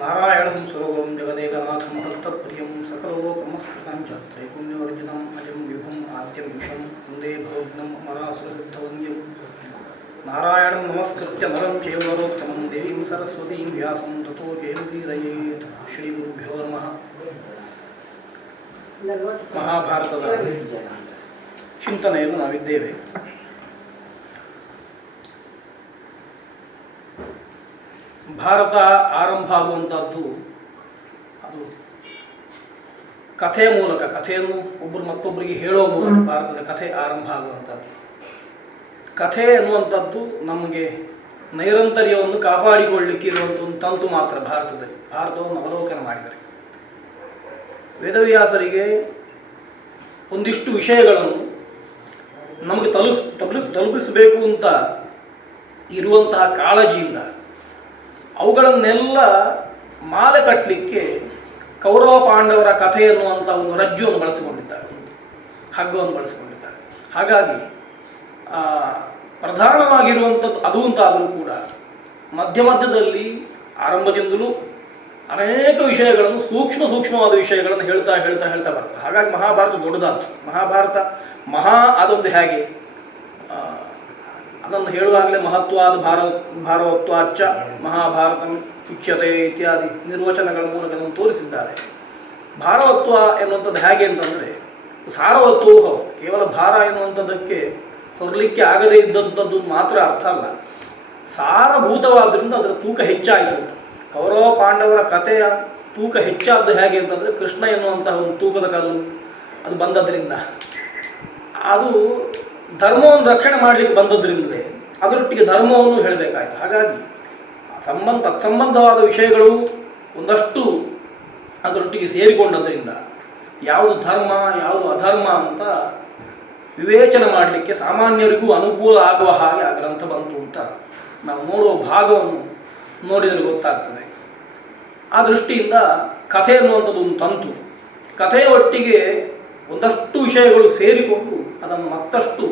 ನಾರಾಯಣಂ ಸುರಗುರುಂ ಜಗದೇಕನಾಥಂ ಭಕ್ತಪ್ರಿಯಂ ಸಕಲಲೋಕಮಸ್ಕೃತಂ ಚ ತ್ರೈಗುಣ್ಯವರ್ಜಿತಂ ಅಜಂ ವಿಭುಂ ಆದ್ಯಂ ವಿಷಂ ವಂದೇ ಭವಗ್ನಂ ಅಮರಾಸುರಸಿದ್ಧವಂದ್ಯಂ ನಾರಾಯಣಂ ನಮಸ್ಕೃತ್ಯ ನರಂ ಚೈವ ನರೋತ್ತಮಂ ದೇವೀಂ ಸರಸ್ವತೀಂ ವ್ಯಾಸಂ ತತೋ ಜಯಂತೀರಯೇತ್. ಶ್ರೀ ಗುರುಭ್ಯೋ ನಮಃ. ಮಹಾಭಾರತದ ಚಿಂತನೆಯನ್ನು ನಾವಿದ್ದೇವೆ. ಭಾರತ ಆರಂಭ ಆಗುವಂಥದ್ದು ಅದು ಕಥೆಯ ಮೂಲಕ, ಕಥೆಯನ್ನು ಒಬ್ಬರು ಮತ್ತೊಬ್ಬರಿಗೆ ಹೇಳೋ ಮೂಲಕ ಭಾರತದ ಕಥೆ ಆರಂಭ ಆಗುವಂಥದ್ದು. ಕಥೆ ಅನ್ನುವಂಥದ್ದು ನಮಗೆ ನೈರಂತರ್ಯವನ್ನು ಕಾಪಾಡಿಕೊಳ್ಳಲಿಕ್ಕೆ ಇರುವಂಥ ಒಂದು ತಂತು ಮಾತ್ರ. ಭಾರತವನ್ನು ಅವಲೋಕನ ಮಾಡಿದರೆ ವೇದವ್ಯಾಸರಿಗೆ ಒಂದಿಷ್ಟು ವಿಷಯಗಳನ್ನು ನಮಗೆ ತಲುಪಿಸಬೇಕು ಅಂತ ಇರುವಂತಹ ಕಾಳಜಿಯಿಂದ ಅವುಗಳನ್ನೆಲ್ಲ ಮಾಲೆ ಕಟ್ಟಲಿಕ್ಕೆ ಕೌರವ ಪಾಂಡವರ ಕಥೆ ಎನ್ನುವಂಥ ಒಂದು ರಜ್ಜುವನ್ನು ಬಳಸಿಕೊಂಡಿದ್ದಾರೆ, ಹಗ್ಗವನ್ನು ಬಳಸಿಕೊಂಡಿದ್ದಾರೆ. ಹಾಗಾಗಿ ಪ್ರಧಾನವಾಗಿರುವಂಥದ್ದು ಅದು ಅಂತಾದರೂ ಕೂಡ ಮಧ್ಯದಲ್ಲಿ ಆರಂಭದಿಂದಲೂ ಅನೇಕ ವಿಷಯಗಳನ್ನು ಸೂಕ್ಷ್ಮವಾದ ವಿಷಯಗಳನ್ನು ಹೇಳ್ತಾ ಬರ್ತದೆ. ಹಾಗಾಗಿ ಮಹಾಭಾರತ ದೊಡ್ಡದಾಯ್ತು. ಮಹಾ ಅದೊಂದು ಹೇಗೆ ಅದನ್ನು ಹೇಳುವಾಗಲೇ ಮಹತ್ವಾದ ಭಾರವತ್ವಾಚ್ಚ ಮಹಾಭಾರತ ಉಚ್ಯತೆ ಇತ್ಯಾದಿ ನಿರ್ವಚನಗಳ ಮೂಲಕ ಅದನ್ನು ತೋರಿಸಿದ್ದಾರೆ. ಭಾರವತ್ವ ಎನ್ನುವಂಥದ್ದು ಹೇಗೆ ಅಂತಂದರೆ ಸಾರವತ್ವವು ಹೌದು. ಕೇವಲ ಭಾರ ಎನ್ನುವಂಥದ್ದಕ್ಕೆ ಹೊರಲಿಕ್ಕೆ ಆಗದೇ ಇದ್ದಂಥದ್ದು ಮಾತ್ರ ಅರ್ಥ ಅಲ್ಲ, ಸಾರಭೂತವಾದ್ದರಿಂದ ಅದರ ತೂಕ ಹೆಚ್ಚಾಯಿತು ಅಂತ. ಕೌರವ ಪಾಂಡವರ ಕಥೆಯ ತೂಕ ಹೆಚ್ಚಾದ್ದು ಹೇಗೆ ಅಂತಂದರೆ ಕೃಷ್ಣ ಎನ್ನುವಂತಹ ಒಂದು ತೂಕದ ಕಲ್ಲು ಅದು ಬಂದದ್ರಿಂದ, ಅದು ಧರ್ಮವನ್ನು ರಕ್ಷಣೆ ಮಾಡಲಿಕ್ಕೆ ಬಂದದ್ರಿಂದಲೇ ಅದರೊಟ್ಟಿಗೆ ಧರ್ಮವನ್ನು ಹೇಳಬೇಕಾಯಿತು. ಹಾಗಾಗಿ ತತ್ಸಂಬಂಧವಾದ ವಿಷಯಗಳು ಒಂದಷ್ಟು ಅದರೊಟ್ಟಿಗೆ ಸೇರಿಕೊಂಡದ್ರಿಂದ ಯಾವುದು ಧರ್ಮ ಯಾವುದು ಅಧರ್ಮ ಅಂತ ವಿವೇಚನೆ ಮಾಡಲಿಕ್ಕೆ ಸಾಮಾನ್ಯರಿಗೂ ಅನುಕೂಲ ಆಗುವ ಹಾಗೆ ಆ ಗ್ರಂಥ ಬಂತು ಅಂತ ನಾವು ನೋಡುವ ಭಾಗವನ್ನು ನೋಡಿದರೆ ಗೊತ್ತಾಗ್ತದೆ. ಆ ದೃಷ್ಟಿಯಿಂದ ಕಥೆ ಎನ್ನುವಂಥದ್ದು ಒಂದು ತಂತು. ಕಥೆಯ ಒಟ್ಟಿಗೆ ಒಂದಷ್ಟು ವಿಷಯಗಳು ಸೇರಿಕೊಂಡು ಅದನ್ನು ಮತ್ತಷ್ಟು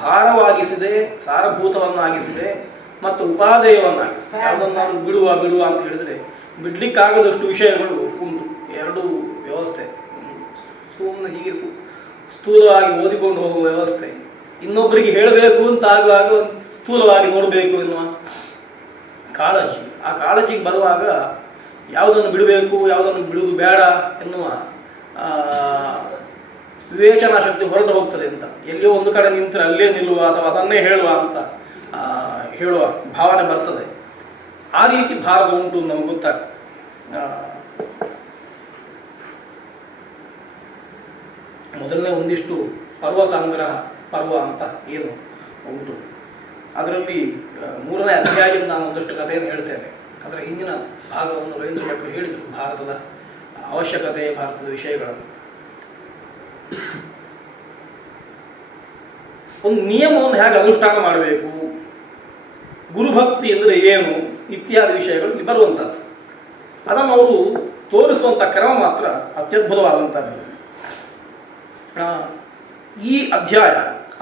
ಭಾರವಾಗಿಸಿದೆ, ಸಾರಭೂತವನ್ನಾಗಿಸಿದೆ ಮತ್ತು ಉಪಾದೇಯವನ್ನಾಗಿಸಿದೆ. ಯಾವುದನ್ನು ನಾವು ಬಿಡುವ ಅಂತ ಹೇಳಿದರೆ ಬಿಡಲಿಕ್ಕಾಗದಷ್ಟು ವಿಷಯಗಳು ಉಂಟು. ಎರಡೂ ವ್ಯವಸ್ಥೆ, ಸುಮ್ಮನೆ ಹೀಗೆ ಸ್ಥೂಲವಾಗಿ ಓದಿಕೊಂಡು ಹೋಗುವ ವ್ಯವಸ್ಥೆ, ಇನ್ನೊಬ್ಬರಿಗೆ ಹೇಳಬೇಕು ಅಂತ ಆಗುವಾಗ ಸ್ಥೂಲವಾಗಿ ನೋಡಬೇಕು ಎನ್ನುವ ಕಾಳಜಿ. ಆ ಕಾಳಜಿಗೆ ಬರುವಾಗ ಯಾವುದನ್ನು ಬಿಡಬೇಕು ಯಾವುದನ್ನು ಬಿಡುವುದು ಬೇಡ ಎನ್ನುವ ವಿವೇಚನಾ ಶಕ್ತಿ ಹೊರಟು ಹೋಗ್ತದೆ ಅಂತ. ಎಲ್ಲಿಯೋ ಒಂದು ಕಡೆ ನಿಂತರೆ ಅಲ್ಲೇ ನಿಲ್ಲುವ ಅಥವಾ ಅದನ್ನೇ ಹೇಳುವ ಅಂತ ಹೇಳುವ ಭಾವನೆ ಬರ್ತದೆ. ಆ ರೀತಿ ಭಾರತ ಉಂಟು ನಮಗೆ ಗೊತ್ತಾಗ್ತದೆ. ಮೊದಲನೇ ಒಂದಿಷ್ಟು ಪರ್ವ ಅಂತ ಏನು ಉಂಟು, ಅದರಲ್ಲಿ 3ನೇ ಅಧ್ಯಾಯದಿಂದ ನಾನು ಒಂದಷ್ಟು ಕಥೆಯನ್ನು ಹೇಳ್ತೇನೆ. ಅದರ ಹಿಂದಿನ ಭಾಗವನ್ನು ರವೀಂದ್ರ ಭಟ್ರು ಹೇಳಿದರು, ಭಾರತದ ಅವಶ್ಯಕತೆ, ಭಾರತದ ವಿಷಯಗಳನ್ನು. ಒಂದು ನಿಯಮವನ್ನು ಹೇಗೆ ಅನುಷ್ಠಾನ ಮಾಡಬೇಕು, ಗುರುಭಕ್ತಿ ಅಂದರೆ ಏನು ಇತ್ಯಾದಿ ವಿಷಯಗಳು ಇಲ್ಲಿ ಬರುವಂಥದ್ದು. ಅದನ್ನು ಅವರು ತೋರಿಸುವಂಥ ಕ್ರಮ ಮಾತ್ರ ಅತ್ಯದ್ಭುತವಾದಂಥದ್ದು. ಈ ಅಧ್ಯಾಯ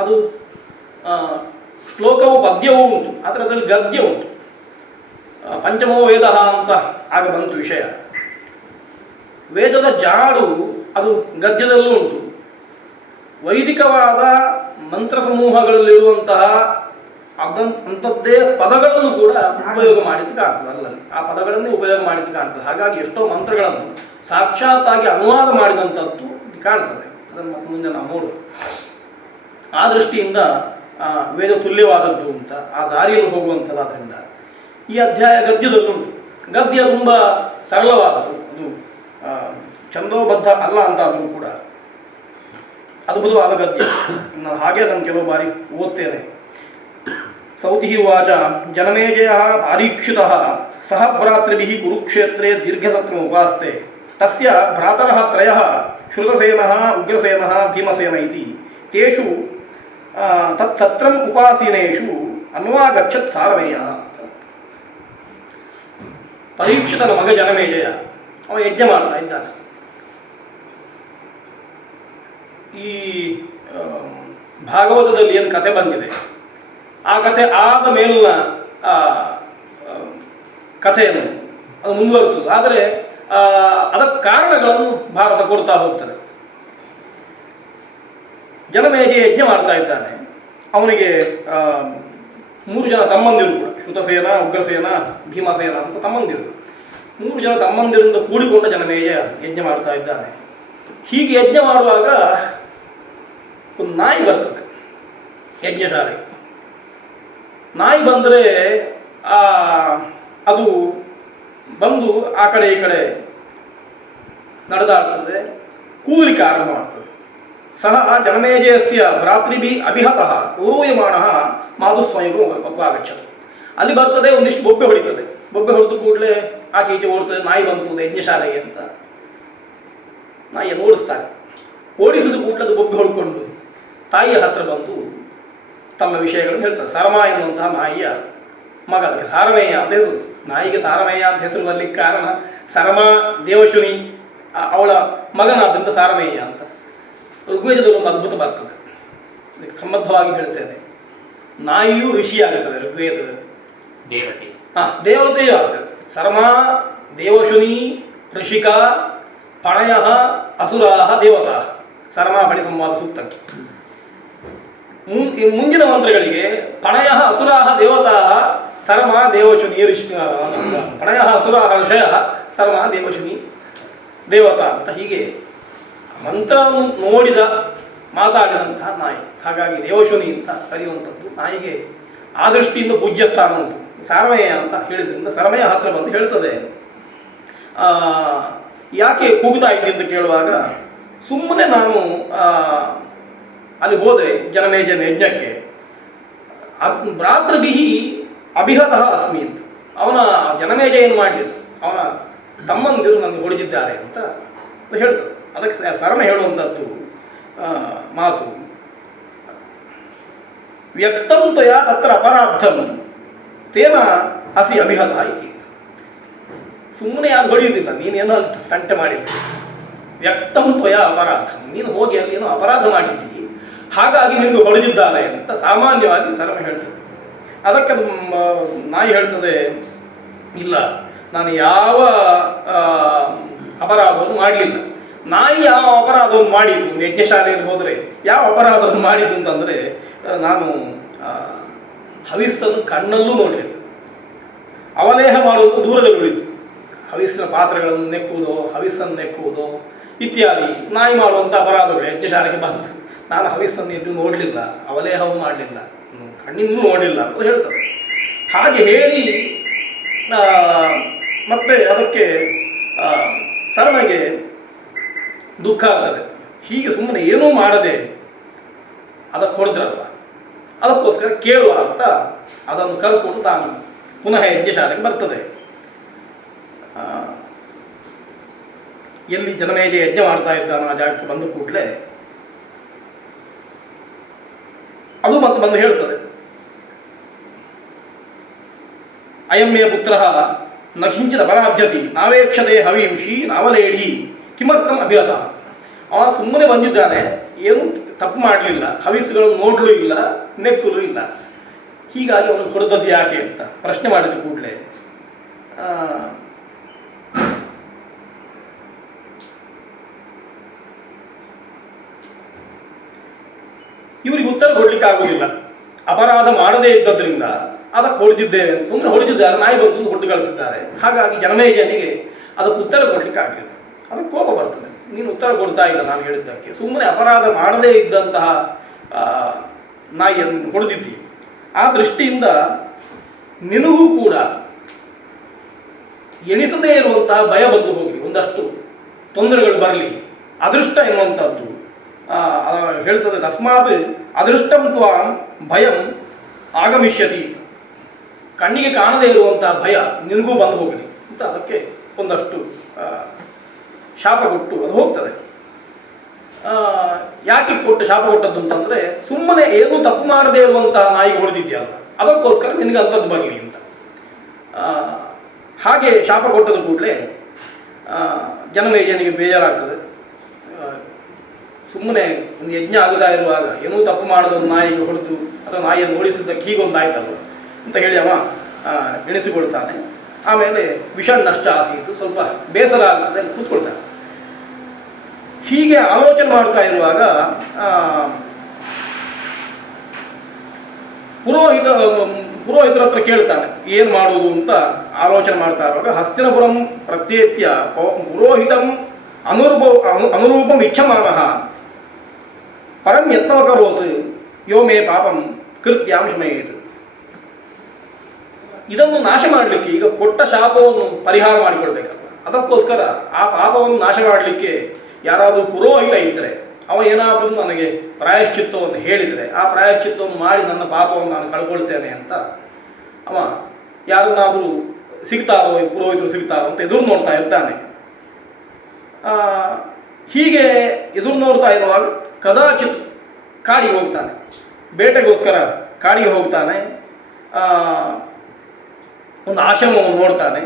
ಅದು ಶ್ಲೋಕವೂ ಪದ್ಯವೂ ಉಂಟು, ಆದರೆ ಅದರಲ್ಲಿ ಗದ್ಯ ಉಂಟು. ಪಂಚಮೋ ವೇದ ಅಂತ ಆಗ ಬಂತು ವಿಷಯ. ವೇದದ ಜಾಡು ಅದು ಗದ್ಯದಲ್ಲೂ ಉಂಟು. ವೈದಿಕವಾದ ಮಂತ್ರ ಸಮೂಹಗಳಲ್ಲಿರುವಂತಹ ಅಂಥದ್ದೇ ಪದಗಳನ್ನು ಕೂಡ ಉಪಯೋಗ ಮಾಡಿದ್ದು ಕಾಣ್ತದೆ. ಅಲ್ಲಲ್ಲಿ ಆ ಪದಗಳನ್ನೇ ಉಪಯೋಗ ಮಾಡಿದ್ದು ಕಾಣ್ತದೆ. ಹಾಗಾಗಿ ಎಷ್ಟೋ ಮಂತ್ರಗಳನ್ನು ಸಾಕ್ಷಾತ್ತಾಗಿ ಅನುವಾದ ಮಾಡಿದಂಥದ್ದು ಕಾಣ್ತದೆ. ಅದನ್ನು ಮತ್ತೆ ಮುಂದೆ ನಾವು ನೋಡುವ. ಆ ದೃಷ್ಟಿಯಿಂದ ವೇದ ತುಲ್ಯವಾದದ್ದು ಅಂತ ಆ ದಾರಿಯಲ್ಲಿ ಹೋಗುವಂಥದ್ದಾದ್ರಿಂದ ಈ ಅಧ್ಯಾಯ ಗದ್ಯದಲ್ಲುಂಟು. ಗದ್ಯ ತುಂಬ ಸರಳವಾದದ್ದು, ಅದು ಛಂದೋಬದ್ಧ ಅಲ್ಲ ಅಂತಾದರೂ ಕೂಡ ಅದ್ಭುತವಾದ ಗದ್ಯ. ನಾನು ಹಾಗೆ ಅದನ್ನು ಕೆಲವು ಬಾರಿ ಓದ್ತೇನೆ. ಸೌತಿ ವಾಚ ಜನಮೇಜಯ ಆರೀಕ್ಷಿತಃ ಸಹ ಭ್ರಾತೃಭಿಃ ಕುರುಕ್ಷೇತ್ರೇ ದೀರ್ಘಸತ್ರ ಉಪಾಸ್ತೆ ತಸ್ಯ ಭ್ರಾತರಃ ತ್ರಯಃ ಶ್ರುತಸೇನಃ ಉಗ್ರಸೇನಃ ಭೀಮಸೇನ ಇತಿ ತೇಷು ತತ್ಸತ್ರಂ ಉಪಾಸೀನೇಷು ಅನ್ವಾಗಚ್ಚತ್ ಸಾರಮೇಯ. ಪರೀಕ್ಷಿತನ ಮಗ ಜನಮೇಜಯ, ಅವ ಯಜ್ಞ ಮಾಡ್ತಾ ಇದ್ದಾನೆ. ಈ ಭಾಗವತದಲ್ಲಿ ಏನು ಕತೆ ಬಂದಿದೆ, ಆ ಕಥೆ ಆದ ಮೇಲಿನ ಆ, ಆ, ಕಥೆಯನ್ನು ಅದು ಮುಂದುವರಿಸುವುದು. ಆದರೆ ಅದಕ್ಕೆ ಕಾರಣಗಳನ್ನು ಭಾರತ ಕೊಡ್ತಾ ಹೋಗ್ತದೆ. ಜನಮೇಜಯ ಯಜ್ಞ ಮಾಡ್ತಾ ಇದ್ದಾನೆ. ಅವನಿಗೆ 3 ಜನ ತಮ್ಮಂದಿರು ಕೂಡ, ಶ್ರುತಸೇನ, ಉಗ್ರಸೇನ, ಭೀಮಸೇನ ಅಂತ ತಮ್ಮಂದಿರು. 3 ಜನ ತಮ್ಮಂದಿರಿಂದ ಕೂಡಿಕೊಂಡ ಜನಮೇಜಯ ಯಜ್ಞ ಮಾಡ್ತಾ ಇದ್ದಾನೆ. ಹೀಗೆ ಯಜ್ಞ ಮಾಡುವಾಗ ಒಂದು ನಾಯಿ ಬರ್ತದೆ ಯಜ್ಞಶಾಲೆಗೆ. ನಾಯಿ ಬಂದರೆ ಅದು ಬಂದು ಆ ಕಡೆ ಈ ಕಡೆ ನಡೆದಾಡ್ತದೆ, ಕೂದಲಿಕ್ಕೆ ಆರಂಭ ಮಾಡ್ತದೆ. ಸಹ ಜನಮೇಜಯಸ್ಯ ಭ್ರಾತೃಭಿ ಅಭಿಹತಃ ಊರೂಯಮಾಣ ಮಾಧುಸ್ವಾಮಿಗೂ ಆಗಚ್ಚದು. ಅಲ್ಲಿ ಬರ್ತದೆ, ಒಂದಿಷ್ಟು ಬೊಬ್ಬೆ ಹೊಡಿತದೆ. ಬೊಬ್ಬೆ ಹೊಡೆದು ಕೂಡಲೇ ಆಚೆ ಈಚೆ ಓಡ್ತದೆ. ನಾಯಿ ಬಂತು ಯಜ್ಞಶಾಲೆಗೆ ಅಂತ ನಾಯಿಯನ್ನು ಓಡಿಸ್ತಾರೆ. ಓಡಿಸಿದ ಕೂಡಲೇ ಅದು ಬೊಬ್ಬೆ ಹೊಡ್ಕೊಂಡು ತಾಯಿಯ ಹತ್ರ ಬಂದು ತಮ್ಮ ವಿಷಯಗಳನ್ನು ಹೇಳ್ತಾರೆ. ಸರಮ ಎನ್ನುವಂತಹ ನಾಯಿಯ ಮಗ, ಅದಕ್ಕೆ ಸಾರಮೇಯ ಅಂತ ಹೆಸರು. ನಾಯಿಗೆ ಸಾರಮೇಯ ಅಂತ ಹೆಸರು ಬರಲಿಕ್ಕೆ ಕಾರಣ ಸರಮ ದೇವಶುನಿ ಅವಳ ಮಗನಾದ್ರಿಂದ ಸಾರಮೇಯ ಅಂತ. ಋಗ್ವೇದದಲ್ಲಿ ಒಂದು ಅದ್ಭುತ ಬರ್ತದೆ, ಅದಕ್ಕೆ ಸಂಬದ್ಧವಾಗಿ ಹೇಳ್ತೇನೆ. ನಾಯಿಯು ಋಷಿಯಾಗುತ್ತದೆ ಋಗ್ವೇದದಲ್ಲಿ, ದೇವತೆ. ದೇವತೆಯೂ ಆಗ್ತದೆ. ಸರಮ ದೇವಶುನಿ ಋಷಿಕ ಪಣಯ ಅಸುರಾ ದೇವತಾ. ಸರಮ ಪಣಿ ಸಂವಾದ ಸೂಕ್ತಕ್ಕೆ ಮುಂದಿನ ಮಂತ್ರಗಳಿಗೆ ಪಣಯ ಅಸುರಾ ದೇವತಾ ಸರಮ ದೇವಶುನಿ ಋಷಿ, ಪಣಯ ಅಸುರಾ ಋಷಯ ಸರಮ ದೇವಶುನಿ ದೇವತಾ ಅಂತ ಹೀಗೆ ಮಂತ್ರ ನೋಡಿದ ಮಾತಾಡಿದಂತಹ ನಾಯಿ. ಹಾಗಾಗಿ ದೇವಶುನಿ ಅಂತ ಕರೆಯುವಂಥದ್ದು. ನಾಯಿಗೆ ಆ ದೃಷ್ಟಿಯಿಂದ ಪೂಜ್ಯ ಸ್ಥಾನ ಉಂಟು. ಸಾರಮೇಯ ಅಂತ ಹೇಳಿದ್ರಿಂದ ಸರಮೇಯ ಹತ್ರ ಬಂದು ಹೇಳ್ತದೆ, ಯಾಕೆ ಕೂಗುತ್ತಾ ಇದ್ದೆ ಅಂತ ಕೇಳುವಾಗ, ಸುಮ್ಮನೆ ನಾನು ಅಲ್ಲಿ ಹೋದೆ ಜನಮೇಜಯನ ಯಜ್ಞಕ್ಕೆ, ಭ್ರಾತೃಭಿಹಿ ಅಭಿಹತಃ ಅಸ್ಮಿ ಅಂತ. ಅವನ ಜನಮೇಜಯ ಏನು ಮಾಡಲಿಲ್ಲ, ಅವನ ತಮ್ಮಂದಿರು ನನಗೆ ಹೊಡೆದಿದ್ದಾರೆ ಅಂತ ಹೇಳ್ತದೆ. ಅದಕ್ಕೆ ಸರಮ ಹೇಳುವಂಥದ್ದು ಮಾತು, ವ್ಯಕ್ತಂ ತ್ವಯಾ ತತ್ರ ಅಪರಾಧಂ ತೇನ ಅಸಿ ಅಭಿಹತ ಇತಿ. ಸುಮ್ಮನೆ ಯಾರು ಹೊಡೆಯುವುದಿಲ್ಲ, ನೀನೇನೋ ತಂಟೆ ಮಾಡಿದ್ದಿ. ವ್ಯಕ್ತಂ ತ್ವಯಾ ಅಪರಾಧ, ನೀನು ಹೋಗಿ ಅಲ್ಲಿ ಏನೋ ಅಪರಾಧ ಮಾಡಿದ್ದಿ, ಹಾಗಾಗಿ ನಿನಗೆ ಹೊಡೆದಿದ್ದಾರೆ ಅಂತ ಸಾಮಾನ್ಯವಾಗಿ ಸರಮ ಹೇಳ್ತದೆ. ಅದಕ್ಕೆ ನಾಯಿ ಹೇಳ್ತದೆ, ಇಲ್ಲ, ನಾನು ಯಾವ ಅಪರಾಧವನ್ನು ಮಾಡಲಿಲ್ಲ. ನಾಯಿ ಯಾವ ಅಪರಾಧವನ್ನು ಮಾಡಿತು, ಯಜ್ಞಶಾಲೆಯಲ್ಲಿ ಹೋದರೆ ಯಾವ ಅಪರಾಧವನ್ನು ಮಾಡಿತು ಅಂತಂದರೆ, ನಾನು ಹವಿಸ್ಸನ್ನು ಕಣ್ಣಲ್ಲೂ ನೋಡಲಿಲ್ಲ. ಅವಲೇಹ ಮಾಡುವುದು ದೂರದಲ್ಲಿ ಉಳಿತು. ಹವಿಸ್ಸಿನ ಪಾತ್ರೆಗಳನ್ನು ನೆಕ್ಕುವುದೋ, ಹವಿಸ್ಸನ್ನು ನೆಕ್ಕುವುದೋ ಇತ್ಯಾದಿ ನಾಯಿ ಮಾಡುವಂಥ ಅಪರಾಧಗಳು ಯಜ್ಞಶಾಲೆಗೆ ಬಂತು. ನಾನು ಹವಿಸ್ಸನ್ನು ಎಲ್ಲೂ ನೋಡಲಿಲ್ಲ, ಅವಲೇಹವೂ ಮಾಡಲಿಲ್ಲ, ಕಣ್ಣಿಂದೂ ನೋಡಲಿಲ್ಲ ಅಂತ ಹೇಳ್ತದೆ. ಹಾಗೆ ಹೇಳಿ ಮತ್ತೆ ಅದಕ್ಕೆ ಸರಮಗೆ ದುಃಖ ಆಗ್ತದೆ. ಹೀಗೆ ಸುಮ್ಮನೆ ಏನೂ ಮಾಡದೆ ಅದಕ್ಕೆ ಹೊಡೆದ್ರಲ್ಲ, ಅದಕ್ಕೋಸ್ಕರ ಕೇಳುವ ಅಂತ ಅದನ್ನು ಕರ್ಕೊಂಡು ತಾನು ಪುನಃ ಯಜ್ಞಶಾಲೆಗೆ ಬರ್ತದೆ. ಎಲ್ಲಿ ಜನಮೇಜಯ ಯಜ್ಞ ಮಾಡ್ತಾ ಇದ್ದಾನೋ ಆ ಜಾಗಕ್ಕೆ ಬಂದ ಕೂಡಲೇ ಅದು ಮತ್ತೆ ಬಂದು ಹೇಳ್ತದೆ, ಅಯಮ್ಯ ಪುತ್ರ ನ ಕಿಂಚಿತ್ ಅಪರಾಧ್ಯತಿ ನಾವೇಕ್ಷತೆ ಹವಿಂಷಿ ನಾವಲೇಢಿ ಕಿಮರ್ಥಂ ಅಭಿಹತ. ಅವ ಸುಮ್ಮನೆ ಬಂದಿದ್ದಾನೆ, ಏನು ತಪ್ಪು ಮಾಡಲಿಲ್ಲ, ಹವಿಸ್ಸುಗಳನ್ನು ನೋಡಲೂ ಇಲ್ಲ, ನೆಕ್ಕಲೂ ಇಲ್ಲ, ಹೀಗಾಗಿ ಅವನು ಹೊಡೆದದ್ದು ಯಾಕೆ ಅಂತ ಪ್ರಶ್ನೆ ಮಾಡಿದ ಕೂಡಲೇ ಇವರಿಗೆ ಉತ್ತರ ಕೊಡ್ಲಿಕ್ಕೆ ಆಗುವುದಿಲ್ಲ. ಅಪರಾಧ ಮಾಡದೇ ಇದ್ದದ್ರಿಂದ ಅದಕ್ಕೆ ಹೊಡೆದಿದ್ದೇವೆ ಅಂತ ಸುಮ್ಮನೆ ಹೊಡೆದಿದ್ದಾರೆ, ನಾಯಿ ಬಂದು ಹೊಡೆದು ಕಳಿಸಿದ್ದಾರೆ. ಹಾಗಾಗಿ ಜನಮೇಜಯನಿಗೆ ಅದಕ್ಕೆ ಉತ್ತರ ಕೊಡ್ಲಿಕ್ಕೆ ಆಗಲಿಲ್ಲ. ಅದಕ್ಕೆ ಕೋಪ ಬರ್ತದೆ, ನೀನು ಉತ್ತರ ಕೊಡ್ತಾ ಇಲ್ಲ ನಾನು ಹೇಳಿದ್ದಕ್ಕೆ, ಸುಮ್ಮನೆ ಅಪರಾಧ ಮಾಡದೇ ಇದ್ದಂತಹ ನಾಯಿಯನ್ನು ಹೊಡೆದಿದ್ದಿ. ಆ ದೃಷ್ಟಿಯಿಂದ ನಿನಗೂ ಕೂಡ ಎಣಿಸದೇ ಇರುವಂತಹ ಭಯ ಬಂದು ಹೋಗಲಿ, ಒಂದಷ್ಟು ತೊಂದರೆಗಳು ಬರಲಿ, ಅದೃಷ್ಟ ಎನ್ನುವಂಥದ್ದು ಹೇಳ್ತದೆ. ತಸ್ಮಾತ್ ಅದೃಷ್ಟಂ ತ್ವಾಂ ಭಯಂ ಆಗಮಿಷ್ಯತಿ, ಕಣ್ಣಿಗೆ ಕಾಣದೇ ಇರುವಂತಹ ಭಯ ನಿನಗೂ ಬಂದು ಹೋಗಲಿ ಅಂತ ಅದಕ್ಕೆ ಒಂದಷ್ಟು ಶಾಪ ಕೊಟ್ಟು ಅದು ಹೋಗ್ತದೆ. ಯಾಕೆ ಕೊಟ್ಟು ಶಾಪ ಕೊಟ್ಟದ್ದು ಅಂತಂದರೆ, ಸುಮ್ಮನೆ ಏನೂ ತಪ್ಪು ಮಾಡದೇ ಇರುವಂತಹ ನಾಯಿಗೆ ಹೊಡೆದಿದೆಯಲ್ಲ, ಅದಕ್ಕೋಸ್ಕರ ನಿನಗೆ ಅಂಥದ್ದು ಬರಲಿ ಅಂತ. ಹಾಗೆ ಶಾಪ ಕೊಟ್ಟದ ಕೂಡಲೇ ಜನಮೇಜಯನಿಗೆ ಬೇಜಾರಾಗ್ತದೆ. ಸುಮ್ಮನೆ ಒಂದು ಯಜ್ಞ ಆಗುತ್ತಾ ಇರುವಾಗ ಏನೂ ತಪ್ಪು ಮಾಡದ ಒಂದು ನಾಯಿಗೆ ಹೊಡೆದು ಅಥವಾ ನಾಯಿಯನ್ನು ಓಡಿಸಿದ್ದಕ್ಕೆ ಹೀಗೊಂದು ಆಯ್ತಲ್ಲ ಅಂತ ಹೇಳಿ ಅವ ಎಣಿಸಿಕೊಳ್ತಾನೆ. ಆಮೇಲೆ ವಿಷನ್ ನಷ್ಟ ಆಸೀತು, ಸ್ವಲ್ಪ ಬೇಸರ ಆಗ್ತದೆ ಅಂತ ಕೂತ್ಕೊಳ್ತಾನೆ. ಹೀಗೆ ಆಲೋಚನೆ ಮಾಡ್ತಾ ಇರುವಾಗ ಪುರೋಹಿತರ ಹತ್ರ ಕೇಳ್ತಾನೆ ಏನು ಮಾಡುವುದು ಅಂತ ಆಲೋಚನೆ ಮಾಡ್ತಾ ಇರುವಾಗ, ಹಸ್ತಿನಪುರಂ ಪ್ರತ್ಯೇತ್ಯ ಪುರೋಹಿತಂ ಅನುರೂಪಂ ಇಚ್ಛಮಾನಃ ಪರಂ ಯತ್ನವಕರೋತ್ ಯೋ ಮೇ ಪಾಪಂ ಕೃತ್ಯಾಂ ಶಮಯೇತ್. ಇದನ್ನು ನಾಶ ಮಾಡಲಿಕ್ಕೆ, ಈಗ ಕೊಟ್ಟ ಶಾಪವನ್ನು ಪರಿಹಾರ ಮಾಡಿಕೊಳ್ಬೇಕಲ್ಲ, ಅದಕ್ಕೋಸ್ಕರ ಆ ಪಾಪವನ್ನು ನಾಶ ಮಾಡಲಿಕ್ಕೆ ಯಾರಾದರೂ ಪುರೋಹಿತ ಇದ್ದರೆ ಅವ ಏನಾದರೂ ನನಗೆ ಪ್ರಾಯಶ್ಚಿತ್ತವನ್ನು ಹೇಳಿದರೆ ಆ ಪ್ರಾಯಶ್ಚಿತ್ತವನ್ನು ಮಾಡಿ ನನ್ನ ಪಾಪವನ್ನು ನಾನು ಕಳ್ಕೊಳ್ತೇನೆ ಅಂತ ಅವ ಯಾರನ್ನಾದರೂ ಸಿಗ್ತಾರೋ, ಪುರೋಹಿತರು ಸಿಗ್ತಾರೋ ಅಂತ ಎದುರು ನೋಡ್ತಾ ಇರ್ತಾನೆ. ಹೀಗೆ ಎದುರು ನೋಡ್ತಾ ಇರುವಾಗ ಕದಾಚಿತ್ ಕಾಡಿಗೆ ಹೋಗ್ತಾನೆ, ಬೇಟೆಗೋಸ್ಕರ ಕಾಡಿಗೆ ಹೋಗ್ತಾನೆ. ಒಂದು ಆಶ್ರಮವನ್ನು ನೋಡ್ತಾನೆ,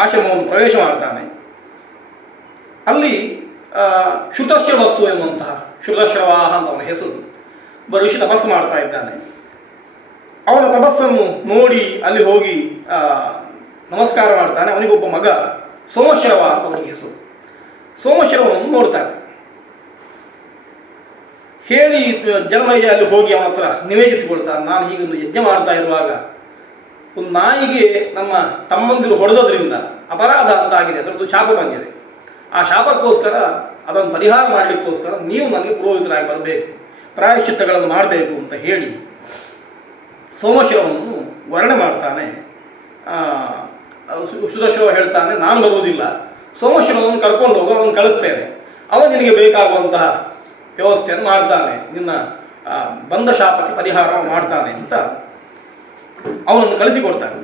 ಆಶ್ರಮವನ್ನು ಪ್ರವೇಶ ಮಾಡ್ತಾನೆ. ಅಲ್ಲಿ ಶ್ರುತಶ್ರವಸ್ಸು ಎನ್ನುವಂತಹ, ಶ್ರುತಶ್ರವಾಹ ಅಂತ ಅವನ ಹೆಸರು, ಒಬ್ಬ ಋಷಿ ತಪಸ್ಸು ಮಾಡ್ತಾ ಇದ್ದಾನೆ. ಅವನ ತಪಸ್ಸನ್ನು ನೋಡಿ ಅಲ್ಲಿ ಹೋಗಿ ನಮಸ್ಕಾರ ಮಾಡ್ತಾನೆ. ಅವನಿಗೊಬ್ಬ ಮಗ ಸೋಮಶ್ರವ ಅಂತ ಅವನಿಗೆ ಹೆಸರು. ಸೋಮಶ್ರವನನ್ನು ನೋಡ್ತಾನೆ. ಹೇಳಿ ಜನಮಯ್ಯ ಅಲ್ಲಿ ಹೋಗಿ ಅವನ ಹತ್ರ ನಿವೇದಿಸಿಕೊಳ್ತಾನೆ, ನಾನು ಹೀಗೊಂದು ಯಜ್ಞ ಮಾಡ್ತಾ ಇರುವಾಗ ಒಂದು ನಾಯಿಗೆ ನಮ್ಮ ತಮ್ಮಂದಿರು ಹೊಡೆದದ್ರಿಂದ ಅಪರಾಧ ಅಂತ ಆಗಿದೆ, ಅದರದ್ದು ಶಾಪ ಬಂದಿದೆ. ಆ ಶಾಪಕ್ಕೋಸ್ಕರ ಅದನ್ನು ಪರಿಹಾರ ಮಾಡಲಿಕ್ಕೋಸ್ಕರ ನೀವು ನನಗೆ ಪುರೋಹಿತರಾಗಿ ಬರಬೇಕು, ಪ್ರಾಯಶ್ಚಿತ್ತಗಳನ್ನು ಮಾಡಬೇಕು ಅಂತ ಹೇಳಿ ಸೋಮಶಿವನನ್ನು ವರ್ಣನೆ ಮಾಡ್ತಾನೆ. ಸುದರ್ಶವ ಹೇಳ್ತಾನೆ, ನಾನು ಬರುವುದಿಲ್ಲ, ಸೋಮಶಿವನನ್ನು ಕರ್ಕೊಂಡು ಹೋಗಿ ಅವನು ಕಳಿಸ್ತೇನೆ, ಅವನು ನಿನಗೆ ಬೇಕಾಗುವಂತಹ ವ್ಯವಸ್ಥೆಯನ್ನು ಮಾಡ್ತಾನೆ, ನಿನ್ನ ಬಂದ ಶಾಪಕ್ಕೆ ಪರಿಹಾರ ಮಾಡ್ತಾನೆ ಅಂತ ಅವನನ್ನು ಕಳಿಸಿಕೊಡ್ತಾನೆ.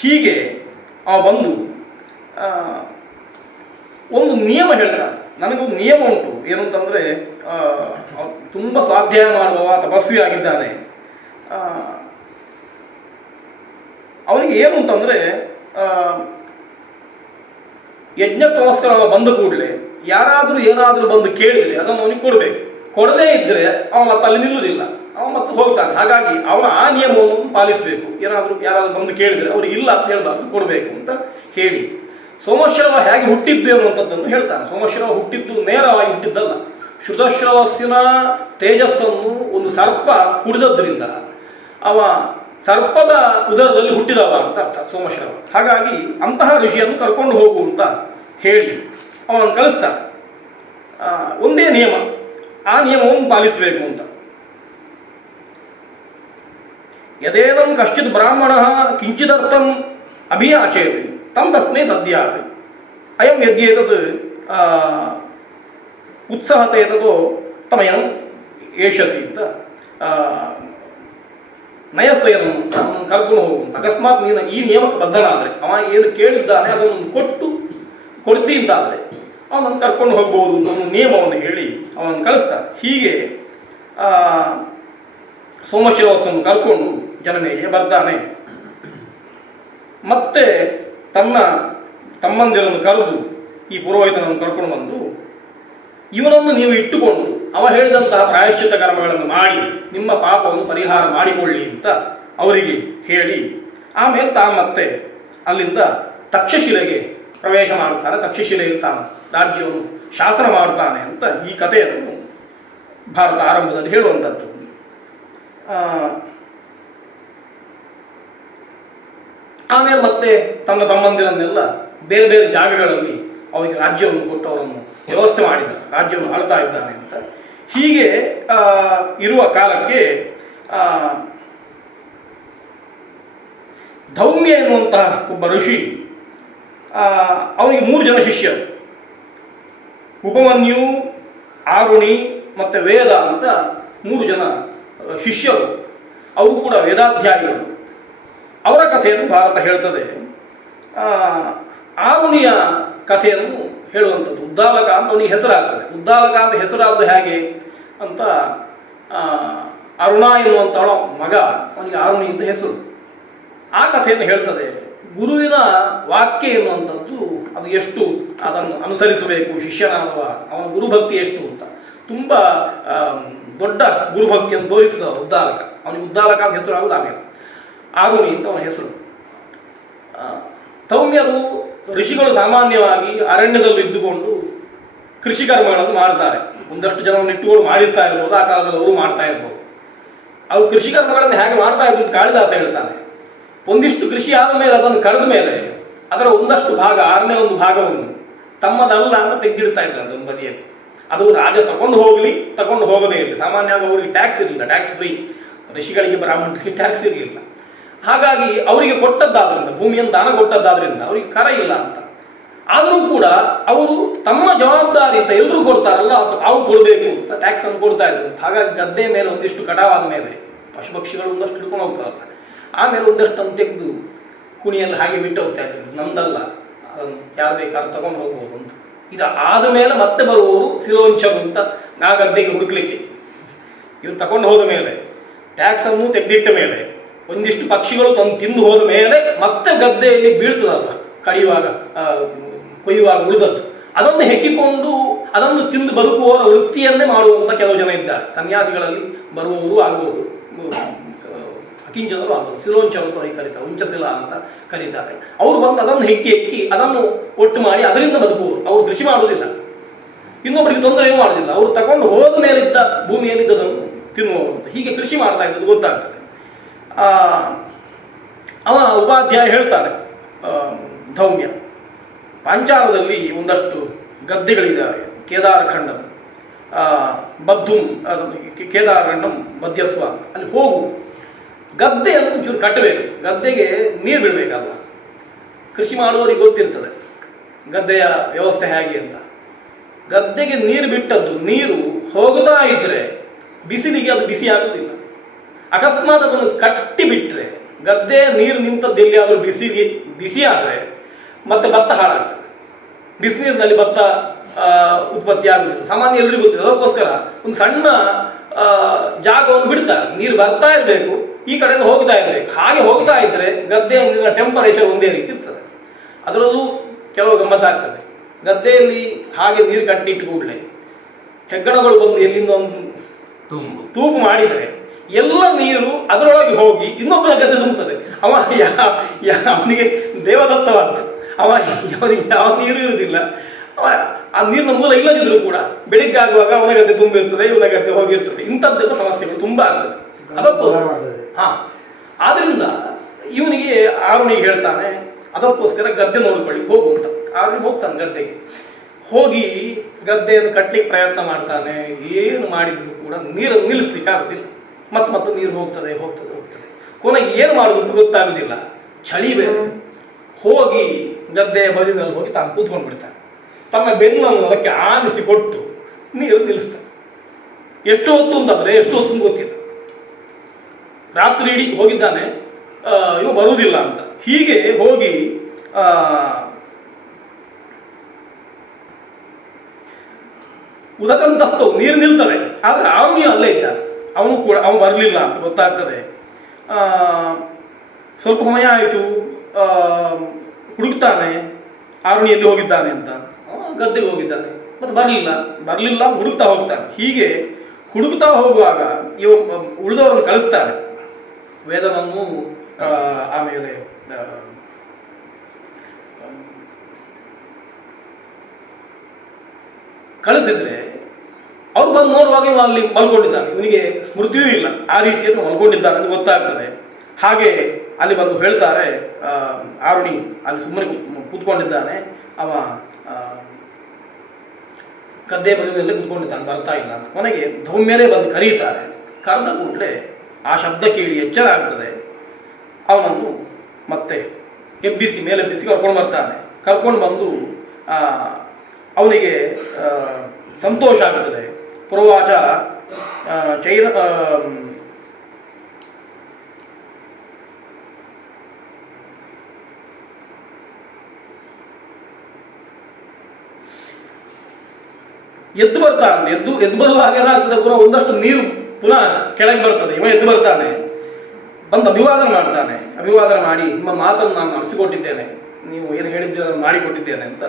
ಹೀಗೆ ಅವ ಬಂದು ಒಂದು ನಿಯಮ ಹೇಳ್ತಾನೆ. ನನಗೊಂದು ನಿಯಮ ಉಂಟು, ಏನು ಅಂತಂದರೆ ತುಂಬ ಸ್ವಾಧ್ಯಾಯ ಮಾಡುವ ತಪಸ್ವಿ ಆಗಿದ್ದಾನೆ. ಅವನಿಗೆ ಏನು ಅಂತಂದರೆ ಯಜ್ಞಕ್ಕೋಸ್ಕರ ಅವ ಬಂದ ಕೂಡಲೇ ಯಾರಾದರೂ ಏನಾದರೂ ಬಂದು ಕೇಳಿದರೆ ಅದನ್ನು ಅವನಿಗೆ ಕೊಡಬೇಕು. ಕೊಡದೇ ಇದ್ದರೆ ಅವ ಮತ್ತೆ ಅಲ್ಲಿ ನಿಲ್ಲುವುದಿಲ್ಲ, ಅವ ಮತ್ತೆ ಹೋಗ್ತಾನೆ. ಹಾಗಾಗಿ ಅವನ ಆ ನಿಯಮವನ್ನು ಪಾಲಿಸಬೇಕು. ಯಾರಾದರೂ ಬಂದು ಕೇಳಿದರೆ ಅವ್ರಿಗೆ ಇಲ್ಲ ಅಂತ ಹೇಳಬಾರ್ದು, ಕೊಡಬೇಕು ಅಂತ ಹೇಳಿ ಸೋಮಶ್ರವ ಹೇಗೆ ಹುಟ್ಟಿದ್ದು ಅನ್ನುವಂಥದ್ದನ್ನು ಹೇಳ್ತಾನೆ. ಸೋಮಶ್ರವ ಹುಟ್ಟಿದ್ದು ನೇರವಾಗಿ ಹುಟ್ಟಿದ್ದಲ್ಲ, ಶ್ರುತಶ್ರವಸ್ಸಿನ ತೇಜಸ್ಸನ್ನು ಒಂದು ಸರ್ಪ ಕುಡಿದದ್ರಿಂದ ಅವ ಸರ್ಪದ ಉದರದಲ್ಲಿ ಹುಟ್ಟಿದವ ಅಂತ ಅರ್ಥ ಸೋಮಶ್ರವ. ಹಾಗಾಗಿ ಅಂತಹ ಋಷಿಯನ್ನು ಕರ್ಕೊಂಡು ಹೋಗು ಅಂತ ಹೇಳಿ ಅವನನ್ನು ಕಳಿಸ್ತಾನೆ. ಒಂದೇ ನಿಯಮ, ಆ ನಿಯಮವನ್ನು ಪಾಲಿಸಬೇಕು ಅಂತ. ಯದೇನಂ ಕಶ್ಚಿತ್ ಬ್ರಾಹ್ಮಣ ಕಿಂಚಿದರ್ಥಂ ಅಭಿಯಾಚೇತ್ ತಂ ತಸ್ಮೈ ತದ್ಯಾತ್ ಅಯಂ ಯದ್ಯೇತದ್ ಉತ್ಸಾಹತೆ ತದೋ ತಮಯಂ ಏಷಸಿ ಅಂತ ನಯಸ್ವಯಂ ಅಂತ ಅವನನ್ನು ಕರ್ಕೊಂಡು ಹೋಗುವಂತ. ಅಕಸ್ಮಾತ್ ನೀನು ಈ ನಿಯಮಕ್ಕೆ ಬದ್ಧನಾದರೆ, ಅವ ಏನು ಕೇಳಿದ್ದಾನೆ ಅದನ್ನು ಕೊಡ್ತಿ ಅಂತಾದರೆ ಅವನನ್ನು ಕರ್ಕೊಂಡು ಹೋಗ್ಬೋದು ಅಂತ ಒಂದು ನಿಯಮವನ್ನು ಹೇಳಿ ಅವನನ್ನು ಕಳಿಸ್ತಾನೆ. ಹೀಗೆ ಸೋಮಶಿವಸನ್ನು ಕರ್ಕೊಂಡು ಜನಮೇಜಯ ಬರ್ತಾನೆ. ಮತ್ತೆ ತನ್ನ ತಮ್ಮಂದಿರನ್ನು ಕರೆದು ಈ ಪುರೋಹಿತನನ್ನು ಕರ್ಕೊಂಡು ಬಂದು, ಇವನನ್ನು ನೀವು ಇಟ್ಟುಕೊಂಡು ಅವ ಹೇಳಿದಂತಹ ಪ್ರಾಯಶ್ಚಿತ್ತ ಕರ್ಮಗಳನ್ನು ಮಾಡಿ ನಿಮ್ಮ ಪಾಪವನ್ನು ಪರಿಹಾರ ಮಾಡಿಕೊಳ್ಳಿ ಅಂತ ಅವರಿಗೆ ಹೇಳಿ ಆಮೇಲೆ ಮತ್ತೆ ಅಲ್ಲಿಂದ ತಕ್ಷಶಿಲೆಗೆ ಪ್ರವೇಶ ಮಾಡ್ತಾನೆ. ತಕ್ಷಶಿಲೆಯಲ್ಲಿ ತಾನು ರಾಜ್ಯವನ್ನು ಶಾಸನ ಮಾಡ್ತಾನೆ ಅಂತ ಈ ಕಥೆಯನ್ನು ಭಾರತ ಆರಂಭದಲ್ಲಿ ಹೇಳುವಂಥದ್ದು. ಆಮೇಲೆ ಮತ್ತೆ ತನ್ನ ತಮ್ಮಂದಿರನ್ನೆಲ್ಲ ಬೇರೆ ಬೇರೆ ಜಾಗಗಳಲ್ಲಿ ಅವರಿಗೆ ರಾಜ್ಯವನ್ನು ಕೊಟ್ಟು ಅವರನ್ನು ವ್ಯವಸ್ಥೆ ಮಾಡಿದ, ರಾಜ್ಯವನ್ನು ಆಳ್ತಾ ಇದ್ದಾನೆ ಅಂತ. ಹೀಗೆ ಇರುವ ಕಾಲಕ್ಕೆ ಧೌಮ್ಯ ಎನ್ನುವಂತಹ ಒಬ್ಬ ಋಷಿ, ಅವನಿಗೆ 3 ಜನ ಶಿಷ್ಯರು, ಉಪಮನ್ಯು, ಆರುಣಿ ಮತ್ತು ವೇದ ಅಂತ 3 ಜನ ಶಿಷ್ಯರು. ಅವರು ಕೂಡ ವೇದಾಧ್ಯಾಯಿಗಳು. ಅವರ ಕಥೆಯನ್ನು ಭಾರತ ಹೇಳ್ತದೆ. ಆರುಣಿಯ ಕಥೆಯನ್ನು ಹೇಳುವಂಥದ್ದು. ಉದ್ದಾಲಕ ಅಂತ ಅವನಿಗೆ ಹೆಸರಾಗ್ತದೆ. ಉದ್ದಾಲಕ ಅಂತ ಹೆಸರಾದ್ದು ಹೇಗೆ ಅಂತ, ಅರುಣ ಎನ್ನುವಂಥವಳ ಮಗ, ಅವನಿಗೆ ಆರುಣಿ ಅಂತ ಹೆಸರು. ಆ ಕಥೆಯನ್ನು ಹೇಳ್ತದೆ. ಗುರುವಿನ ವಾಕ್ಯ ಎನ್ನುವಂಥದ್ದು ಅದು ಎಷ್ಟು ಅದನ್ನು ಅನುಸರಿಸಬೇಕು ಶಿಷ್ಯನಾದವ, ಅವನ ಗುರುಭಕ್ತಿ ಎಷ್ಟು ಅಂತ. ತುಂಬ ದೊಡ್ಡ ಗುರುಭಕ್ತಿಯನ್ನು ತೋರಿಸಿದ ಉದ್ದಾಲಕ. ಅವನಿಗೆ ಉದ್ದಾಲಕ ಅಂತ ಹೆಸರು ಆಗುವುದು ಆಮೇಲೆ. ಆರುಣಿ ಅಂತ ಅವನ ಹೆಸರು. ತೌಮ್ಯರು ಋಷಿಗಳು ಸಾಮಾನ್ಯವಾಗಿ ಅರಣ್ಯದಲ್ಲಿ ಇದ್ದುಕೊಂಡು ಕೃಷಿ ಕರ್ಮಗಳನ್ನು ಮಾಡ್ತಾರೆ. ಒಂದಷ್ಟು ಜನವನ್ನು ಇಟ್ಟುಕೊಂಡು ಮಾಡಿಸ್ತಾ ಇರ್ಬೋದು, ಆ ಕಾಲದಲ್ಲಿ ಅವರು ಮಾಡ್ತಾ ಇರ್ಬೋದು. ಅವರು ಕೃಷಿ ಕರ್ಮಗಳನ್ನು ಹೇಗೆ ಮಾಡ್ತಾ ಇದ್ರು ಕಾಳಿದಾಸ ಹೇಳ್ತಾನೆ. ಒಂದಿಷ್ಟು ಕೃಷಿ ಆದ ಮೇಲೆ ಅದನ್ನು ಕಳೆದ ಮೇಲೆ ಅದರ ಒಂದಷ್ಟು ಭಾಗ, 6ನೇ ಒಂದು ಭಾಗವನ್ನು ತಮ್ಮದಲ್ಲ ಅಂತ ತೆಗೆದಿಡ್ತಾ ಇದ್ರು ಅಂತ ಒಂದು ಬದಿಯಲ್ಲಿ. ಅದು ರಾಜ ತಗೊಂಡು ಹೋಗಲಿ ತಗೊಂಡು ಹೋಗದೇ ಇರಲಿ. ಸಾಮಾನ್ಯವಾಗಿ ಅವರಿಗೆ ಟ್ಯಾಕ್ಸ್ ಇರಲಿಲ್ಲ, ಟ್ಯಾಕ್ಸ್ ಫ್ರೀ. ಋಷಿಗಳಿಗೆ ಬ್ರಾಹ್ಮಣರಿಗೆ ಟ್ಯಾಕ್ಸ್ ಇರಲಿಲ್ಲ. ಹಾಗಾಗಿ ಅವರಿಗೆ ಕೊಟ್ಟದ್ದಾದ್ರಿಂದ, ಭೂಮಿಯನ್ನು ದಾನ ಕೊಟ್ಟದ್ದಾದ್ರಿಂದ ಅವರಿಗೆ ಕರ ಇಲ್ಲ ಅಂತ. ಆದರೂ ಕೂಡ ಅವರು ತಮ್ಮ ಜವಾಬ್ದಾರಿ ಅಂತ ಎಲ್ಲರೂ ಕೊಡ್ತಾರಲ್ಲ, ತಾವು ಕೊಡಬೇಕು ಅಂತ ಟ್ಯಾಕ್ಸ್ ಅನ್ನು ಕೊಡ್ತಾ ಇದ್ರು. ಹಾಗಾಗಿ ಗದ್ದೆ ಮೇಲೆ ಒಂದಿಷ್ಟು ಕಟಾವಾದ ಮೇಲೆ ಪಶು ಪಕ್ಷಿಗಳು ಒಂದಷ್ಟು ಹಿಡ್ಕೊಂಡು ಹೋಗ್ತಾರಲ್ಲ, ಆಮೇಲೆ ಒಂದಷ್ಟನ್ನು ತೆಗೆದು ಕುಣಿಯಲ್ಲಿ ಹಾಗೆ ಬಿಟ್ಟು ಹೋಗ್ತಾ ಇದ್ರು. ನಂದಲ್ಲ, ಅದನ್ನು ಯಾರು ಬೇಕಾದ್ರೂ ತಗೊಂಡು ಹೋಗ್ಬೋದು ಅಂತ. ಇದು ಆದ ಮೇಲೆ ಮತ್ತೆ ಬರುವವರು ಸಿಲೋಂಚರು ಅಂತ ಆ ಗದ್ದೆಗೆ ಹುಡುಕ್ಲಿಕ್ಕೆ. ಇವ್ರು ತಗೊಂಡು ಹೋದ ಮೇಲೆ, ಟ್ಯಾಕ್ಸ್ ಅನ್ನು ತೆಗೆದಿಟ್ಟ ಮೇಲೆ, ಒಂದಿಷ್ಟು ಪಕ್ಷಿಗಳು ತಿಂದು ಹೋದ ಮೇಲೆ ಮತ್ತೆ ಗದ್ದೆಯಲ್ಲಿ ಬೀಳ್ತದಲ್ವ ಕಡಿಯುವಾಗ, ಕೊಯ್ಯುವಾಗ ಉಳಿದದ್ದು, ಅದನ್ನು ಹೆಕ್ಕಿಕೊಂಡು ಅದನ್ನು ತಿಂದು ಬದುಕುವವರ ವೃತ್ತಿಯನ್ನೇ ಮಾಡುವಂಥ ಕೆಲವು ಜನ ಇದ್ದಾರೆ. ಸನ್ಯಾಸಿಗಳಲ್ಲಿ ಬರುವವರು ಆಗ್ಬೋದು, ಅಕಿಂಚನರು ಆಗ್ಬೋದು. ಸಿಲೋಂಚರು ಅಂತ ಅವರಿಗೆ ಕರೀತಾರೆ, ಉಂಚಶಿಲ ಅಂತ ಕರೀತಾರೆ. ಅವರು ಬಂದು ಅದನ್ನು ಹೆಕ್ಕಿ ಅದನ್ನು ಒಟ್ಟು ಮಾಡಿ ಅದರಿಂದ ಬದುಕುವರು. ಅವರು ಕೃಷಿ ಮಾಡುವುದಿಲ್ಲ, ಇನ್ನೊಬ್ಬರಿಗೆ ತೊಂದರೆಯೂ ಮಾಡುವುದಿಲ್ಲ. ಅವರು ತಗೊಂಡು ಹೋದ ಮೇಲಿದ್ದ ಭೂಮಿಯಲ್ಲಿದ್ದದನ್ನು ತಿನ್ನುವವರು ಅಂತ. ಹೀಗೆ ಕೃಷಿ ಮಾಡ್ತಾ ಇದ್ದದ್ದು ಗೊತ್ತಾಗ್ತದೆ. ಅವ ಉಪಾಧ್ಯಾಯ ಹೇಳ್ತಾರೆ, ಧೌಮ್ಯ ಪಾಂಚಾಲದಲ್ಲಿ ಒಂದಷ್ಟು ಗದ್ದೆಗಳಿದ್ದಾವೆ. ಕೇದಾರಖಂಡಂ ಬದ್ದುಂ, ಕೇದಾರಖಂಡಂ ಬದ್ಯಸ್ವ, ಅಲ್ಲಿ ಹೋಗು. ಗದ್ದೆಯನ್ನು ಚೂರು ಕಟ್ಟಬೇಕು, ಗದ್ದೆಗೆ ನೀರು ಬಿಡಬೇಕಲ್ಲ. ಕೃಷಿ ಮಾಡುವವರಿಗೆ ಗೊತ್ತಿರ್ತದೆ ಗದ್ದೆಯ ವ್ಯವಸ್ಥೆ ಹೇಗೆ ಅಂತ. ಗದ್ದೆಗೆ ನೀರು ಬಿಟ್ಟದ್ದು ನೀರು ಹೋಗುತ್ತಾ ಇದ್ದರೆ ಬಿಸಿಲಿಗೆ ಅದು ಬಿಸಿ ಆಗುವುದಿಲ್ಲ. ಅಕಸ್ಮಾತ್ ಅದನ್ನು ಕಟ್ಟಿ ಬಿಟ್ಟರೆ ಗದ್ದೆ ನೀರು ನಿಂತದ್ದು ಎಲ್ಲಿಯಾದರೂ ಬಿಸಿ ಆದರೆ ಮತ್ತೆ ಭತ್ತ ಹಾಳಾಗ್ತದೆ. ಬಿಸಿನೀರಿನಲ್ಲಿ ಭತ್ತ ಉತ್ಪತ್ತಿ ಆಗುವುದಿಲ್ಲ, ಸಾಮಾನ್ಯ ಎಲ್ಲರಿಗೂ ಗೊತ್ತಿದೆ. ಅದಕ್ಕೋಸ್ಕರ ಒಂದು ಸಣ್ಣ ಜಾಗವನ್ನು ಬಿಡ್ತಾರೆ, ನೀರು ಬರ್ತಾ ಇರಬೇಕು, ಈ ಕಡೆಯಿಂದ ಹೋಗ್ತಾ ಇರಬೇಕು. ಹಾಗೆ ಹೋಗ್ತಾ ಇದ್ದರೆ ಗದ್ದೆಯ ನೀರಿನ ಟೆಂಪರೇಚರ್ ಒಂದೇ ರೀತಿ ಇರ್ತದೆ. ಅದರಲ್ಲೂ ಕೆಲವು ಗಮ್ಮತ್ತಾಗ್ತದೆ. ಗದ್ದೆಯಲ್ಲಿ ಹಾಗೆ ನೀರು ಕಟ್ಟಿಟ್ಟು ಕೂಡಲೇ ಹೆಗ್ಗಣಗಳು ಬಂದು ಎಲ್ಲಿಂದ ಒಂದು ತೂಪು ಮಾಡಿದರೆ ಎಲ್ಲ ನೀರು ಅದರೊಳಗೆ ಹೋಗಿ ಇನ್ನೊಬ್ಬರ ಗದ್ದೆ ತುಂಬುತ್ತದೆ. ಅವನಿಗೆ ದೇವದತ್ತವಾದ್ದು, ಅವನಿಗೆ ಯಾವ ನೀರು ಇರುವುದಿಲ್ಲ. ಆ ನೀರಿನ ಮೂಲ ಇಲ್ಲದಿದ್ರೂ ಕೂಡ ಬೆಳಿಗ್ಗೆ ಆಗುವಾಗ ಅವನ ಗದ್ದೆ ತುಂಬಿರ್ತದೆ, ಇವನ ಗದ್ದೆ ಹೋಗಿರ್ತದೆ. ಇಂಥದ್ದೆಲ್ಲ ಸಮಸ್ಯೆಗಳು ತುಂಬ ಆಗ್ತದೆ. ಆದ್ರಿಂದ ಇವನಿಗೆ ಆರುಣಿಗೆ ಹೇಳ್ತಾನೆ, ಅದಕ್ಕೋಸ್ಕರ ಗದ್ದೆ ನೋಡ್ಕೊಳ್ಳಿ ಹೋಗು ಅಂತ. ಆರುಣಿ ಹೋಗ್ತಾನೆ ಗದ್ದೆಗೆ. ಹೋಗಿ ಗದ್ದೆಯನ್ನು ಕಟ್ಟಲಿಕ್ಕೆ ಪ್ರಯತ್ನ ಮಾಡ್ತಾನೆ. ಏನು ಮಾಡಿದ್ರು ಕೂಡ ನೀರನ್ನು ನಿಲ್ಲಿಸ್ಲಿಕ್ಕೆ ಆಗುದಿಲ್ಲ. ಮತ್ತೆ ನೀರು ಹೋಗ್ತದೆ. ಕೊನೆಗೆ ಏನು ಮಾಡುದು ಅಂತ ಗೊತ್ತಾಗುದಿಲ್ಲ. ಚಳಿ ಬೇರೆ. ಹೋಗಿ ಗದ್ದೆಯ ಬದಿನಲ್ಲಿ ಹೋಗಿ ತಾನು ಕೂತ್ಕೊಂಡು ಬಿಡ್ತಾನೆ. ತನ್ನ ಬೆನ್ನನ್ನು ಅದಕ್ಕೆ ಆನಿಸಿ ಕೊಟ್ಟು ನೀರು ನಿಲ್ಲಿಸ್ತಾನೆ. ಎಷ್ಟು ಹೊತ್ತು ಅಂತಂದ್ರೆ ಎಷ್ಟು ಹೊತ್ತು ಗೊತ್ತಿಲ್ಲ. ರಾತ್ರಿ ಇಡೀ ಹೋಗಿದ್ದಾನೆ, ಇವ ಬರುವುದಿಲ್ಲ ಅಂತ. ಹೀಗೆ ಹೋಗಿ ಉದಕಂತಸ್ತವು ನೀರು ನಿಲ್ತದೆ. ಆದರೆ ಆರುಣಿಯು ಅಲ್ಲೇ ಇದ್ದಾನೆ. ಅವನು ಬರಲಿಲ್ಲ ಅಂತ ಗೊತ್ತಾಗ್ತದೆ. ಸ್ವಲ್ಪ ಸಮಯ ಆಯಿತು, ಹುಡುಕ್ತಾನೆ ಆರುಣಿಯಲ್ಲಿ ಹೋಗಿದ್ದಾನೆ ಅಂತ. ಗದ್ದೆಗೆ ಹೋಗಿದ್ದಾನೆ, ಮತ್ತೆ ಬರಲಿಲ್ಲ ಹುಡುಕ್ತಾ ಹೋಗ್ತಾನೆ. ಹೀಗೆ ಹುಡುಕ್ತಾ ಹೋಗುವಾಗ ಇವ ಉಳಿದವರನ್ನು ಕಳಿಸ್ತಾನೆ. ವೇದನನ್ನು ಆಮೇಲೆ ಕಳಿಸಿದ್ರೆ ಅವ್ರು ಬಂದು ನೋಡುವಾಗ ಇವ ಅಲ್ಲಿ ಮಲ್ಕೊಂಡಿದ್ದಾನೆ. ಇವನಿಗೆ ಸ್ಮೃತಿಯೂ ಇಲ್ಲ, ಆ ರೀತಿಯನ್ನು ಮಲ್ಕೊಂಡಿದ್ದಾನೆ ಅಂತ ಗೊತ್ತಾಗ್ತದೆ. ಹಾಗೆ ಅಲ್ಲಿ ಬಂದು ಹೇಳ್ತಾರೆ, ಆರುಣಿ ಅಲ್ಲಿ ಸುಮ್ಮನೆ ಕೂತ್ಕೊಂಡಿದ್ದಾನೆ, ಅವ ಗದ್ದೆ ಬದಿಯಲ್ಲಿ ಕೂತ್ಕೊಂಡಿದ್ದಾನೆ, ಬರ್ತಾ ಇಲ್ಲ ಅಂತ. ಕೊನೆಗೆ ಧೌಮ್ಯನೇ ಬಂದು ಕರೀತಾರೆ. ಕರೆದ ಕೂಡಲೇ ಆ ಶಬ್ದ ಕೇಳಿ ಎಚ್ಚರ ಆಗ್ತದೆ. ಅವನನ್ನು ಮತ್ತೆ ಮೇಲೆಬ್ಬಿಸಿ ಕರ್ಕೊಂಡು ಬರ್ತಾನೆ. ಕರ್ಕೊಂಡು ಬಂದು ಅವನಿಗೆ ಸಂತೋಷ ಆಗುತ್ತದೆ. ಪುರವಾಚ ಎದ್ದು ಬರ್ತಾನೆ. ಎದ್ದು ಬರುವಾಗ ಏನಾಗ್ತದೆ, ಪುನಃ ಒಂದಷ್ಟು ನೀರು ಪುನಃ ಕೆಳಗೆ ಬರ್ತದೆ. ಇವ ಎದ್ದು ಬರ್ತಾನೆ, ಬಂದು ಅಭಿವಾದನೆ ಮಾಡ್ತಾನೆ. ಅಭಿವಾದನೆ ಮಾಡಿ, ನಿಮ್ಮ ಮಾತನ್ನು ನಾನು ನಡೆಸಿಕೊಟ್ಟಿದ್ದೇನೆ, ನೀವು ಏನು ಹೇಳಿದ್ದೀರ ಮಾಡಿಕೊಟ್ಟಿದ್ದೇನೆ ಅಂತ.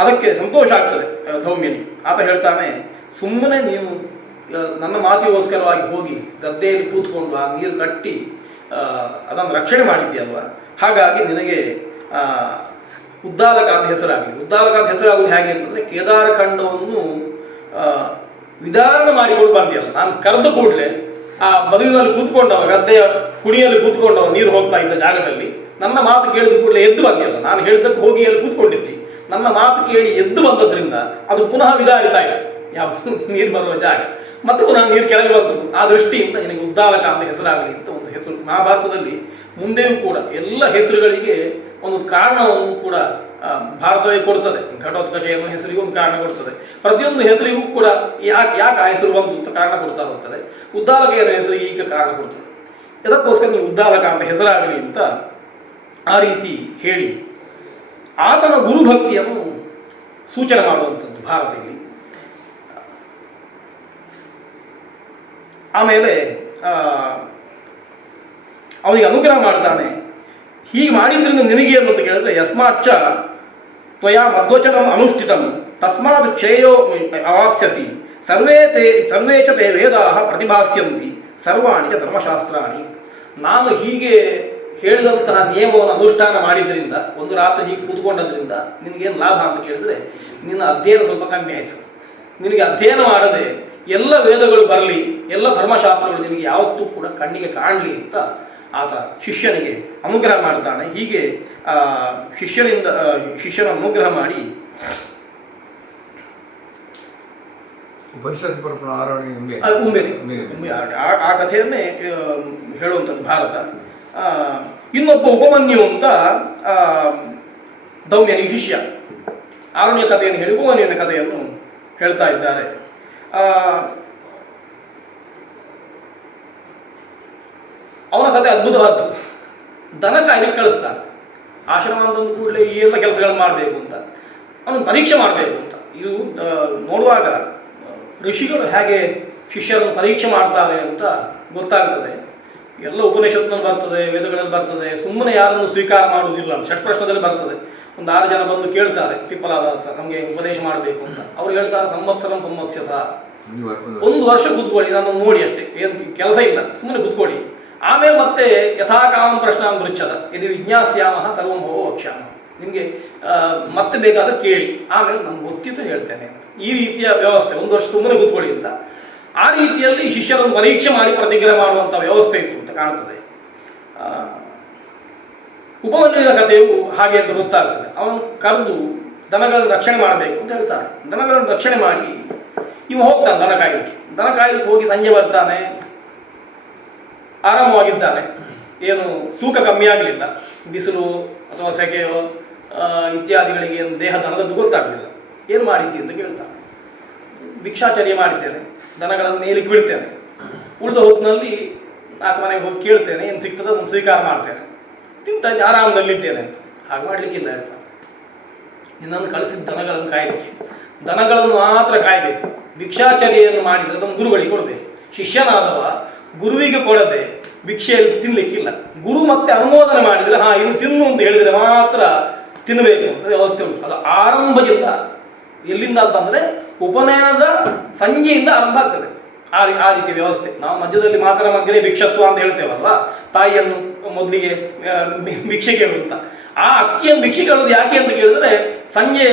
ಅದಕ್ಕೆ ಸಂತೋಷ ಆಗ್ತದೆ ಧೌಮ್ಯನಿ. ಆತ ಹೇಳ್ತಾನೆ, ಸುಮ್ಮನೆ ನೀವು ನನ್ನ ಮಾತಿಗೋಸ್ಕರವಾಗಿ ಹೋಗಿ ಗದ್ದೆಯಲ್ಲಿ ಕೂತ್ಕೊಂಡು ಆ ನೀರು ಕಟ್ಟಿ ಅದನ್ನು ರಕ್ಷಣೆ ಮಾಡಿದ್ದೀಯಲ್ವ, ಹಾಗಾಗಿ ನಿನಗೆ ಉದ್ದಾಲಕ ಅಂತ ಹೆಸರಾಗಲಿ. ಉದ್ದಾಲಕ ಅಂತ ಹೆಸರಾಗುವುದು ಹೇಗೆ ಅಂತಂದರೆ, ಕೇದಾರಖಂಡವನ್ನು ವಿಧಾರಣ ಮಾಡಿಕೊಂಡು ಬಂದಿಯಲ್ಲ. ನಾನು ಕರೆದ ಕೂಡಲೇ ಆ ಮದುವೆಯಲ್ಲಿ ಕೂತ್ಕೊಂಡವ, ಗದ್ದೆಯ ಕುಣಿಯಲ್ಲಿ ಕೂತ್ಕೊಂಡವ, ನೀರು ಹೋಗ್ತಾ ಇದ್ದ ಜಾಗದಲ್ಲಿ ನನ್ನ ಮಾತು ಕೇಳಿದ ಕೂಡಲೇ ಎದ್ದು ಬಂದಿಯಲ್ಲ. ನಾನು ಹೇಳಿದ್ದಕ್ಕೆ ಹೋಗಿ ಅಲ್ಲಿ ಕೂತ್ಕೊಂಡಿದ್ದೆ. ನನ್ನ ಮಾತು ಕೇಳಿ ಎದ್ದು ಬಂದದ್ರಿಂದ ಅದು ಪುನಃ ವಿಧಾರಿತ ಆಯಿತು, ಯಾವುದು ನೀರು ಬರುವ ಜಾಗ. ಮತ್ತು ಪುನಃ ನೀರು ಕೆಳಗೆ ಬಂತು. ಆ ದೃಷ್ಟಿಯಿಂದ ನಿನಗೆ ಉದ್ದಾಲಕ ಅಂತ ಹೆಸರಾಗಲಿ ಅಂತ ಒಂದು ಹೆಸರು. ಮಹಾಭಾರತದಲ್ಲಿ ಮುಂದೆಯೂ ಕೂಡ ಎಲ್ಲ ಹೆಸರುಗಳಿಗೆ ಒಂದು ಕಾರಣವನ್ನು ಕೂಡ ಭಾರತವೇ ಕೊಡ್ತದೆ. ಘಟೋತ್ಕಚ ಎನ್ನುವ ಹೆಸರಿಗೂ ಒಂದು ಕಾರಣ ಕೊಡ್ತದೆ. ಪ್ರತಿಯೊಂದು ಹೆಸರಿಗೂ ಕೂಡ ಯಾಕೆ ಆ ಹೆಸರು ಬಂತು ಅಂತ ಕಾರಣ ಕೊಡ್ತಾ ಹೋಗ್ತದೆ. ಉದ್ದಾಲಕ ಎನ್ನುವ ಹೆಸರಿಗೆ ಈಗ ಕಾರಣ ಕೊಡ್ತದೆ. ಇದಕ್ಕೋಸ್ಕರ ನೀವು ಉದ್ದಾಲಕ ಅಂತ ಹೆಸರಾಗಲಿ ಅಂತ ಆ ರೀತಿ ಹೇಳಿ ಆತನ ಗುರುಭಕ್ತಿಯನ್ನು ಸೂಚನೆ ಮಾಡುವಂಥದ್ದು ಭಾರತದಲ್ಲಿ. ಆಮೇಲೆ ಅವನಿಗೆ ಅನುಗ್ರಹ ಮಾಡ್ತಾನೆ. ಹೀಗೆ ಮಾಡಿದ್ರಿಂದ ನಿನಗೆ ಅಂತ ಕೇಳಿದ್ರೆ, ಯಸ್ಮಾಚ್ಚ ತ್ವಯಾ ಮಧ್ವಚನಂ ಅನುಷ್ಠಿತಂ ತಸ್ಮಾತ್ ಶ್ರೇಯೋ ಅವಾಪ್ಸ್ಯಸಿ ಸರ್ವೇ ಚ ತೇ ವೇದಾಃ ಪ್ರತಿಭಾಸ್ಯಂತಿ ಸರ್ವಾಣಿ ಚ ಧರ್ಮಶಾಸ್ತ್ರಾಣಿ. ನಾನು ಹೀಗೆ ಹೇಳಿದಂತಹ ನಿಯಮವನ್ನು ಅನುಷ್ಠಾನ ಮಾಡಿದ್ರಿಂದ, ಒಂದು ರಾತ್ರಿ ಹೀಗೆ ಕೂತ್ಕೊಂಡದ್ರಿಂದ ನಿನಗೇನು ಲಾಭ ಅಂತ ಕೇಳಿದ್ರೆ, ನಿನ್ನ ಅಧ್ಯಯನ ಸ್ವಲ್ಪ ಕಮ್ಮಿ ಆಯಿತು. ನಿನಗೆ ಅಧ್ಯಯನ ಮಾಡದೆ ಎಲ್ಲ ವೇದಗಳು ಬರಲಿ, ಎಲ್ಲ ಧರ್ಮಶಾಸ್ತ್ರಗಳು ನಿನಗೆ ಯಾವತ್ತೂ ಕೂಡ ಕಣ್ಣಿಗೆ ಕಾಣಲಿ ಅಂತ ಆತ ಶಿಷ್ಯನಿಗೆ ಅನುಗ್ರಹ ಮಾಡ್ತಾನೆ. ಹೀಗೆ ಶಿಷ್ಯನ ಅನುಗ್ರಹ ಮಾಡಿ ಆ ಕಥೆಯನ್ನೇ ಹೇಳುವಂಥದ್ದು ಭಾರತ. ಇನ್ನೊಬ್ಬ ಉಪಮನ್ಯು ಅಂತ ದೌಮ್ಯನಿಗೆ ಶಿಷ್ಯ ಆರಣ್ಯ ಕಥೆಯನ್ನು ಹೇಳಿ ಉಪಮನ್ಯುವಿನ ಕಥೆಯನ್ನು ಹೇಳ್ತಾ ಇದ್ದಾರೆ. ಅವನ ಕಥೆ ಅದ್ಭುತವಾದ್ದು. ದನ ಕಾಯ್ಲಿಕ್ಕೆ ಕಳಿಸ್ತಾನೆ. ಆಶ್ರಮ ಅಂತಂದು ಕೂಡಲೇ ಈ ಎಲ್ಲ ಕೆಲಸಗಳನ್ನು ಮಾಡಬೇಕು ಅಂತ, ಅವನು ಪರೀಕ್ಷೆ ಮಾಡಬೇಕು ಅಂತ. ಇದು ನೋಡುವಾಗ ಋಷಿಗಳು ಹೇಗೆ ಶಿಷ್ಯರನ್ನು ಪರೀಕ್ಷೆ ಮಾಡ್ತಾರೆ ಅಂತ ಗೊತ್ತಾಗ್ತದೆ. ಎಲ್ಲ ಉಪನಿಷತ್ನಲ್ಲಿ ಬರ್ತದೆ, ವೇದಗಳಲ್ಲಿ ಬರ್ತದೆ. ಸುಮ್ಮನೆ ಯಾರನ್ನು ಸ್ವೀಕಾರ ಮಾಡುವುದಿಲ್ಲ. ಷಟ್ಪ್ರಶ್ನದಲ್ಲಿ ಬರ್ತದೆ. ಒಂದು 6 ಜನ ಬಂದು ಕೇಳ್ತಾರೆ ಪಿಪ್ಪಲಾದ ನಮಗೆ ಉಪದೇಶ ಮಾಡಬೇಕು ಅಂತ. ಅವ್ರು ಹೇಳ್ತಾರೆ, ಸಂವತ್ಸರಂ ಸಂವತ್ಸರ, 1 ವರ್ಷ ಕೂತ್ಕೊಳ್ಳಿ, ನಾನು ನೋಡಿ ಅಷ್ಟೇ, ಏನು ಕೆಲಸ ಇಲ್ಲ, ಸುಮ್ಮನೆ ಕೂತ್ಕೊಳ್ಳಿ. ಆಮೇಲೆ ಮತ್ತೆ ಯಥಾಕಾಮಂ ಪ್ರಶ್ನಾಂ ಪೃಚ್ಛತ ಇದು ವಿಜ್ಞಾಸ್ಯಾಮಃ ಸರ್ವಂ ಭೋ ವಕ್ಷ್ಯಾಮ. ನಿಮಗೆ ಮತ್ತೆ ಬೇಕಾದ ಕೇಳಿ, ಆಮೇಲೆ ನಮ್ಗೆ ಗೊತ್ತಿತ್ತು ಹೇಳ್ತೇನೆ ಅಂತ. ಈ ರೀತಿಯ ವ್ಯವಸ್ಥೆ, 1 ವರ್ಷ ಸುಮ್ಮನೆ ಕೂತ್ಕೊಳ್ಳಿ ಅಂತ. ಆ ರೀತಿಯಲ್ಲಿ ಶಿಷ್ಯರನ್ನು ಪರೀಕ್ಷೆ ಮಾಡಿ ಪ್ರತಿಗ್ರಹ ಮಾಡುವಂಥ ವ್ಯವಸ್ಥೆ ಇತ್ತು ಅಂತ ಕಾಣ್ತದೆ. ಉಪಮನ್ಯುವಿನ ಕಥೆಯು ಹಾಗೆ ಅಂತ ಗೊತ್ತಾಗ್ತದೆ. ಅವನು ಕರೆದು ದನಗಳನ್ನು ರಕ್ಷಣೆ ಮಾಡಬೇಕು ಅಂತ ಹೇಳ್ತಾನೆ. ದನಗಳನ್ನು ರಕ್ಷಣೆ ಮಾಡಿ ಇವ ಹೋಗ್ತಾನೆ ದನ ಕಾಯ್ಲಿಕ್ಕೆ. ದನ ಕಾಯ್ಲಿಕ್ಕೆ ಹೋಗಿ ಸಂಜೆ ಬರ್ತಾನೆ. ಆರಾಮವಾಗಿದ್ದಾನೆ, ಏನು ತೂಕ ಕಮ್ಮಿ ಆಗಲಿಲ್ಲ. ಬಿಸಿಲು ಅಥವಾ ಸೆಕೆಯೋ ಇತ್ಯಾದಿಗಳಿಗೆ ಏನು ದೇಹ ದನದದ್ದು ಗೊತ್ತಾಗಲಿಲ್ಲ. ಏನು ಮಾಡಿದ್ದಿ ಅಂತ ಕೇಳ್ತಾನೆ. ಭಿಕ್ಷಾಚರ್ಯ ಮಾಡಿದ್ದೇನೆ, ದನಗಳನ್ನು ಮೇಲಿಗೆ ಬಿಡ್ತೇನೆ, ಉಳಿದ ಹೊತ್ತಿನಲ್ಲಿ 4 ಮನೆಗೆ ಹೋಗಿ ಕೇಳ್ತೇನೆ, ಏನು ಸಿಗ್ತದೆ ಅದನ್ನು ಸ್ವೀಕಾರ ಮಾಡ್ತೇನೆ, ತಿಂತ ಆರಾಮದಲ್ಲಿದ್ದೇನೆ ಅಂತ. ಹಾಗೆ ಮಾಡಲಿಕ್ಕಿಲ್ಲ ಅಂತ. ನಿನ್ನನ್ನು ಕಳಿಸಿದ ದನಗಳನ್ನು ಕಾಯಲಿಕ್ಕೆ, ದನಗಳನ್ನು ಮಾತ್ರ ಕಾಯಬೇಕು. ಭಿಕ್ಷಾಚರ್ಯೆಯನ್ನು ಮಾಡಿದರೆ ಅದನ್ನು ಗುರುಗಳಿಗೆ ಕೊಡಬೇಕು. ಶಿಷ್ಯನಾದವ ಗುರುವಿಗೆ ಕೊಡದೆ ಭಿಕ್ಷೆಯಲ್ಲಿ ತಿನ್ನಲಿಕ್ಕಿಲ್ಲ. ಗುರು ಮತ್ತೆ ಅನುಮೋದನೆ ಮಾಡಿದರೆ ಇನ್ನು ತಿನ್ನು ಅಂತ ಹೇಳಿದರೆ ಮಾತ್ರ ತಿನ್ನಬೇಕು ಅಂತ ವ್ಯವಸ್ಥೆ ಉಂಟು. ಅದು ಆರಂಭದಿಂದ ಎಲ್ಲಿಂದ ಅಂತಂದರೆ ಉಪನಯನದ ಸಂಜೆಯಿಂದ ಆರಂಭ ಆಗ್ತದೆ. ಆ ರೀತಿಯ ವ್ಯವಸ್ಥೆ. ನಾವು ಮಧ್ಯದಲ್ಲಿ ಮಾತರ ಮಗ್ಗಲೇ ಭಿಕ್ಷಸ್ವ ಅಂತ ಹೇಳ್ತೇವಲ್ವ, ತಾಯಿಯನ್ನು ಮೊದಲಿಗೆ ಭಿಕ್ಷೆ ಕೇಳುವಂತ. ಆ ಅಕ್ಕಿಯನ್ನು ಭಿಕ್ಷೆ ಕೇಳೋದು ಯಾಕೆ ಅಂತ ಕೇಳಿದ್ರೆ, ಸಂಜೆ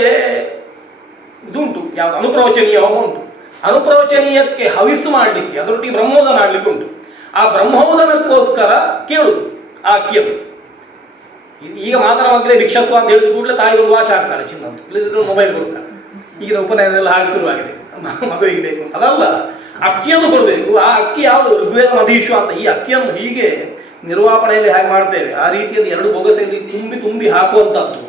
ಇದುಂಟು, ಯಾವುದು ಅನುಪ್ರವಚನೀಯ ಹೋಮ ಉಂಟು. ಅನುಪ್ರವಚನೀಯಕ್ಕೆ ಹವಿಸ್ಸು ಮಾಡಲಿಕ್ಕೆ, ಅದರೊಟ್ಟಿಗೆ ಬ್ರಹ್ಮೋದನ ಮಾಡಲಿಕ್ಕೆ ಉಂಟು. ಆ ಬ್ರಹ್ಮೋದನಕ್ಕೋಸ್ಕರ ಕೇಳುದು ಆ ಅಕ್ಕಿಯನ್ನು. ಈಗ ಮಾತರ ಮಗ್ಗಲೇ ಭಿಕ್ಷಸ್ವ ಅಂತ ಹೇಳಿದ ಕೂಡಲೇ ತಾಯಿ ಒಂದು ವಾಚ್ ಹಾಕ್ತಾಳೆ, ಚಿನ್ನ ಅಂತ, ಇಲ್ಲದಿದ್ರೆ ಮೊಬೈಲ್ ಕೊಡ್ತಾಳೆ. ಈಗಿನ ಉಪನಯನೆಲ್ಲ ಹಾಗೆ ಶುರುವಾಗಿದೆ, ಮಗುವಿಗೆ ಬೇಕು ಅಂತ. ಅದಲ್ಲ, ಅಕ್ಕಿಯನ್ನು ಕೊಡಬೇಕು. ಆ ಅಕ್ಕಿ ಯಾವುದು? ಋಗ್ವೇದ ಮಧೀಶ್ವ ಅಂತ. ಈ ಅಕ್ಕಿಯನ್ನು ಹೀಗೆ ನಿರ್ವಾಪಣೆಯಲ್ಲಿ ಹೇಗೆ ಮಾಡ್ತೇವೆ ಆ ರೀತಿಯಲ್ಲಿ 2 ಬೊಗಸೆಯಲ್ಲಿ ತುಂಬಿ ಹಾಕುವಂಥದ್ದು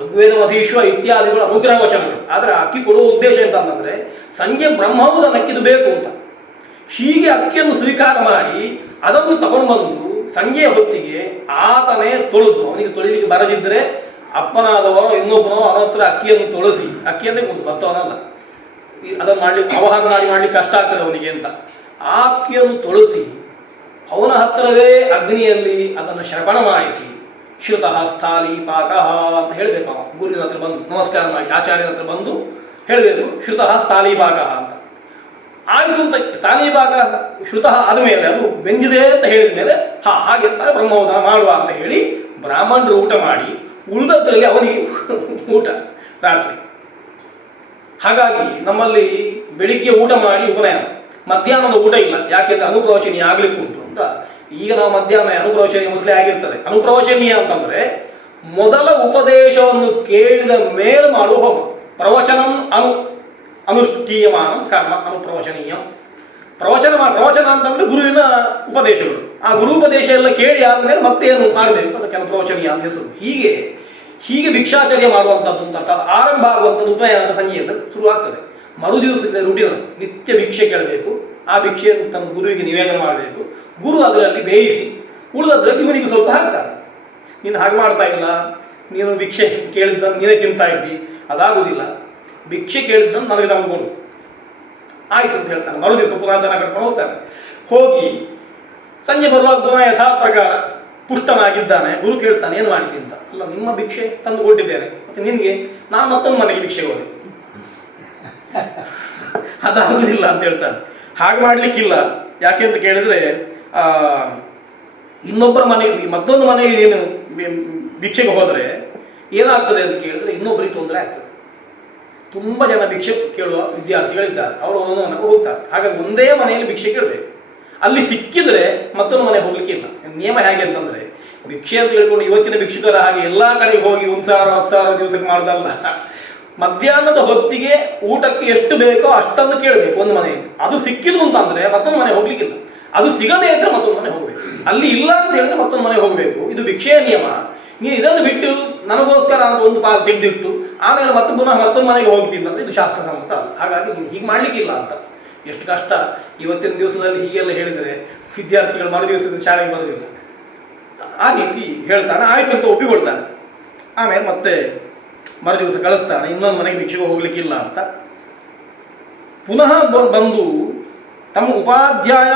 ಋಗ್ವೇದ ಮಧೀಶ್ವ ಇತ್ಯಾದಿಗಳು ಅನುಗ್ರಹ ವಚನಗಳು. ಆದರೆ ಅಕ್ಕಿ ಕೊಡುವ ಉದ್ದೇಶ ಎಂತಂದ್ರೆ ಸಂಜೆ ಬ್ರಹ್ಮೋದನಕ್ಕೆ ಇದು ಬೇಕು ಅಂತ. ಹೀಗೆ ಅಕ್ಕಿಯನ್ನು ಸ್ವೀಕಾರ ಮಾಡಿ ಅದನ್ನು ತಗೊಂಡು ಬಂದು ಸಂಜೆಯ ಹೊತ್ತಿಗೆ ಆತನೇ ತೊಳೆದು, ಅವನಿಗೆ ತೊಳಿಲಿಕ್ಕೆ ಬರದಿದ್ದರೆ ಅಪ್ಪನಾದವೋ ಇನ್ನೊಬ್ಬನೋ ಅವನ ಹತ್ರ ಅಕ್ಕಿಯನ್ನು ತೊಳಸಿ, ಅಕ್ಕಿಯನ್ನೇ ಕೊಡುದು, ಭತ್ತವನಲ್ಲ, ಅದನ್ನು ಮಾಡ್ಲಿಕ್ಕೆ ಅವಹಾರ ಮಾಡ್ಲಿಕ್ಕೆ ಕಷ್ಟ ಆಗ್ತದೆ ಅವನಿಗೆ ಅಂತ. ಆ ಅಕ್ಕಿಯನ್ನು ತೊಳಸಿ ಅವನ ಹತ್ತಿರವೇ ಅಗ್ನಿಯಲ್ಲಿ ಅದನ್ನು ಶ್ರವಣ ಮಾಡಿಸಿ, ಶ್ರುತಃ ಸ್ಥಾಲಿ ಪಾಕಃ ಅಂತ ಹೇಳಬೇಕು. ಗುರುವಿನ ಹತ್ರ ಬಂದು ನಮಸ್ಕಾರ ಮಾಡಿ ಆಚಾರ್ಯನ ಹತ್ರ ಬಂದು ಹೇಳಬೇಕು, ಶ್ರುತಃ ಸ್ಥಾಲಿ ಪಾಕಃ ಅಂತ. ಆಯಿತು ಅಂತ ಸಾಲಿಭಾಗ ಶ್ರುತಃ ಆದ ಮೇಲೆ ಅದು ಬೆಂದಿದೆ ಅಂತ ಹೇಳಿದ ಮೇಲೆ ಹಾಗೆ ಅಂತ ಬ್ರಹ್ಮೋದನ ಮಾಡುವ ಅಂತ ಹೇಳಿ ಬ್ರಾಹ್ಮಣರು ಊಟ ಮಾಡಿ ಉಳಿದದ್ರಲ್ಲಿ ಅವನಿಗೆ ಊಟ ರಾತ್ರಿ. ಹಾಗಾಗಿ ನಮ್ಮಲ್ಲಿ ಬೆಳಿಗ್ಗೆ ಊಟ ಮಾಡಿ ಉಪನಯನ, ಮಧ್ಯಾಹ್ನದ ಊಟ ಇಲ್ಲ. ಯಾಕೆಂದ್ರೆ ಅನುಪ್ರವಚನೀಯ ಆಗ್ಲಿಕ್ಕೆ ಉಂಟು ಅಂತ. ಈಗ ನಾವು ಮಧ್ಯಾಹ್ನ ಅನುಪ್ರವಚನೀಯ ಮೊದಲೇ ಆಗಿರ್ತದೆ. ಅನುಪ್ರವಚನೀಯ ಅಂತಂದ್ರೆ ಮೊದಲ ಉಪದೇಶವನ್ನು ಕೇಳಿದ ಮೇಲೆ ಮಾಡುವ ಹೋಮ. ಪ್ರವಚನಂ ಅನುಷ್ಠೀಯಮಾನ ಕರ್ಮ ಅನುಪ್ರವಚನೀಯಂ. ಪ್ರವಚನ ಅಂತಂದ್ರೆ ಗುರುವಿನ ಉಪದೇಶಗಳು. ಆ ಗುರು ಉಪದೇಶ ಎಲ್ಲ ಕೇಳಿ ಆದ್ಮೇಲೆ ಮತ್ತೆ ಏನು ಮಾಡಬೇಕು, ಅದಕ್ಕೆ ಅನುಪ್ರವಚನೀಯ ಅಂತ ಹೆಸರು. ಹೀಗೆ ಭಿಕ್ಷಾಚರ್ಯ ಮಾಡುವಂಥದ್ದು ಅಂತ ಅರ್ಥ. ಆರಂಭ ಆಗುವಂಥದ್ದು ಉಪನಯನದ ಸಂಜೆಯಿಂದ ಶುರುವಾಗ್ತದೆ. ಮರುದಿವಸದ ರೂಢಿನ ನಿತ್ಯ ಭಿಕ್ಷೆ ಕೇಳಬೇಕು. ಆ ಭಿಕ್ಷೆಯನ್ನು ತನ್ನ ಗುರುವಿಗೆ ನಿವೇದನ ಮಾಡಬೇಕು. ಗುರು ಅದರಲ್ಲಿ ಬೇಯಿಸಿ ಉಳಿದದ್ರಲ್ಲಿ ಇವನಿಗೆ ಸ್ವಲ್ಪ ಹಾಕ್ತಾನೆ. ನೀನು ಹಾಗೆ ಮಾಡ್ತಾ ಇಲ್ಲ, ನೀನು ಭಿಕ್ಷೆ ಕೇಳಿದ್ದನ್ನು ನೀನೇ ತಿಂತಾ ಇದ್ದಿ, ಅದಾಗುವುದಿಲ್ಲ. ಭಿಕ್ಷೆ ಕೇಳಿದ್ದನ್ನು ನನಗೆ ತಂದುಕೊಂಡು ಆಯ್ತು ಅಂತ ಹೇಳ್ತಾನೆ. ಮರುದಿವಸ ಪುನಃ ದನ ಕಟ್ಕೊಂಡು ಹೋಗ್ತಾನೆ. ಹೋಗಿ ಸಂಜೆ ಬರುವಾಗ ಪುನಃ ಯಥಾ ಪ್ರಕಾರ ಪುಷ್ಟನಾಗಿದ್ದಾನೆ. ಗುರು ಕೇಳ್ತಾನೆ, ಏನು ಮಾಡಿದ್ದಿ ಅಂತ. ಅಲ್ಲ, ನಿಮ್ಮ ಭಿಕ್ಷೆ ತಂದು ಕೊಟ್ಟಿದ್ದೇನೆ, ಮತ್ತೆ ನಿನಗೆ ನಾನು ಮತ್ತೊಂದು ಮನೆಗೆ ಭಿಕ್ಷೆ ಹೋದೆ, ಅದಾಗುವುದಿಲ್ಲ ಅಂತ ಹೇಳ್ತಾನೆ. ಹಾಗೆ ಮಾಡಲಿಕ್ಕಿಲ್ಲ. ಯಾಕೆ ಅಂತ ಕೇಳಿದ್ರೆ ಇನ್ನೊಬ್ಬರ ಮನೆಗೆ ಮತ್ತೊಂದು ಮನೆಗೆ ನೀನು ಭಿಕ್ಷೆಗೆ ಹೋದರೆ ಏನಾಗ್ತದೆ ಅಂತ ಕೇಳಿದ್ರೆ ಇನ್ನೊಬ್ಬರಿಗೆ ತೊಂದರೆ ಆಗ್ತದೆ. ತುಂಬ ಜನ ಭಿಕ್ಷೆ ಕೇಳುವ ವಿದ್ಯಾರ್ಥಿಗಳಿದ್ದಾರೆ, ಅವರು ಒಂದೊಂದು ಮನೆಗೆ ಹೋಗ್ತಾರೆ. ಹಾಗಾಗಿ ಒಂದೇ ಮನೆಯಲ್ಲಿ ಭಿಕ್ಷೆ ಕೇಳಬೇಕು. ಅಲ್ಲಿ ಸಿಕ್ಕಿದ್ರೆ ಮತ್ತೊಂದು ಮನೆಗೆ ಹೋಗ್ಲಿಕ್ಕಿಲ್ಲ. ನಿಯಮ ಹೇಗೆ ಅಂತಂದ್ರೆ, ಭಿಕ್ಷೆ ಅಂತ ಹೇಳ್ಕೊಂಡು ಇವತ್ತಿನ ಭಿಕ್ಷುಕರ ಹಾಗೆ ಎಲ್ಲ ಕಡೆಗೆ ಹೋಗಿ 1,000 10,000 ದಿವಸಕ್ಕೆ ಮಾಡೋದಲ್ಲ. ಮಧ್ಯಾಹ್ನದ ಹೊತ್ತಿಗೆ ಊಟಕ್ಕೆ ಎಷ್ಟು ಬೇಕೋ ಅಷ್ಟನ್ನು ಕೇಳಬೇಕು ಒಂದು ಮನೆಯಲ್ಲಿ. ಅದು ಸಿಕ್ಕಿದ್ದು ಅಂತಂದ್ರೆ ಮತ್ತೊಂದು ಮನೆ ಹೋಗ್ಲಿಕ್ಕಿಲ್ಲ. ಅದು ಸಿಗದೇ ಇದ್ರೆ ಮತ್ತೊಂದು ಮನೆ ಹೋಗ್ಬೇಕು. ಅಲ್ಲಿ ಇಲ್ಲ ಅಂತ ಹೇಳಿದ್ರೆ ಮತ್ತೊಂದು ಮನೆ ಹೋಗಬೇಕು. ಇದು ಭಿಕ್ಷೆಯ ನಿಯಮ. ನೀವು ಇದನ್ನು ಬಿಟ್ಟು ನನಗೋಸ್ಕರ ಅಂತ ಒಂದು ಪಾಸ್ ತೆಗೆದಿಟ್ಟು ಆಮೇಲೆ ಮತ್ತೆ ಪುನಃ ಮತ್ತೊಂದು ಮನೆಗೆ ಹೋಗ್ತೀನಿ ಅಂದ್ರೆ ಇದು ಶಾಸ್ತ್ರ ಸಮ್ಮತ ಅಲ್ಲ. ಹಾಗಾಗಿ ನೀವು ಹೀಗೆ ಮಾಡ್ಲಿಕ್ಕಿಲ್ಲ ಅಂತ. ಎಷ್ಟು ಕಷ್ಟ ಇವತ್ತಿನ ದಿವಸದಲ್ಲಿ ಹೀಗೆಲ್ಲ ಹೇಳಿದರೆ ವಿದ್ಯಾರ್ಥಿಗಳು ಮರು ದಿವಸದ ಶಾಲೆಗೆ ಬರೋದಿಲ್ಲ. ಆ ರೀತಿ ಹೇಳ್ತಾನೆ. ಆಯ್ತು ಅಂತ ಒಪ್ಪಿಕೊಳ್ತಾನೆ. ಆಮೇಲೆ ಮತ್ತೆ ಮರು ದಿವಸ ಕಳಿಸ್ತಾನೆ, ಇನ್ನೊಂದು ಮನೆಗೆ ಭಿಕ್ಷೆಗೆ ಹೋಗ್ಲಿಕ್ಕಿಲ್ಲ ಅಂತ. ಪುನಃ ಬಂದು ತಮ್ಮ ಉಪಾಧ್ಯಾಯ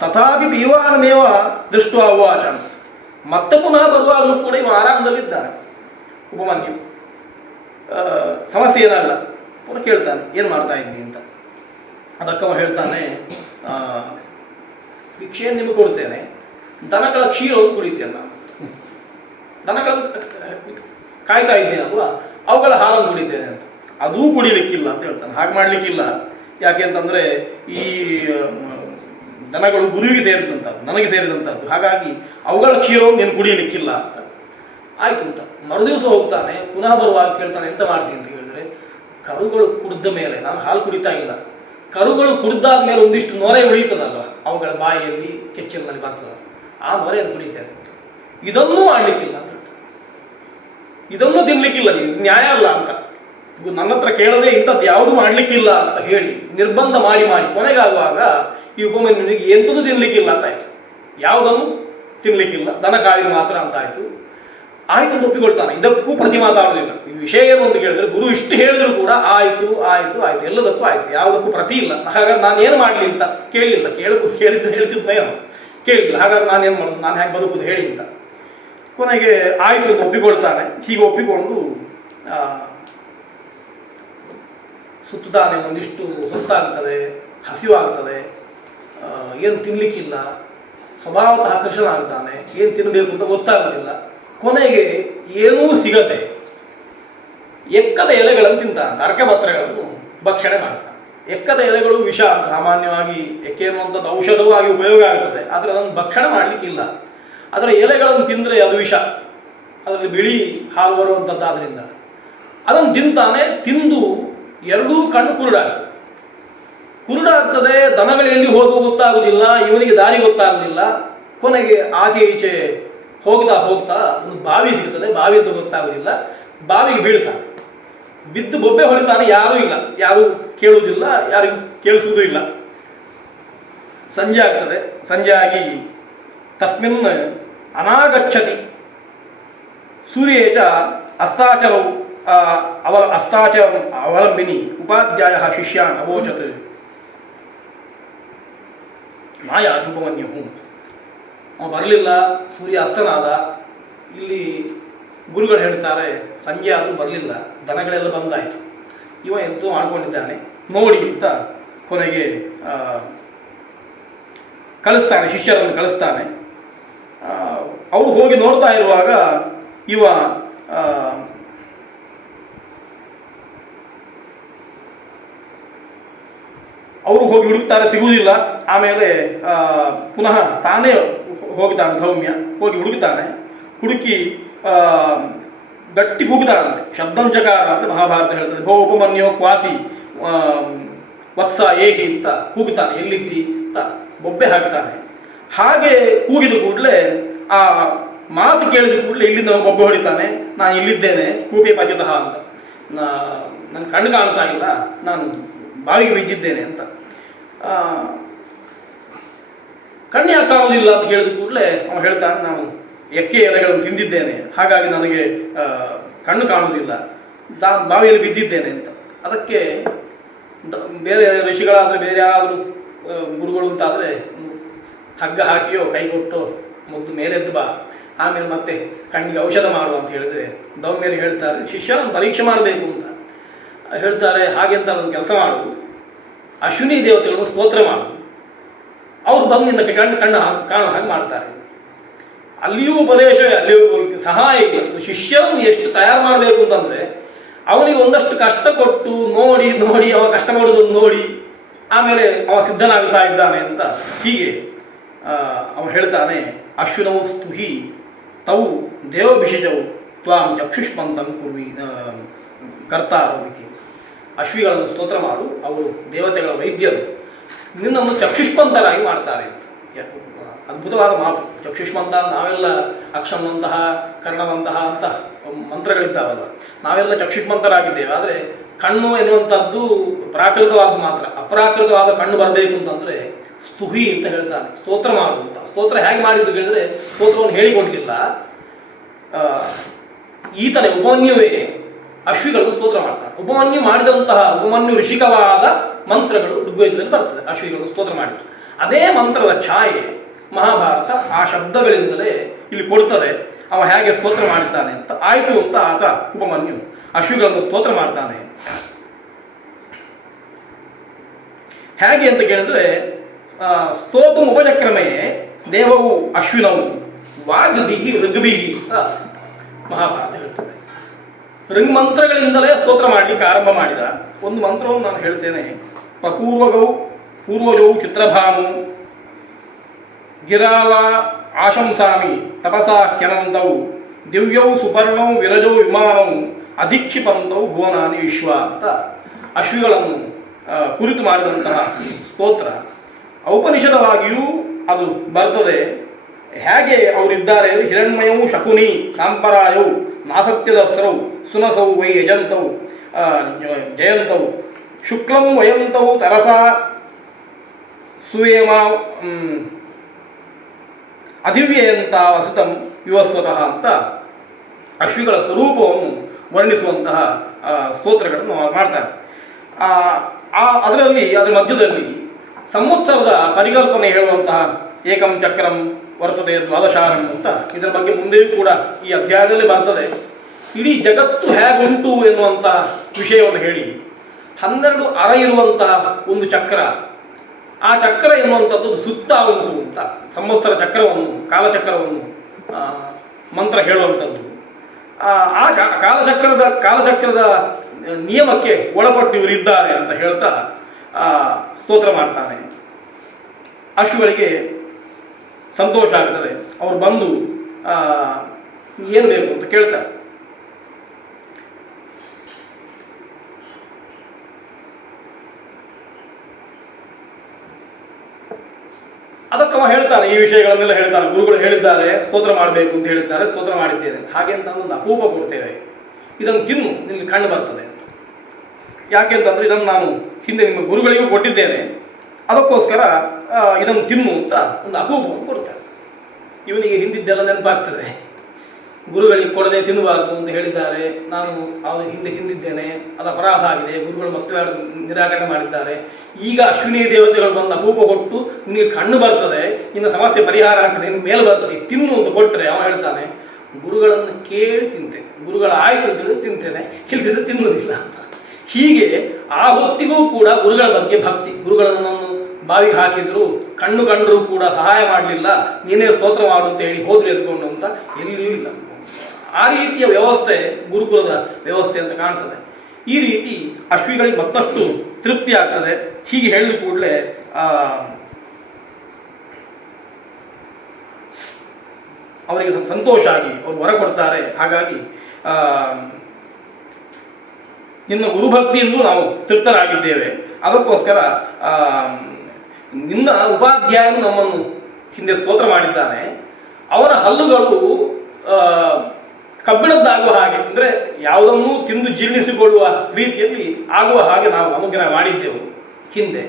ತಥಾಪಿ ಪೀವಾನಮೇವ ದೃಷ್ಟ ಉವಾಚ. ಮತ್ತೆ ಪುನಃ ಬರುವಾಗಲೂ ಕೂಡ ಇವ ಆರಾಮದಲ್ಲಿದ್ದಾನೆ ಉಪಮನ್ಯು. ಸಮಸ್ಯೆ ಏನಲ್ಲ. ಪುನಃ ಕೇಳ್ತಾನೆ, ಏನು ಮಾಡ್ತಾ ಇದ್ದಿ ಅಂತ. ಅದಕ್ಕವ ಹೇಳ್ತಾನೆ, ಭಿಕ್ಷೆಯನ್ನು ನಿಮಗೆ ಕೊಡ್ತೇನೆ, ದನಗಳ ಕ್ಷೀರವನ್ನು ಕುಡಿತೇನೆ ನಾನು. ದನಗಳ ಕಾಯ್ತಾ ಇದ್ದೇನಲ್ವಾ, ಅವುಗಳ ಹಾಲನ್ನು ಕುಡಿತೇನೆ ಅಂತ. ಅದೂ ಕುಡಿಲಿಕ್ಕಿಲ್ಲ ಅಂತ ಹೇಳ್ತಾನೆ. ಹಾಗೆ ಮಾಡಲಿಕ್ಕಿಲ್ಲ. ಯಾಕೆ ಅಂತಂದರೆ ಈ ದನಗಳು ಗುರುವಿಗೆ ಸೇರಿದಂಥದ್ದು, ನನಗೆ ಸೇರಿದಂಥದ್ದು. ಹಾಗಾಗಿ ಅವುಗಳ ಕ್ಷೀರವನ್ನು ನೀನು ಕುಡಿಯಲಿಕ್ಕಿಲ್ಲ ಅಂತ. ಆಯಿತು ಅಂತ ಮರುದಿವಸ ಹೋಗ್ತಾನೆ. ಪುನಃ ಬರುವಾಗ ಕೇಳ್ತಾನೆ, ಎಂತ ಮಾಡ್ತೀನಿ ಅಂತ ಹೇಳಿದ್ರೆ, ಕರುಗಳು ಕುಡಿದ ಮೇಲೆ, ನಾನು ಹಾಲು ಕುಡಿತಾ ಇಲ್ಲ, ಕರುಗಳು ಕುಡಿದಾದ ಮೇಲೆ ಒಂದಿಷ್ಟು ನೊರೆ ಉಳಿತದಲ್ವ, ಅವುಗಳ ಬಾಯಿಯಲ್ಲಿ ಕೆಚ್ಚಲಿನಲ್ಲಿ ಬರ್ತದೆ, ಆ ನೊರೆಯನ್ನು ಕುಡಿತೇನೆ ಅಂತ. ಇದನ್ನೂ ಮಾಡಲಿಕ್ಕಿಲ್ಲ ಅಂತ ಹೇಳ್ತಾನೆ. ಇದನ್ನೂ ತಿನ್ಲಿಕ್ಕಿಲ್ಲ, ನೀನು ನ್ಯಾಯ ಅಲ್ಲ ಅಂತ. ನನ್ನ ಹತ್ರ ಕೇಳದೆ ಇಂಥದ್ದು ಯಾವುದು ಮಾಡಲಿಕ್ಕಿಲ್ಲ ಅಂತ ಹೇಳಿ ನಿರ್ಬಂಧ ಮಾಡಿ ಕೊನೆಗಾಗುವಾಗ ಈ ಉಪಮನ್ಯುನಿಗೆ ಎಂಥದ್ದು ತಿನ್ಲಿಕ್ಕಿಲ್ಲ ಅಂತ ಆಯ್ತು. ಯಾವುದನ್ನು ತಿನ್ಲಿಕ್ಕಿಲ್ಲ, ದನ ಕಾಯಿದು ಮಾತ್ರ ಅಂತ ಆಯ್ತು. ಆಯ್ತು ಅಂತ ಒಪ್ಪಿಕೊಳ್ತಾನೆ. ಇದಕ್ಕೂ ಪ್ರತಿ ಮಾತಾಡೋದಿಲ್ಲ. ಈ ವಿಷಯ ಏನು ಅಂತ ಕೇಳಿದ್ರೆ, ಗುರು ಇಷ್ಟು ಹೇಳಿದ್ರು ಕೂಡ ಆಯ್ತು ಆಯ್ತು ಆಯ್ತು ಎಲ್ಲದಕ್ಕೂ ಆಯ್ತು, ಯಾವುದಕ್ಕೂ ಪ್ರತಿ ಇಲ್ಲ. ಹಾಗಾದ್ರೆ ನಾನು ಏನು ಮಾಡಲಿ ಅಂತ ಕೇಳಲಿಲ್ಲ. ಕೇಳಿದ್ರೆ ಹೇಳ್ತಿದ್ದೇನೋ, ಕೇಳಿಲ್ಲ. ಹಾಗಾದ್ರೆ ನಾನೇನು ಮಾಡೋದು, ನಾನು ಹೇಗೆ ಬದುಕುದು ಹೇಳಿ ಅಂತ. ಕೊನೆಗೆ ಆಯ್ತು ಅಂತ ಒಪ್ಪಿಕೊಳ್ತಾನೆ. ಹೀಗೆ ಒಪ್ಪಿಕೊಂಡು ಸುತ್ತಾನೆ. ಒಂದಿಷ್ಟು ಹೊತ್ತಾಗ್ತದೆ, ಹಸಿವಾಗ್ತದೆ, ಏನು ತಿನ್ನಲಿಕ್ಕಿಲ್ಲ, ಸ್ವಭಾವತಃ ಕೃಷ್ಣನಾಗ್ತಾನೆ, ಏನು ತಿನ್ನಬೇಕು ಅಂತ ಗೊತ್ತಾಗೋದಿಲ್ಲ. ಕೊನೆಗೆ ಏನೂ ಸಿಗದೆ ಎಕ್ಕದ ಎಲೆಗಳನ್ನು ತಿಂತಾನೆ. ಅರ್ಕಪತ್ರಗಳನ್ನು ಭಕ್ಷಣೆ ಮಾಡ್ತಾನೆ. ಎಕ್ಕದ ಎಲೆಗಳು ವಿಷ ಅಂತ ಸಾಮಾನ್ಯವಾಗಿ ಎಕ್ಕೆ ಅನ್ನುವಂಥದ್ದು ಔಷಧವಾಗಿ ಉಪಯೋಗ ಆಗ್ತದೆ, ಆದರೆ ಅದನ್ನು ಭಕ್ಷಣೆ ಮಾಡಲಿಕ್ಕಿಲ್ಲ. ಅದರ ಎಲೆಗಳನ್ನು ತಿಂದರೆ ಅದು ವಿಷ, ಅದರಲ್ಲಿ ಬಿಳಿ ಹಾಲು ಬರುವಂಥದ್ದಾದ್ರಿಂದ ಅದನ್ನು ತಿಂತಾನೆ. ತಿಂದು ಎರಡೂ ಕಣ್ಣು ಕುರುಡಾಗ್ತದೆ. ದನಗಳು ಎಲ್ಲಿ ಹೋಗುವ ಗೊತ್ತಾಗುವುದಿಲ್ಲ, ಇವನಿಗೆ ದಾರಿ ಗೊತ್ತಾಗುವುದಿಲ್ಲ. ಕೊನೆಗೆ ಆಚೆ ಈಚೆ ಹೋಗ್ತಾ ಒಂದು ಬಾವಿ ಸಿಗ್ತದೆ. ಬಾವಿ ಅಂತ ಗೊತ್ತಾಗುವುದಿಲ್ಲ, ಬಾವಿಗೆ ಬೀಳ್ತಾನೆ. ಬಿದ್ದು ಬೊಬ್ಬೆ ಹೊಡಿತಾನೆ. ಯಾರೂ ಇಲ್ಲ, ಯಾರೂ ಕೇಳುವುದಿಲ್ಲ, ಯಾರಿಗೂ ಕೇಳಿಸುವುದೂ ಇಲ್ಲ. ಸಂಜೆ ಆಗ್ತದೆ. ಸಂಜೆ ಆಗಿ ತಸ್ಮಿನ್ ಅನಾಗಚ್ಚತಿ ಸೂರ್ಯೇಚ ಅಸ್ತಾಚರವು ಅವಲಂಬಿನಿ ಉಪಾಧ್ಯಾಯ ಶಿಷ್ಯಾನ್ ಅವೋಚತ್ ಮಾಯಾಧಿಪಮನ್ಯು. ಅವನು ಬರಲಿಲ್ಲ, ಸೂರ್ಯ ಅಸ್ತನಾದ. ಇಲ್ಲಿ ಗುರುಗಳು ಹೇಳ್ತಾರೆ, ಸಂಜೆ ಆದರೂ ಬರಲಿಲ್ಲ, ದನಗಳೆಲ್ಲ ಬಂದಾಯಿತು, ಇವ ಎಂತೂ ಮಾಡ್ಕೊಂಡಿದ್ದಾನೆ ನೋಡಿ ಅಂತ ಕೊನೆಗೆ ಕಳಿಸ್ತಾನೆ, ಶಿಷ್ಯರನ್ನು ಕಳಿಸ್ತಾನೆ. ಅವರು ಹೋಗಿ ನೋಡ್ತಾ ಇರುವಾಗ ಇವ ಅವರು ಹೋಗಿ ಹುಡುಕ್ತಾರೆ, ಸಿಗುವುದಿಲ್ಲ. ಆಮೇಲೆ ಪುನಃ ತಾನೇ ಹೋಗ್ತಾನೆ, ಧೌಮ್ಯ ಹೋಗಿ ಹುಡುಕ್ತಾನೆ. ಹುಡುಕಿ ಗಟ್ಟಿ ಕೂಗ್ತಾನಂತೆ, ಶಬ್ದಂಚಕಾರ ಅಂತ ಮಹಾಭಾರತ ಹೇಳ್ತದೆ. ಭೋ ಉಪಮನ್ಯೋ ಕ್ವಾಸಿ ವತ್ಸ ಏಹಿ ಅಂತ ಕೂಗ್ತಾನೆ, ಎಲ್ಲಿದ್ದಿ ಅಂತ ಬೊಬ್ಬೆ ಹಾಕ್ತಾನೆ. ಹಾಗೆ ಕೂಗಿದ ಕೂಡಲೇ, ಆ ಮಾತು ಕೇಳಿದ ಕೂಡಲೇ ಇಲ್ಲಿಂದ ಬೊಬ್ಬೆ ಹೊಡಿತಾನೆ, ನಾನು ಇಲ್ಲಿದ್ದೇನೆ ಕೂಪೆ ಪಚತಃ ಅಂತ, ನನ್ನ ಕಣ್ಣು ಕಾಣ್ತಾ ಇಲ್ಲ, ನಾನು ಬಾವಿಗೆ ಬಿದ್ದಿದ್ದೇನೆ ಅಂತ. ಕಣ್ಣು ಯಾಕೆ ಕಾಣುವುದಿಲ್ಲ ಅಂತ ಕೇಳಿದ ಕೂಡಲೇ ಅವನು ಹೇಳ್ತಾನೆ, ನಾನು ಎಕ್ಕೆ ಎಲೆಗಳನ್ನು ತಿಂದಿದ್ದೇನೆ, ಹಾಗಾಗಿ ನನಗೆ ಕಣ್ಣು ಕಾಣುವುದಿಲ್ಲ, ನಾನು ಬಾವಿಯಲ್ಲಿ ಬಿದ್ದಿದ್ದೇನೆ ಅಂತ. ಅದಕ್ಕೆ ಬೇರೆ ಋಷಿಗಳಾದರೆ, ಬೇರೆ ಯಾರಾದರೂ ಗುರುಗಳು ಅಂತಾದರೆ ಹಗ್ಗ ಹಾಕಿಯೋ ಕೈ ಕೊಟ್ಟೋ ಮೊದಲು ಮೇಲೆದ್ದು ಬಾ, ಆಮೇಲೆ ಮತ್ತೆ ಕಣ್ಣಿಗೆ ಔಷಧ ಮಾಡುವ ಅಂತ ಹೇಳಿದರೆ, ದೌಮ್ಯರು ಹೇಳ್ತಾರೆ, ಶಿಷ್ಯರನ್ನು ಪರೀಕ್ಷೆ ಮಾಡಬೇಕು ಅಂತ ಹೇಳ್ತಾರೆ. ಹಾಗೆ ಅಂತ ಒಂದು ಕೆಲಸ ಮಾಡುವುದು, ಅಶ್ವಿನಿ ದೇವತೆಗಳನ್ನು ಸ್ತೋತ್ರ ಮಾಡುವುದು. ಅವರು ಬಂದಿಂದ ಕಣ್ಣು ಕಾಣುವ ಹಾಗೆ ಮಾಡ್ತಾರೆ. ಅಲ್ಲಿಯೂ ಉಪದೇಶ, ಅಲ್ಲಿಯೂ ಸಹಾಯ ಇಲ್ಲ. ಶಿಷ್ಯರನ್ನು ಎಷ್ಟು ತಯಾರು ಮಾಡಬೇಕು ಅಂತಂದರೆ, ಅವನಿಗೆ ಒಂದಷ್ಟು ಕಷ್ಟ ಕೊಟ್ಟು ನೋಡಿ ನೋಡಿ ಅವ ಕಷ್ಟ ಮಾಡೋದನ್ನು ನೋಡಿ ಆಮೇಲೆ ಅವ ಸಿದ್ಧನಾಗ್ತಾ ಇದ್ದಾನೆ ಅಂತ. ಹೀಗೆ ಅವ ಹೇಳ್ತಾನೆ, ಅಶ್ವಿನವು ಸ್ತುಹಿ ತವು ದೇವಭಿಷಜವು ತ್ವಾಂ ಚಕ್ಷುಷ್ಮಂತಂ ಕುರ್ವಿ ಕರ್ತಾರೋವಿಕೆ. ಅಶ್ವಿಗಳನ್ನು ಸ್ತೋತ್ರ ಮಾಡು, ಅವರು ದೇವತೆಗಳ ವೈದ್ಯರು, ನಿನ್ನನ್ನು ಚಕ್ಷುಷ್ಮಂತರಾಗಿ ಮಾಡ್ತಾರೆ. ಅದ್ಭುತವಾದ ಮಾತು. ಚಕ್ಷುಷ್ಮಂತ, ನಾವೆಲ್ಲ ಅಕ್ಷಮಂತಹ ಕರ್ಣವಂತಹ ಅಂತ ಮಂತ್ರಗಳಿದ್ದಾವಲ್ಲ, ನಾವೆಲ್ಲ ಚಕ್ಷುಷ್ಮಂತರಾಗಿದ್ದೇವೆ. ಆದರೆ ಕಣ್ಣು ಎನ್ನುವಂಥದ್ದು ಪ್ರಾಕೃತವಾದ ಮಾತ್ರ. ಅಪ್ರಾಕೃತವಾದ ಕಣ್ಣು ಬರಬೇಕು ಅಂತಂದರೆ ಸ್ತುಹಿ ಅಂತ ಹೇಳ್ತಾನೆ, ಸ್ತೋತ್ರ ಮಾಡು ಅಂತ. ಸ್ತೋತ್ರ ಹೇಗೆ ಮಾಡಿದ್ದು ಹೇಳಿದರೆ, ಸ್ತೋತ್ರವನ್ನು ಹೇಳಿಕೊಡ್ಲಿಲ್ಲ, ಈತನೇ ಉಪಮನ್ಯುವೇ ಅಶ್ವಿಗಳು ಸ್ತೋತ್ರ ಮಾಡ್ತಾರೆ. ಉಪಮನ್ಯು ಮಾಡಿದಂತಹ ಉಪಮನ್ಯು ಋಷಿಕವಾದ ಮಂತ್ರಗಳು ಋಗ್ವೇದದಲ್ಲಿ ಬರ್ತದೆ, ಅಶ್ವಿಗಳು ಸ್ತೋತ್ರ ಮಾಡಿದ್ರು. ಅದೇ ಮಂತ್ರದ ಛಾಯೆ ಮಹಾಭಾರತ ಆ ಶಬ್ದಗಳಿಂದಲೇ ಇಲ್ಲಿ ಕೊಡ್ತದೆ. ಅವ ಹೇಗೆ ಸ್ತೋತ್ರ ಮಾಡ್ತಾನೆ ಅಂತ ಆಯಿತು ಅಂತ ಆತ ಉಪಮನ್ಯು ಅಶ್ವಿಗಳನ್ನು ಸ್ತೋತ್ರ ಮಾಡ್ತಾನೆ. ಹೇಗೆ ಅಂತ ಕೇಳಿದ್ರೆ, ಸ್ತೋತು ಉಪಚಕ್ರಮೇ ದೇವವು ಅಶ್ವಿನವು ವಾಗ್ಬಿಹಿ ಋಗ್ಬಿಹಿ ಅಂತ ಮಹಾಭಾರತ ಹೇಳ್ತದೆ. ಋಗ್ಮಂತ್ರಗಳಿಂದಲೇ ಸ್ತೋತ್ರ ಮಾಡಲಿಕ್ಕೆ ಆರಂಭ ಮಾಡಿದ. ಒಂದು ಮಂತ್ರವನ್ನು ನಾನು ಹೇಳ್ತೇನೆ. ಪೂರ್ವಜೌ ಚಿತ್ರಭಾನು ಗಿರಾವ ಆಶಂಸಾಮಿ ತಪಸಾ ಹ್ಯನಂತೌ ದಿವ್ಯೌ ಸುಪರ್ಣೌ ವಿರಜೌ ವಿಮಾನೌ ಅಧಿಕ್ಷಿಪಂತೌ ಭುವನಾನಿ ವಿಶ್ವ ಅಂತ ಅಶ್ವಿಗಳನ್ನು ಕುರಿತು ಮಾಡಿದಂತಹ ಸ್ತೋತ್ರ. ಔಪನಿಷದವಾಗಿಯೂ ಅದು ಬರ್ತದೆ. ಹೇಗೆ ಅವರಿದ್ದಾರೆ, ಹಿರಣ್ಮಯೌ ಶಕುನಿ ಸಾಂಪರಾಯೌ ನಾಸತ್ಯದಸ್ರೌ ಸುನಸೌ ವೈ ಯಜಂತೌ ಜಯಂತೌ ಶುಕ್ಲಂ ವಯಂತೌ ತರಸಾ ಸುವೇಮ ಅಧಿವ್ಯಯಂತ ವಸತಂ ಯುವಸ್ವತಃ ಅಂತ ಅಶ್ವಿಗಳ ಸ್ವರೂಪವನ್ನು ವರ್ಣಿಸುವಂತಹ ಸ್ತೋತ್ರಗಳನ್ನು ಮಾಡ್ತಾರೆ. ಅದರ ಮಧ್ಯದಲ್ಲಿ ಸಂವತ್ಸರದ ಪರಿಕಲ್ಪನೆ ಹೇಳುವಂತಹ ಏಕಂ ಚಕ್ರಂ ವರ್ತದೆ ದ್ವಾದಶಾರಂ ಅಂತ, ಇದರ ಬಗ್ಗೆ ಮುಂದೆಯೂ ಕೂಡ ಈ ಅಧ್ಯಾಯದಲ್ಲಿ ಬರ್ತದೆ. ಇಡೀ ಜಗತ್ತು ಹೇಗುಂಟು ಎನ್ನುವಂಥ ವಿಷಯವನ್ನು ಹೇಳಿ 12 ಅರ ಇರುವಂತಹ ಒಂದು ಚಕ್ರ, ಆ ಚಕ್ರ ಎನ್ನುವಂಥದ್ದು ಸುತ್ತ ಉಂಟು ಅಂತ ಸಂವತ್ಸರ ಚಕ್ರವನ್ನು, ಕಾಲಚಕ್ರವನ್ನು ಮಂತ್ರ ಹೇಳುವಂಥದ್ದು. ಆ ಕಾಲಚಕ್ರದ ನಿಯಮಕ್ಕೆ ಒಳಪಟ್ಟು ಇವರಿದ್ದಾರೆ ಅಂತ ಹೇಳ್ತಾ ಸ್ತೋತ್ರ ಮಾಡ್ತಾನೆ. ಅಶ್ವಗಳಿಗೆ ಸಂತೋಷ ಆಗ್ತದೆ. ಅವರು ಬಂದು ಏನು ಬೇಕು ಅಂತ ಕೇಳ್ತಾರೆ. ಅದಕ್ಕೆ ಅವ ಹೇಳ್ತಾನೆ, ಈ ವಿಷಯಗಳನ್ನೆಲ್ಲ ಹೇಳ್ತಾನೆ. ಗುರುಗಳು ಹೇಳಿದ್ದಾರೆ ಸ್ತೋತ್ರ ಮಾಡಬೇಕು ಅಂತ ಹೇಳಿದ್ದಾರೆ, ಸ್ತೋತ್ರ ಮಾಡಿದ್ದೇನೆ. ಹಾಗೆ ಅಂತ ಒಂದು ಅಪೂಪ ಕೊಡ್ತೇವೆ, ಇದನ್ನು ತಿನ್ನು ನಿಮಗೆ ಕಣ್ಣು ಬರ್ತದೆ ಅಂತ. ಯಾಕೆ ಅಂತಂದರೆ ಇದನ್ನು ನಾನು ಹಿಂದೆ ನಿಮ್ಮ ಗುರುಗಳಿಗೂ ಕೊಟ್ಟಿದ್ದೇನೆ, ಅದಕ್ಕೋಸ್ಕರ ಇದನ್ನು ತಿನ್ನು ಅಂತ ಒಂದು ಅಪೂಪವನ್ನು ಕೊಡ್ತಾರೆ. ಇವನಿಗೆ ಹಿಂದಿದ್ದೆಲ್ಲ ನೆನಪಾಗ್ತದೆ. ಗುರುಗಳಿಗೆ ಕೊಡದೆ ತಿನ್ನಬಾರ್ದು ಅಂತ ಹೇಳಿದ್ದಾರೆ, ನಾನು ಅವರು ಹಿಂದೆ ತಿಂದಿದ್ದೇನೆ, ಅದು ಅಪರಾಧ ಆಗಿದೆ, ಗುರುಗಳು ಮಕ್ಕಳ ನಿರಾಕರಣೆ ಮಾಡಿದ್ದಾರೆ. ಈಗ ಅಶ್ವಿನಿ ದೇವತೆಗಳು ಬಂದು ಅಪೂಪ ಕೊಟ್ಟು ನಿನಗೆ ಕಣ್ಣು ಬರ್ತದೆ, ನಿನ್ನ ಸಮಸ್ಯೆ ಪರಿಹಾರ ಆಗ್ತದೆ, ನಿನ್ನ ಮೇಲೆ ಬರ್ತದೆ, ತಿನ್ನು ಅಂತ ಕೊಟ್ಟರೆ ಅವ ಹೇಳ್ತಾನೆ, ಗುರುಗಳನ್ನು ಕೇಳಿ ತಿಂತೇನೆ, ಗುರುಗಳ ಆಯ್ತು ಅಂತ ಹೇಳಿದ್ರೆ ತಿಂತೇನೆ, ಇಲ್ದಿದ್ರೆ ತಿನ್ನೋದಿಲ್ಲ ಅಂತ. ಹೀಗೆ ಆ ಹೊತ್ತಿಗೂ ಕೂಡ ಗುರುಗಳ ಬಗ್ಗೆ ಭಕ್ತಿ. ಗುರುಗಳನ್ನು ಬಾವಿಗೆ ಹಾಕಿದ್ರು, ಕಣ್ಣು ಕಂಡರೂ ಕೂಡ ಸಹಾಯ ಮಾಡಲಿಲ್ಲ, ನೀನೇ ಸ್ತೋತ್ರ ಮಾಡು ಅಂತ ಹೇಳಿ ಹೋದ್ರು ಎದ್ಕೊಂಡು ಅಂತ ಎಲ್ಲಿಯೂ ಇಲ್ಲ. ಆ ರೀತಿಯ ವ್ಯವಸ್ಥೆ ಗುರುಕುಲದ ವ್ಯವಸ್ಥೆ ಅಂತ ಕಾಣ್ತದೆ. ಈ ರೀತಿ ಅಶ್ವಿಗಳಿಗೆ ಮತ್ತಷ್ಟು ತೃಪ್ತಿ ಆಗ್ತದೆ. ಹೀಗೆ ಹೇಳಿದ ಕೂಡಲೇ ಅವರಿಗೆ ಸಂತೋಷ ಆಗಿ ಅವರು ವರ ಕೊಡ್ತಾರೆ. ಹಾಗಾಗಿ ನಿನ್ನ ಗುರುಭಕ್ತಿಯಿಂದಲೂ ನಾವು ತೃಪ್ತರಾಗಿದ್ದೇವೆ, ಅದಕ್ಕೋಸ್ಕರ ನಿನ್ನ ಉಪಾಧ್ಯಾಯನು ನಮ್ಮನ್ನು ಹಿಂದೆ ಸ್ತೋತ್ರ ಮಾಡಿದ್ದಾನೆ, ಅವನ ಹಲ್ಲುಗಳು ಕಬ್ಬಿಣದ್ದಾಗುವ ಹಾಗೆ, ಅಂದರೆ ಯಾವುದನ್ನೂ ತಿಂದು ಜೀರ್ಣಿಸಿಕೊಳ್ಳುವ ರೀತಿಯಲ್ಲಿ ಆಗುವ ಹಾಗೆ ನಾವು ಅನುಗ್ರಹ ಮಾಡಿದ್ದೆವು ಹಿಂದೆ.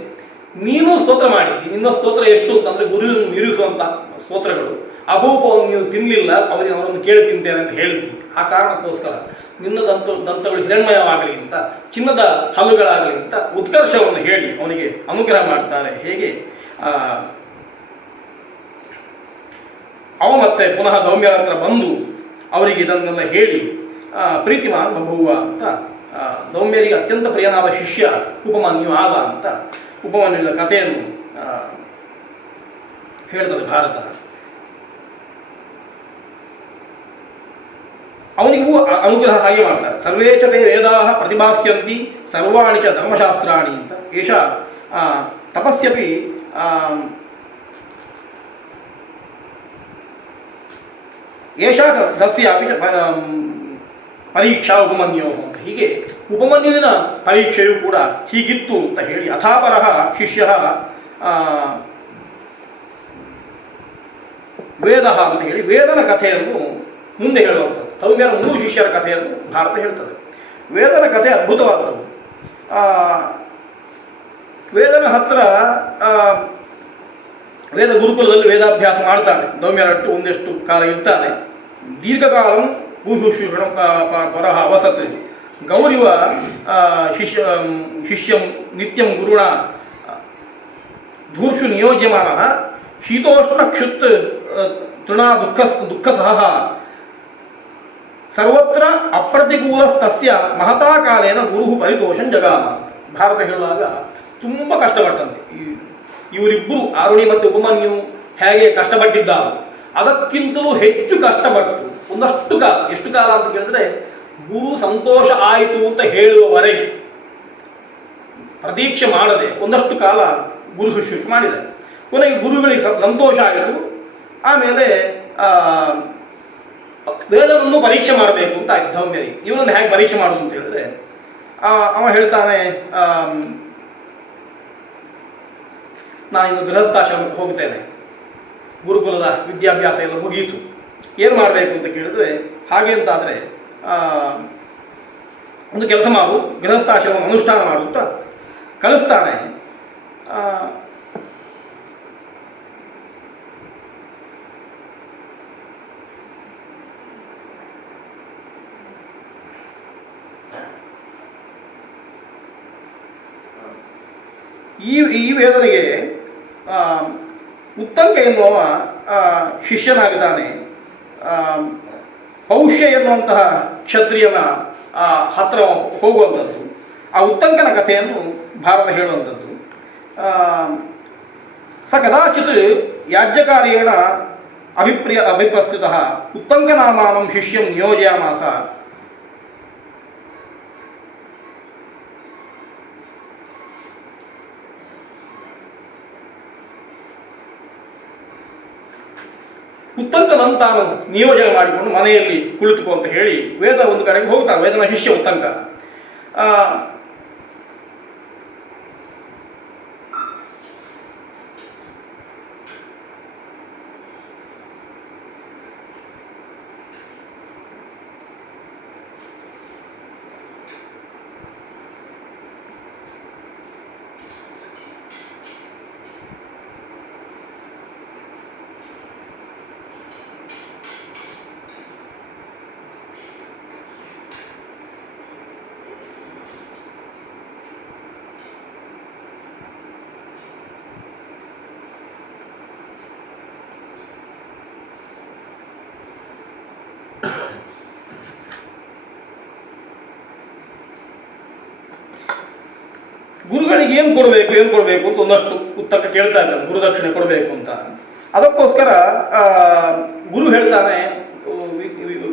ನೀನು ಸ್ತೋತ್ರ ಮಾಡಿದ್ದಿ. ನಿನ್ನ ಸ್ತೋತ್ರ ಎಷ್ಟು ಅಂತಂದರೆ ಗುರುವನ್ನು ಮೀರಿಸುವಂಥ ಸ್ತೋತ್ರಗಳು. ಅಭೂಪವನ್ನು ನೀವು ತಿನ್ನಲಿಲ್ಲ, ಅವರನ್ನು ಕೇಳಿ ತಿಂತೇನೆ ಅಂತ ಹೇಳಿದ್ದಿ. ಆ ಕಾರಣಕ್ಕೋಸ್ಕರ ನಿನ್ನ ದಂತಗಳು ಹಿರಣ್ಮಯವಾಗಲಿ ಅಂತ, ಚಿನ್ನದ ಹಲ್ಲುಗಳಾಗಲಿ ಅಂತ ಉತ್ಕರ್ಷವನ್ನು ಹೇಳಿ ಅವನಿಗೆ ಅನುಗ್ರಹ ಮಾಡ್ತಾರೆ. ಹೇಗೆ ಅವ ಮತ್ತೆ ಪುನಃ ದೌಮ್ಯರ ಹತ್ರ ಬಂದು ಅವರಿಗೆ ಇದನ್ನೆಲ್ಲ ಹೇಳಿ ಪ್ರೀತಿಮಾನ್ ಬಭುವ ಅಂತ, ದೌಮ್ಯರಿಗೆ ಅತ್ಯಂತ ಪ್ರಿಯನಾದ ಶಿಷ್ಯ ಉಪಮನ್ಯು ಆದ ಅಂತ ಉಪಮನ್ಯುವಿನ ಕಥೆಯನ್ನು ಹೇಳ್ತದೆ ಭಾರತ. ಅವನಿಗೂ ಅನುಗ್ರಹ ಹಾಗೆ ಮಾಡ್ತಾರೆ. ಸರ್ವೇ ಚ ತೇ ವೇದಾಃ ಪ್ರತಿಭಾಸ್ಯಂತಿ ಸರ್ವಾಣಿ ಚ ಧರ್ಮಶಾಸ್ತ್ರಾಣಿ ಅಂತ. ಏಷ ತಪಸ್ಯಪಿ ಏಷ ದಸ್ಯಾಪಿ ಪರೀಕ್ಷಾ ಉಪಮನ್ಯೋ ಅಂತ. ಹೀಗೆ ಉಪಮನ್ಯುವಿನ ಪರೀಕ್ಷೆಯು ಕೂಡ ಹೀಗಿತ್ತು ಅಂತ ಹೇಳಿ ಅಥಾಪರಃ ಶಿಷ್ಯ ವೇದ ಅಂತ ಹೇಳಿ ವೇದನ ಕಥೆಯನ್ನು ಮುಂದೆ ಹೇಳುವಂಥದ್ದು. ದೌಮ್ಯರ 3 ಶಿಷ್ಯರ ಕಥೆಯನ್ನು ಭಾರತ ಹೇಳ್ತದೆ. ವೇದನ ಕಥೆ ಅದ್ಭುತವಾದದ್ದು. ವೇದನ ಹತ್ರ ವೇದ ಗುರುಕುಲದಲ್ಲಿ ವೇದಾಭ್ಯಾಸ ಮಾಡ್ತಾನೆ. ದೌಮ್ಯರಟ್ಟು ಒಂದಷ್ಟು ಕಾಲ ಇರ್ತಾನೆ. ದೀರ್ಘಕಾಲಂ ಭೂಷೂಷಣ ಪರಹ ಅವಸತ್ ಗೌರಿವ ಶಿಷ್ಯಂ ನಿತ್ಯಂ ಗುರುಣ ಧೂರ್ಷು ನಿಯೋಜ್ಯಮಾನಃ ಶೀತೋಷ್ಣ ಕ್ಷುತ್ ತೃಣಾ ದುಃಖಸಹ ಸರ್ವತ್ರ ಅಪ್ರತಿಕೂಲಸ್ತಸ್ಯ ಮಹತಾ ಕಾಲೇನ ಗುರು ಪರಿತೋಷಂ ಜಗಾಮ. ಭಾರತ ಹೇಳುವಾಗ ತುಂಬ ಕಷ್ಟಪಟ್ಟಂತೆ. ಇವರಿಬ್ಬರು ಆರುಣಿ ಮತ್ತು ಉಪಮನ್ಯು ಹೇಗೆ ಕಷ್ಟಪಟ್ಟಿದ್ದಾರೆ ಅದಕ್ಕಿಂತಲೂ ಹೆಚ್ಚು ಕಷ್ಟಪಟ್ಟು ಒಂದಷ್ಟು ಕಾಲ, ಎಷ್ಟು ಕಾಲ ಅಂತ ಕೇಳಿದ್ರೆ ಗುರು ಸಂತೋಷ ಆಯಿತು ಅಂತ ಹೇಳುವವರೆಗೆ ಪ್ರತೀಕ್ಷೆ ಮಾಡದೆ ಒಂದಷ್ಟು ಕಾಲ ಗುರು ಶುಶ್ರೂಷೆ ಮಾಡಿದೆ. ಕೊನೆಗೆ ಗುರುಗಳಿಗೆ ಸಂತೋಷ ಆಯಿತು. ಆಮೇಲೆ ವೇದವನ್ನು ಪರೀಕ್ಷೆ ಮಾಡಬೇಕು ಅಂತ ಆಯ್ತು ದೌಮ್ಯರಿಗೆ. ಇವನನ್ನು ಹೇಗೆ ಪರೀಕ್ಷೆ ಮಾಡೋದು ಅಂತ ಹೇಳಿದ್ರೆ ಅವ ಹೇಳ್ತಾನೆ, ನಾನಿನ್ನು ಗೃಹಸ್ಥಾಶ್ರಮಕ್ಕೆ ಹೋಗ್ತೇನೆ, ಗುರುಕುಲದ ವಿದ್ಯಾಭ್ಯಾಸ ಎಲ್ಲ ಮುಗಿಯಿತು, ಏನು ಮಾಡಬೇಕು ಅಂತ ಕೇಳಿದ್ರೆ, ಹಾಗೆ ಅಂತಾದರೆ ಒಂದು ಕೆಲಸ ಮಾಡು, ಗೃಹಸ್ಥಾಶ್ರಮ ಅನುಷ್ಠಾನ ಮಾಡು ಅಂತ ಕಲಿಸ್ತಾನೆ. ಈ ವೇದನೆಗೆ ಉತ್ತಂಕ ಎನ್ನುವ ಶಿಷ್ಯನಾಗಿದ್ದಾನೆ. ಪೌಷ್ಯ ಎನ್ನುವಂತಹ ಕ್ಷತ್ರಿಯನ ಹತ್ರ ಹೋಗುವಂಥದ್ದು. ಆ ಉತ್ತಂಕನ ಕಥೆಯನ್ನು ಭಾರತ ಹೇಳುವಂಥದ್ದು. ಸ ಕದಾಚಿತ್ ಯಾಜ್ಞಕಾರ್ಯೇಣ ಅಭಿಪ್ರಸ್ತುತಃ ಉತ್ತಂಕನಾಮಾನಂ ಶಿಷ್ಯಂ ನಿಯೋಜಯಾಮಾಸ. ಉತ್ತಂಕನನ್ನು ತಾನು ನಿಯೋಜನೆ ಮಾಡಿಕೊಂಡು ಮನೆಯಲ್ಲಿ ಕುಳಿತುಕೋ ಅಂತ ಹೇಳಿ ವೇದ ಒಂದು ಕಡೆಗೆ ಹೋಗ್ತಾನೆ. ವೇದನ ಶಿಷ್ಯ ಉತ್ತಂಕ. ಗುರುಗಳಿಗೆ ಏನು ಕೊಡಬೇಕು ಅಂತ ಒಂದಷ್ಟು ಉತ್ತಕ ಕೇಳ್ತಾ ಇದ್ದಾನೆ, ಗುರುದಕ್ಷಿಣೆ ಕೊಡಬೇಕು ಅಂತ. ಅದಕ್ಕೋಸ್ಕರ ಗುರು ಹೇಳ್ತಾನೆ,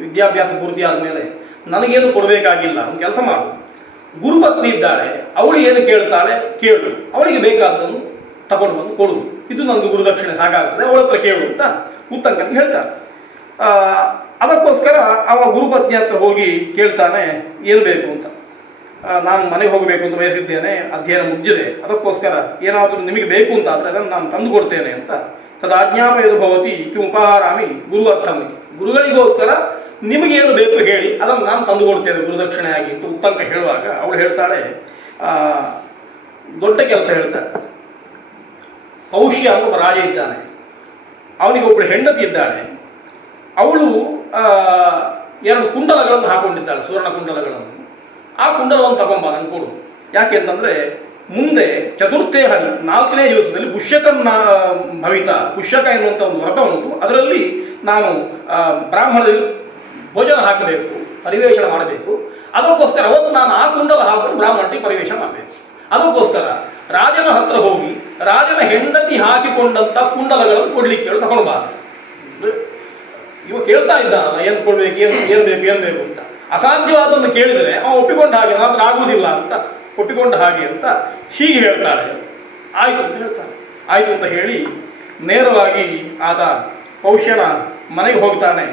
ವಿದ್ಯಾಭ್ಯಾಸ ಪೂರ್ತಿ ಆದಮೇಲೆ ನನಗೇನು ಕೊಡಬೇಕಾಗಿಲ್ಲ, ಒಂದು ಕೆಲಸ ಮಾಡು, ಗುರುಪತ್ನಿ ಇದ್ದಾಳೆ, ಅವಳು ಏನು ಕೇಳ್ತಾಳೆ ಕೇಳು, ಅವಳಿಗೆ ಬೇಕಾದ್ದನ್ನು ತಗೊಂಡು ಬಂದು ಕೊಡು, ಇದು ನನಗೆ ಗುರುದಕ್ಷಿಣೆ ಸಾಕಾಗ್ತದೆ, ಅವಳ ಹತ್ರ ಕೇಳು ಅಂತ ಉತ್ತಂಕನಿಗೆ ಹೇಳ್ತಾನೆ. ಅದಕ್ಕೋಸ್ಕರ ಅವ ಗುರುಪತ್ನಿ ಹತ್ರ ಹೋಗಿ ಕೇಳ್ತಾನೆ ಏನು ಬೇಕು ಅಂತ. ನಾನು ಮನೆಗೆ ಹೋಗಬೇಕು ಅಂತ ಬಯಸಿದ್ದೇನೆ, ಅಧ್ಯಯನ ಮುಗಿದಿದೆ, ಅದಕ್ಕೋಸ್ಕರ ಏನಾದರೂ ನಿಮಗೆ ಬೇಕು ಅಂತ ಆದರೆ ಅದನ್ನು ನಾನು ತಂದು ಕೊಡ್ತೇನೆ ಅಂತ. ತದಾಜ್ಞಾಪಯದು ಭವತಿ ಕಿ ಉಪಹಾರಾಮಿ ಗುರುವರ್ಥಮಿತಿ, ಗುರುಗಳಿಗೋಸ್ಕರ ನಿಮಗೇನು ಬೇಕು ಹೇಳಿ ಅದನ್ನು ನಾನು ತಂದು ಕೊಡ್ತೇನೆ ಗುರುದಕ್ಷಿಣೆಯಾಗಿ ಅಂತ ಉತ್ತಂಕ ಹೇಳುವಾಗ ಅವಳು ಹೇಳ್ತಾಳೆ, ದೊಡ್ಡ ಕೆಲಸ ಹೇಳ್ತಾಳೆ. ಪೌಷ್ಯ ಅಂತ ಒಬ್ಬ ರಾಜ ಇದ್ದಾನೆ, ಅವನಿಗೆ ಒಬ್ಬಳು ಹೆಂಡತಿ ಇದ್ದಾಳೆ, ಅವಳು 2 ಕುಂಡಲಗಳನ್ನು ಹಾಕೊಂಡಿದ್ದಾಳೆ, ಸುವರ್ಣ ಕುಂಡಲಗಳನ್ನು. ಆ ಕುಂಡಲವನ್ನು ತಗೊಂಬ ನಂಗೆ ಕೊಡು. ಯಾಕೆ ಅಂತಂದರೆ ಮುಂದೆ ಚತುರ್ಥೇ ಹರಿ 4ನೇ ದಿವಸದಲ್ಲಿ ಪುಷ್ಯಕನ್ನ ಭವಿತ, ಪುಷ್ಯಕ ಎನ್ನುವಂಥ ಒಂದು ವ್ರತ ಉಂಟು, ಅದರಲ್ಲಿ ನಾನು ಬ್ರಾಹ್ಮಣರಿಗೆ ಭೋಜನ ಹಾಕಬೇಕು, ಪರಿವೇಷಣ ಮಾಡಬೇಕು. ಅದಕ್ಕೋಸ್ಕರ ಅವತ್ತು ನಾನು ಆ ಕುಂಡಲ ಹಾಕೊಂಡು ಬ್ರಾಹ್ಮಣರಿಗೆ ಪರಿವೇಷಣ ಮಾಡಬೇಕು. ಅದಕ್ಕೋಸ್ಕರ ರಾಜನ ಹತ್ರ ಹೋಗಿ ರಾಜನ ಹೆಂಡತಿ ಹಾಕಿಕೊಂಡಂಥ ಕುಂಡಲಗಳನ್ನು ಕೊಡ್ಲಿಕ್ಕೆ ಹೇಳಿ ತಗೊಳ್ಬಾರ್ದು. ಇವ ಕೇಳ್ತಾ ಇದ್ದಾನಲ್ಲ, ಏನು ಕೊಡ್ಬೇಕು, ಏನು ಬೇಕು ಅಂತ. ಅಸಾಧ್ಯವಾದನ್ನು ಕೇಳಿದರೆ ಅವ ಒಪ್ಪಿಕೊಂಡ ಹಾಗೆ, ಮಾತ್ರ ಆಗುವುದಿಲ್ಲ ಅಂತ ಒಪ್ಪಿಕೊಂಡ ಹಾಗೆ ಅಂತ ಹೀಗೆ ಹೇಳ್ತಾಳೆ. ಆಯಿತು ಅಂತ ಹೇಳ್ತಾನೆ. ಆಯಿತು ಅಂತ ಹೇಳಿ ನೇರವಾಗಿ ಆತ ಪೌಷ್ಯನ ಮನೆಗೆ ಹೋಗ್ತಾನೆ.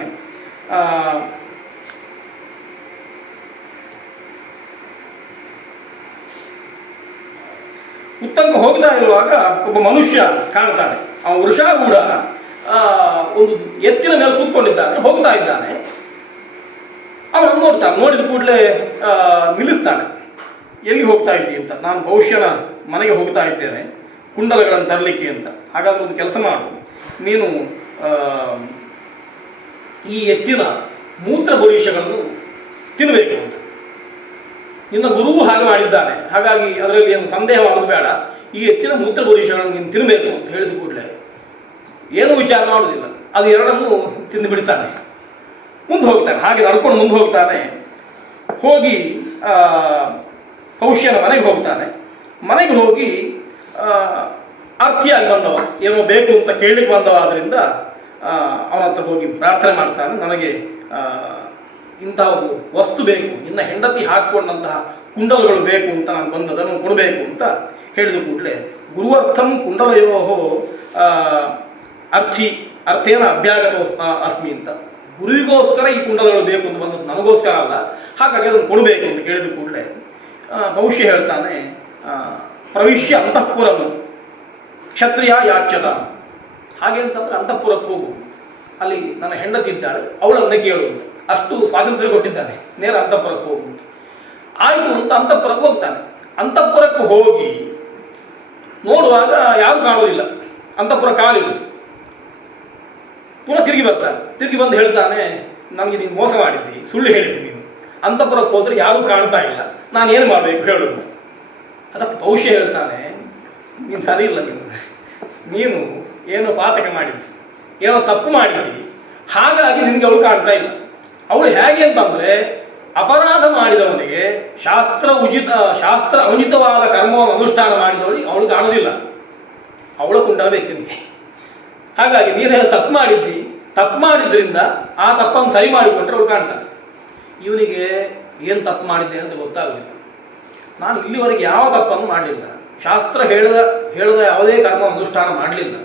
ಉತ್ತಂಕ ಹೋಗ್ತಾ ಇರುವಾಗ ಒಬ್ಬ ಮನುಷ್ಯ ಕಾಣ್ತಾನೆ. ಅವನು ವೃಷಾರೂಢ ಒಂದು ಎತ್ತಿನ ಮೇಲೆ ಕೂತ್ಕೊಂಡಿದ್ದಾನೆ, ಹೋಗ್ತಾ ಇದ್ದಾನೆ. ಅವನನ್ನು ನೋಡ್ತಾನೆ, ನೋಡಿದ ಕೂಡಲೇ ನಿಲ್ಲಿಸ್ತಾನೆ. ಎಲ್ಲಿ ಹೋಗ್ತಾ ಇದ್ದೀವಿ ಅಂತ. ನಾನು ಪೌಷ್ಯನ ಮನೆಗೆ ಹೋಗ್ತಾ ಇದ್ದೇನೆ ಕುಂಡಲಗಳನ್ನು ತರಲಿಕ್ಕೆ ಅಂತ. ಹಾಗಾದ್ರೆ ಒಂದು ಕೆಲಸ ಮಾಡು, ನೀನು ಈ ಎತ್ತಿನ ಮೂತ್ರ ಭವಿಷ್ಯಗಳನ್ನು ತಿನ್ನಬೇಕು ಅಂತ. ನಿನ್ನ ಗುರುವು ಹಾಗೆ ಮಾಡಿದ್ದಾನೆ, ಹಾಗಾಗಿ ಅದರಲ್ಲಿ ಏನು ಸಂದೇಹ ಮಾಡೋದು ಬೇಡ, ಈ ಎತ್ತಿನ ಮೂತ್ರ ಭವಿಷ್ಯಗಳನ್ನು ನೀನು ತಿನ್ನಬೇಕು ಅಂತ ಹೇಳಿದ ಕೂಡಲೇ ಏನೂ ವಿಚಾರ ಮಾಡೋದಿಲ್ಲ, ಅದು 2 ತಿಂದು ಬಿಡ್ತಾನೆ. ಮುಂದೆ ಹೋಗ್ತಾನೆ, ಹಾಗೆ ನಡ್ಕೊಂಡು ಮುಂದೆ ಹೋಗ್ತಾನೆ. ಹೋಗಿ ಪೌಷ್ಯನ ಮನೆಗೆ ಹೋಗ್ತಾನೆ. ಮನೆಗೆ ಹೋಗಿ ಅರ್ಥಿಯಾಗಿ ಬಂದವ, ಏನೋ ಬೇಕು ಅಂತ ಕೇಳಲಿಕ್ಕೆ ಬಂದವ, ಆದ್ದರಿಂದ ಅವನ ಹತ್ರ ಹೋಗಿ ಪ್ರಾರ್ಥನೆ ಮಾಡ್ತಾನೆ. ನನಗೆ ಇಂತಹ ಒಂದು ವಸ್ತು ಬೇಕು, ನಿನ್ನ ಹೆಂಡತಿ ಹಾಕಿಕೊಂಡಂತಹ ಕುಂಡಲಗಳು ಬೇಕು ಅಂತ ನಾನು ಬಂದದನ್ನು ಕೊಡಬೇಕು ಅಂತ ಹೇಳಿದ ಕೂಡಲೇ ಗುರುವರ್ಥಂ ಕುಂಡಲಯೋ ಅರ್ಥೇನ ಅಭ್ಯಾಗತ ಅಸ್ಮಿ ಅಂತ. ಗುರುವಿಗೋಸ್ಕರ ಈ ಕುಂಡಲಗಳು ಬೇಕು ಅಂತ ಬಂದದ್ದು, ನಮಗೋಸ್ಕರ ಅಲ್ಲ, ಹಾಗಾಗಿ ಅದನ್ನು ಕೊಡಬೇಕು ಅಂತ ಕೇಳಿದ ಕೂಡಲೇ ಭವಿಷ್ಯ ಹೇಳ್ತಾನೆ, ಪ್ರವಿಶ್ಯ ಅಂತಃಪುರನು ಕ್ಷತ್ರಿಯ ಯಾಚ್ಯತ. ಹಾಗೆ ಅಂತಂದರೆ ಅಂತಃಪುರಕ್ಕೆ ಹೋಗು, ಅಲ್ಲಿ ನನ್ನ ಹೆಂಡತಿ ಇದ್ದಾಳೆ, ಅವಳನ್ನೇ ಕೇಳು ಅಂತ. ಅಷ್ಟು ಸ್ವಾತಂತ್ರ್ಯ ಕೊಟ್ಟಿದ್ದಾನೆ, ನೇರ ಅಂತಃಪುರಕ್ಕೆ ಹೋಗು ಅಂತ. ಆಯಿತು ಅಂತ ಅಂತಃಪುರಕ್ಕೆ ಹೋಗ್ತಾನೆ. ಅಂತಃಪುರಕ್ಕೆ ಹೋಗಿ ನೋಡುವಾಗ ಯಾರು ಕಾಣೋದಿಲ್ಲ, ಅಂತಃಪುರ ಕಾಲಿಲ್ಲ. ಪುನಃ ತಿರುಗಿ ಬರ್ತಾನೆ. ತಿರುಗಿ ಬಂದು ಹೇಳ್ತಾನೆ, ನನಗೆ ನೀನು ಮೋಸ ಮಾಡಿದ್ದಿ, ಸುಳ್ಳು ಹೇಳಿದ್ದಿ ನೀನು. ಅಂತಃಪುರಕ್ಕೆ ಹೋದರೆ ಯಾರೂ ಕಾಣ್ತಾ ಇಲ್ಲ, ನಾನು ಏನು ಮಾಡಬೇಕು ಹೇಳೋದು. ಅದಕ್ಕೆ ಪೌಷ್ಯ ಹೇಳ್ತಾನೆ, ನೀನು ಸರಿ ಇಲ್ಲ, ನೀನು ಏನೋ ಪಾತಕ ಮಾಡಿದ್ದಿ, ಏನೋ ತಪ್ಪು ಮಾಡಿದ್ದಿ, ಹಾಗಾಗಿ ನಿನಗೆ ಅವಳು ಕಾಣ್ತಾ ಇಲ್ಲ. ಅವಳು ಹೇಗೆ ಅಂತಂದರೆ, ಅಪರಾಧ ಮಾಡಿದವನಿಗೆ ಶಾಸ್ತ್ರ ಅನುಚಿತವಾದ ಕರ್ಮವನ್ನು ಅನುಷ್ಠಾನ ಮಾಡಿದವಳಿಗೆ ಅವಳು ಕಾಣೋದಿಲ್ಲ, ಅವಳ ಕುಂಡಲ ಬೇಕಿದೆ. ಹಾಗಾಗಿ ನೀನೇನು ತಪ್ಪು ಮಾಡಿದ್ದಿ, ತಪ್ಪು ಮಾಡಿದ್ರಿಂದ ಆ ತಪ್ಪನ್ನು ಸರಿ ಮಾಡಿಕೊಂಡ್ರೆ ಅವಳು ಕಾಣ್ತಾನೆ. ಇವನಿಗೆ ಏನು ತಪ್ಪು ಮಾಡಿದ್ದೆ ಅಂತ ಗೊತ್ತಾಗಲಿಲ್ಲ. ನಾನು ಇಲ್ಲಿವರೆಗೆ ಯಾವ ತಪ್ಪನ್ನು ಮಾಡಲಿಲ್ಲ, ಶಾಸ್ತ್ರ ಹೇಳದ ಯಾವುದೇ ಕರ್ಮ ಅನುಷ್ಠಾನ ಮಾಡಲಿಲ್ಲ,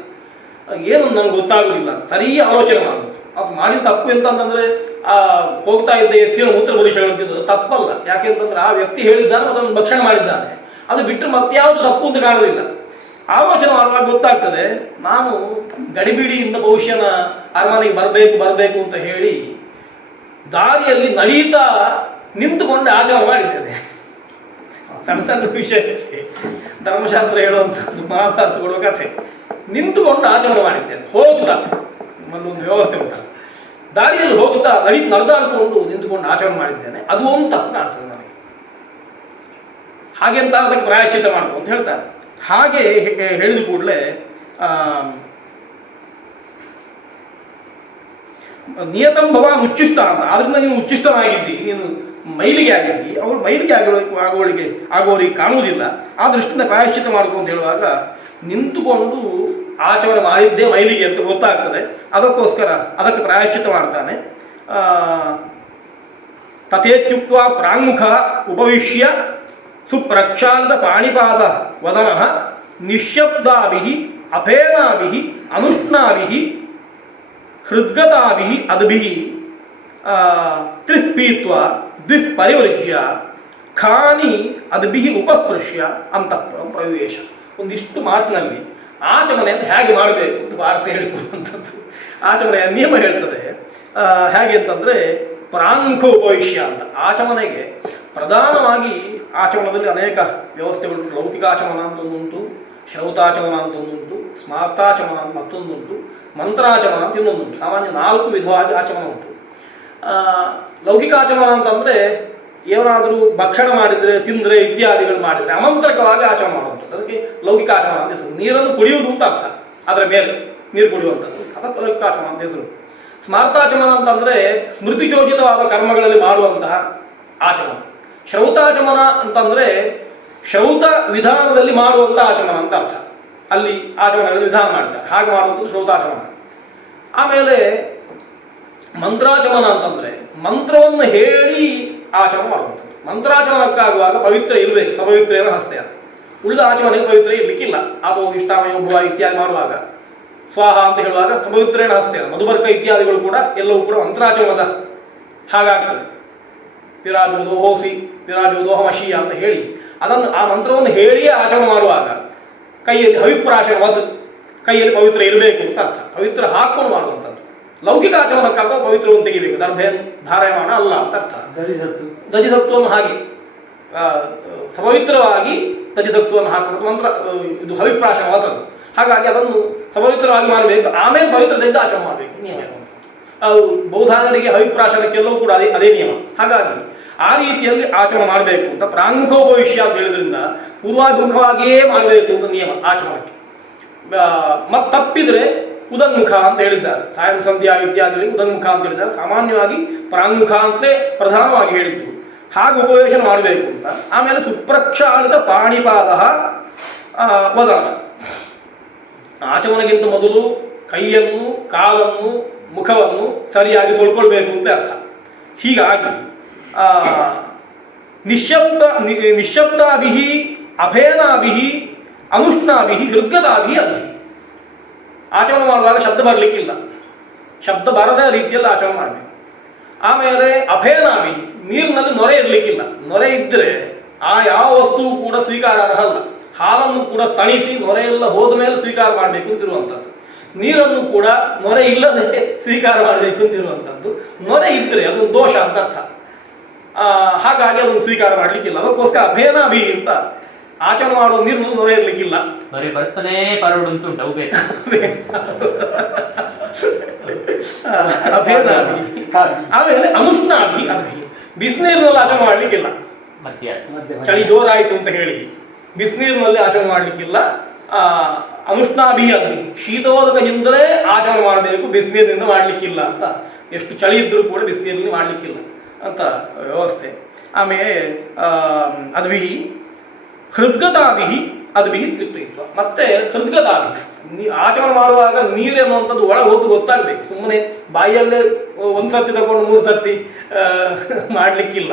ಏನು ನನಗೆ ಗೊತ್ತಾಗಲಿಲ್ಲ, ಸರಿ ಆಲೋಚನೆ ಮಾಡೋದು. ಅದು ಮಾಡಿದ ತಪ್ಪು ಎಂತಂದರೆ ಹೋಗ್ತಾ ಇದ್ದ ಎತ್ತಿನ ಮೂತ್ರ ಭವಿಷ್ಯಗಳಂತಿದ್ದು ತಪ್ಪಲ್ಲ. ಯಾಕೆಂತಂದ್ರೆ ಆ ವ್ಯಕ್ತಿ ಹೇಳಿದ್ದಾನೆ, ಅದನ್ನು ಭಕ್ಷಣೆ ಮಾಡಿದ್ದಾನೆ, ಅದು ಬಿಟ್ಟರೆ ಮತ್ಯಾವುದು ತಪ್ಪು ಅಂತ ಕಾಣೋದಿಲ್ಲ. ಆಲೋಚನೆ ಮಾಡುವಾಗ ಗೊತ್ತಾಗ್ತದೆ, ನಾನು ಗಡಿಬಿಡಿಯಿಂದ ಭವಿಷ್ಯನ ಅರಮನೆಗೆ ಬರಬೇಕು ಅಂತ ಹೇಳಿ ದಾರಿಯಲ್ಲಿ ನಡೀತಾ ನಿಂತುಕೊಂಡು ಆಚರಣೆ ಮಾಡಿದ್ದೇನೆ. ಸಣ್ಣ ಸಣ್ಣ ವಿಷಯ ಧರ್ಮಶಾಸ್ತ್ರ ಹೇಳುವಂಥದ್ದು, ಮಹಾಭಾರತ ಕೊಡುವ ಕಥೆ. ನಿಂತುಕೊಂಡು ಆಚರಣೆ ಮಾಡಿದ್ದೇನೆ. ಹೋಗ್ತಾ ನಮ್ಮಲ್ಲೊಂದು ವ್ಯವಸ್ಥೆ ಉಂಟು, ದಾರಿಯಲ್ಲಿ ಹೋಗ್ತಾ ನಡೆದಾಡಿಕೊಂಡು ನಿಂತುಕೊಂಡು ಆಚರಣೆ ಮಾಡಿದ್ದೇನೆ, ಅದು ಒಂದು ತಪ್ಪು ಕಾಣ್ತದೆ ನನಗೆ. ಹಾಗೆಂತ ಅದಕ್ಕೆ ಪ್ರಾಯಶ್ಚಿತ್ತ ಮಾಡ್ಕೊ ಅಂತ ಹೇಳ್ತಾರೆ. ಹಾಗೆ ಹೇಳಿದ ಕೂಡಲೇ ನಿಯತಂ ಭವಾನ್ ಉಚ್ಚಿಷ್ಟ ಅಂತ, ಆದ್ರಿಂದ ನೀನು ಉಚ್ಚಿಷ್ಟನಾಗಿದ್ದಿ, ನೀನು ಮೈಲಿಗೆ ಆಗಿದ್ದಿ ಅವಳು ಮೈಲಿಗೆ ಆಗೋಳಿಗೆ ಕಾಣುವುದಿಲ್ಲ. ಆ ದೃಷ್ಟಿಯಿಂದ ಪ್ರಾಯಶ್ಚಿತ್ತ ಮಾಡ್ಕೊಂಡು ಅಂತ ಹೇಳುವಾಗ ನಿಂತುಕೊಂಡು ಆಚರಣೆ ಮಾಡಿದ್ದೇ ಮೈಲಿಗೆ ಅಂತ ಗೊತ್ತಾಗ್ತದೆ. ಅದಕ್ಕೋಸ್ಕರ ಅದಕ್ಕೆ ಪ್ರಾಯಶ್ಚಿತ್ತ ಮಾಡ್ತಾನೆ. ತಥೇತ್ಯುಕ್ತ ಪ್ರಾಂಗುಖ ಉಪವಿಶ್ಯ ಸುಪ್ರಕ್ಷಾಂತ ಪಾಣಿಪಾದ ವದನ ನಿಶ್ಶಬ್ದಾಭಿ ಅಫೇನಾಭಿ ಅನುಷ್ಣಾಭಿ ಹೃದ್ಗತಾಭಿ ಅದ್ಭಿ ತ್ರಿಃಪೀತ್ವ ದ್ವಿಃ ಪರಿವೃಜ್ಯ ಖಾನಿ ಅದ್ಭಿ ಉಪಸ್ಪೃಶ್ಯ ಅಂತಃಪುರಂ ಪ್ರವೇಶ. ಒಂದಿಷ್ಟು ಮಾತಿನಲ್ಲಿ ಆಚಮನೆಯನ್ನು ಹೇಗೆ ಮಾಡಬೇಕು ಅಂತ ಭಾರತ ಹೇಳಿಕೊಳ್ಳುವಂಥದ್ದು. ಆಚಮನೆಯ ನಿಯಮ ಹೇಳ್ತದೆ. ಹೇಗೆ ಅಂತಂದರೆ ಪ್ರಾಂಖ ಉಪವಿಶ್ಯ ಅಂತ. ಆಚಮನೆಗೆ ಪ್ರಧಾನವಾಗಿ ಆಚಮನದಲ್ಲಿ ಅನೇಕ ವ್ಯವಸ್ಥೆಗಳು. ಲೌಕಿಕಾಚಮನ ಅಂತ ಒಂದುಂಟು, ಶ್ರೌತಾಚಮನ ಅಂತ ಒಂದುಂಟು, ಸ್ಮಾರ್ತಾಚಮನ ಅಂತ ಮತ್ತೊಂದುಂಟು, ಮಂತ್ರಾಚಮನ ಅಂತ ಇನ್ನೊಂದುಂಟು. ಸಾಮಾನ್ಯ 4 ವಿಧವಾದ ಆಚಮನ ಉಂಟು. ಲೌಕಿಕಾಚಮನ ಅಂತಂದರೆ ಏನಾದರೂ ಭಕ್ಷಣ ಮಾಡಿದರೆ, ತಿಂದರೆ, ಇತ್ಯಾದಿಗಳು ಮಾಡಿದರೆ ಅಮಂತ್ರಕವಾಗಿ ಆಚಮನ ಮಾಡುವಂಥದ್ದು. ಅದಕ್ಕೆ ಲೌಕಿಕಾಚಮನ ಅಂತ ಹೆಸರು. ನೀರನ್ನು ಕುಡಿಯುವುದು ಅಂತ ಅರ್ಥ, ಅದರ ಮೇಲೆ ನೀರು ಕುಡಿಯುವಂಥದ್ದು, ಅದಕ್ಕೆ ಲೌಕಿಕಾಚಮನ ಅಂತ ಹೆಸರು. ಸ್ಮಾರ್ತಾಚಮನ ಅಂತಂದರೆ ಸ್ಮೃತಿಚೋಚಿತವಾದ ಕರ್ಮಗಳಲ್ಲಿ ಮಾಡುವಂತಹ ಆಚಮನ. ಶ್ರೌತಾಚಮನ ಅಂತಂದರೆ ಶ್ರೌತ ವಿಧಾನದಲ್ಲಿ ಮಾಡುವಂಥ ಆಚಮನ ಅಂತ ಅರ್ಥ. ಅಲ್ಲಿ ಆಚಮನಗಳಲ್ಲಿ ವಿಧಾನ ಮಾಡ್ತಾರೆ, ಹಾಗೆ ಮಾಡುವಂಥದ್ದು ಶ್ರೌತಾಚಮನ. ಆಮೇಲೆ ಮಂತ್ರಾಚಮನ ಅಂತಂದರೆ ಮಂತ್ರವನ್ನು ಹೇಳಿ ಆಚಮನ ಮಾಡುವಂಥದ್ದು. ಮಂತ್ರಾಚಮನಕ್ಕಾಗುವಾಗ ಪವಿತ್ರ ಇರಬೇಕು, ಸಪವಿತ್ರೇನ ಹಸ್ತೆ. ಉಳಿದ ಆಚಮನೆಗೆ ಪವಿತ್ರ ಇರಲಿಕ್ಕಿಲ್ಲ. ಆಪೋ ಇಷ್ಟಾಮಯ ಭುವ ಇತ್ಯಾದಿ ಮಾಡುವಾಗ ಸ್ವಾಹ ಅಂತ ಹೇಳುವಾಗ ಸಪವಿತ್ರೇನ ಹಸ್ತೆ. ಮಧುಬರ್ಕ ಇತ್ಯಾದಿಗಳು ಕೂಡ ಎಲ್ಲವೂ ಕೂಡ ಮಂತ್ರಾಚಮನದ ಹಾಗಾಗ್ತದೆ. ವಿರಾಜೋದೋಹೋಸಿ ವಿರಾಜೋದೋಹಮಶೀಯ ಅಂತ ಹೇಳಿ ಅದನ್ನು ಆ ಮಂತ್ರವನ್ನು ಹೇಳಿಯೇ ಆಚಮನ ಮಾಡುವಾಗ ಕೈಯಲ್ಲಿ ಹವಿಪ್ರಾಶನವತ್, ಕೈಯಲ್ಲಿ ಪವಿತ್ರ ಇರಬೇಕು ಅಂತ ಅರ್ಥ. ಪವಿತ್ರ ಹಾಕೊಂಡು ಮಾಡುವಂಥದ್ದು. ಲೌಕಿಕ ಆಚಮನಕ್ಕಾಗ ಪವಿತ್ರವನ್ನು ತೆಗಿಬೇಕು, ದರ್ಭೆ ಧಾರಯಮಾನ ಅಲ್ಲ ಅಂತ ಅರ್ಥ. ದಜಿಸತ್ವವನ್ನು ಹಾಗೆ ಸಪವಿತ್ರವಾಗಿ ದಜಿಸತ್ವವನ್ನು ಹಾಕುವುದು ಮಂತ್ರ, ಇದು ಹವಿಪ್ರಾಶನವತ್ತದು. ಹಾಗಾಗಿ ಅದನ್ನು ಸಪವಿತ್ರವಾಗಿ ಮಾಡಬೇಕು, ಆಮೇಲೆ ಪವಿತ್ರದಿಂದ ಆಚರಣೆ ಮಾಡಬೇಕು ನಿಯಮ ಇರುವಂಥದ್ದು. ಅದು ಬೌದ್ಧಾನರಿಗೆ ಹವಿಪ್ರಾಶನಕ್ಕೆಲ್ಲವೂ ಕೂಡ ಅದೇ ನಿಯಮ. ಹಾಗಾಗಿ ಆ ರೀತಿಯಲ್ಲಿ ಆಚರಣೆ ಮಾಡಬೇಕು ಅಂತ ಪ್ರಾಂಗುಖೋಪವಿಷ್ಯ ಅಂತ ಹೇಳಿದ್ರಿಂದ ಪೂರ್ವಾಭಿಮುಖವಾಗಿಯೇ ಮಾಡಬೇಕು ಅಂತ ನಿಯಮ ಆಚರಣಕ್ಕೆ. ಮತ್ತು ತಪ್ಪಿದರೆ ಉದನ್ಮುಖ ಅಂತ ಹೇಳಿದ್ದಾರೆ. ಸಾಯಂ ಸಂಧ್ಯಾ ಇತ್ಯಾದಿಗಳಿಗೆ ಉದನ್ಮುಖ ಅಂತ ಹೇಳಿದ್ದಾರೆ. ಸಾಮಾನ್ಯವಾಗಿ ಪ್ರಾಂಗುಖ ಅಂತಲೇ ಪ್ರಧಾನವಾಗಿ ಹೇಳಿದ್ದು. ಹಾಗೆ ಉಪವೇಶನ ಮಾಡಬೇಕು ಅಂತ. ಆಮೇಲೆ ಸುಪ್ರಕ್ಷಾಳಿತ ಪಾಣಿಪಾದ ವದನ. ಆಚಮನಗಿಂತ ಮೊದಲು ಕೈಯನ್ನು, ಕಾಲನ್ನು, ಮುಖವನ್ನು ಸರಿಯಾಗಿ ತೊಳ್ಕೊಳ್ಬೇಕು ಅಂತ ಅರ್ಥ. ಹೀಗಾಗಿ ನಿಶ್ಶಬ್ದಾಭಿ ಅಭೇನಾಭಿ ಅನುಷ್ಣಾಭಿ ಹೃದ್ಗತಾಭಿ ಅಭಿ. ಆಚರಣೆ ಮಾಡುವಾಗ ಶಬ್ದ ಬರಲಿಕ್ಕಿಲ್ಲ, ಶಬ್ದ ಬರದ ರೀತಿಯಲ್ಲಿ ಆಚರಣೆ ಮಾಡಬೇಕು. ಆಮೇಲೆ ಅಭೇನಾಭಿ, ನೀರಿನಲ್ಲಿ ನೊರೆ ಇರಲಿಕ್ಕಿಲ್ಲ. ನೊರೆ ಇದ್ದರೆ ಆ ಯಾವ ವಸ್ತುವು ಕೂಡ ಸ್ವೀಕಾರಾರ್ಹ ಅಲ್ಲ. ಹಾಲನ್ನು ಕೂಡ ತಣಿಸಿ ನೊರೆ ಎಲ್ಲ ಹೋದ ಮೇಲೆ ಸ್ವೀಕಾರ ಮಾಡಬೇಕು ಅಂತಿರುವಂಥದ್ದು. ನೀರನ್ನು ಕೂಡ ನೊರೆ ಇಲ್ಲದೆ ಸ್ವೀಕಾರ ಮಾಡಬೇಕು ಅಂತಿರುವಂಥದ್ದು. ನೊರೆ ಇದ್ದರೆ ಅದು ದೋಷ ಅಂತ ಅರ್ಥ. ಹಾಗಾಗಿ ಅದನ್ನು ಸ್ವೀಕಾರ ಮಾಡಲಿಕ್ಕಿಲ್ಲ. ಅದಕ್ಕೋಸ್ಕರ ಅಭೇನಾಭಿ ಅಂತ ಆಚರಣೆ ಮಾಡುವ ನೀರಿನಲ್ಲಿ ನೊರೆ ಇರಲಿಕ್ಕಿಲ್ಲ. ನೊರೆ ಬರ್ತಾನೆ ಪರಡುಂಟು ಅಭೇನಾಭಿ. ಆಮೇಲೆ ಅನುಷ್ಣಾಭಿ ಅಭಿ, ಬಿಸಿನೀರಿನಲ್ಲಿ ಆಚರಣೆ ಮಾಡಲಿಕ್ಕಿಲ್ಲ. ಚಳಿ ಜೋರಾಯಿತು ಅಂತ ಹೇಳಿ ಬಿಸಿನೀರಿನಲ್ಲಿ ಆಚರಣೆ ಮಾಡಲಿಕ್ಕಿಲ್ಲ. ಅನುಷ್ಣಾಭಿ ಅಗ್ನಿ, ಶೀತೋದಕದಿಂದಲೇ ಆಚರಣೆ ಮಾಡಬೇಕು, ಬಿಸಿನೀರಿನಿಂದ ಮಾಡಲಿಕ್ಕಿಲ್ಲ ಅಂತ. ಎಷ್ಟು ಚಳಿ ಇದ್ದರೂ ಕೂಡ ಬಿಸಿನೀರಿನಲ್ಲಿ ಮಾಡಲಿಕ್ಕಿಲ್ಲ ಅಂತ ವ್ಯವಸ್ಥೆ. ಆಮೇಲೆ ಅದ್ಭಿ ಹೃದ್ಗತಾಭಿ ಅದ್ಭಿ ತೃಪ್ತಿತ್ವ. ಮತ್ತೆ ಹೃದ್ಗತಾಭಿ, ಆಚರಣೆ ಮಾಡುವಾಗ ನೀರು ಎನ್ನುವಂಥದ್ದು ಒಳಗೆ ಹೋದು ಗೊತ್ತಾಗಬೇಕು. ಸುಮ್ಮನೆ ಬಾಯಿಯಲ್ಲೇ ಒಂದು ಸರ್ತಿ ತಗೊಂಡು 3 ಸರ್ತಿ ಮಾಡಲಿಕ್ಕಿಲ್ಲ.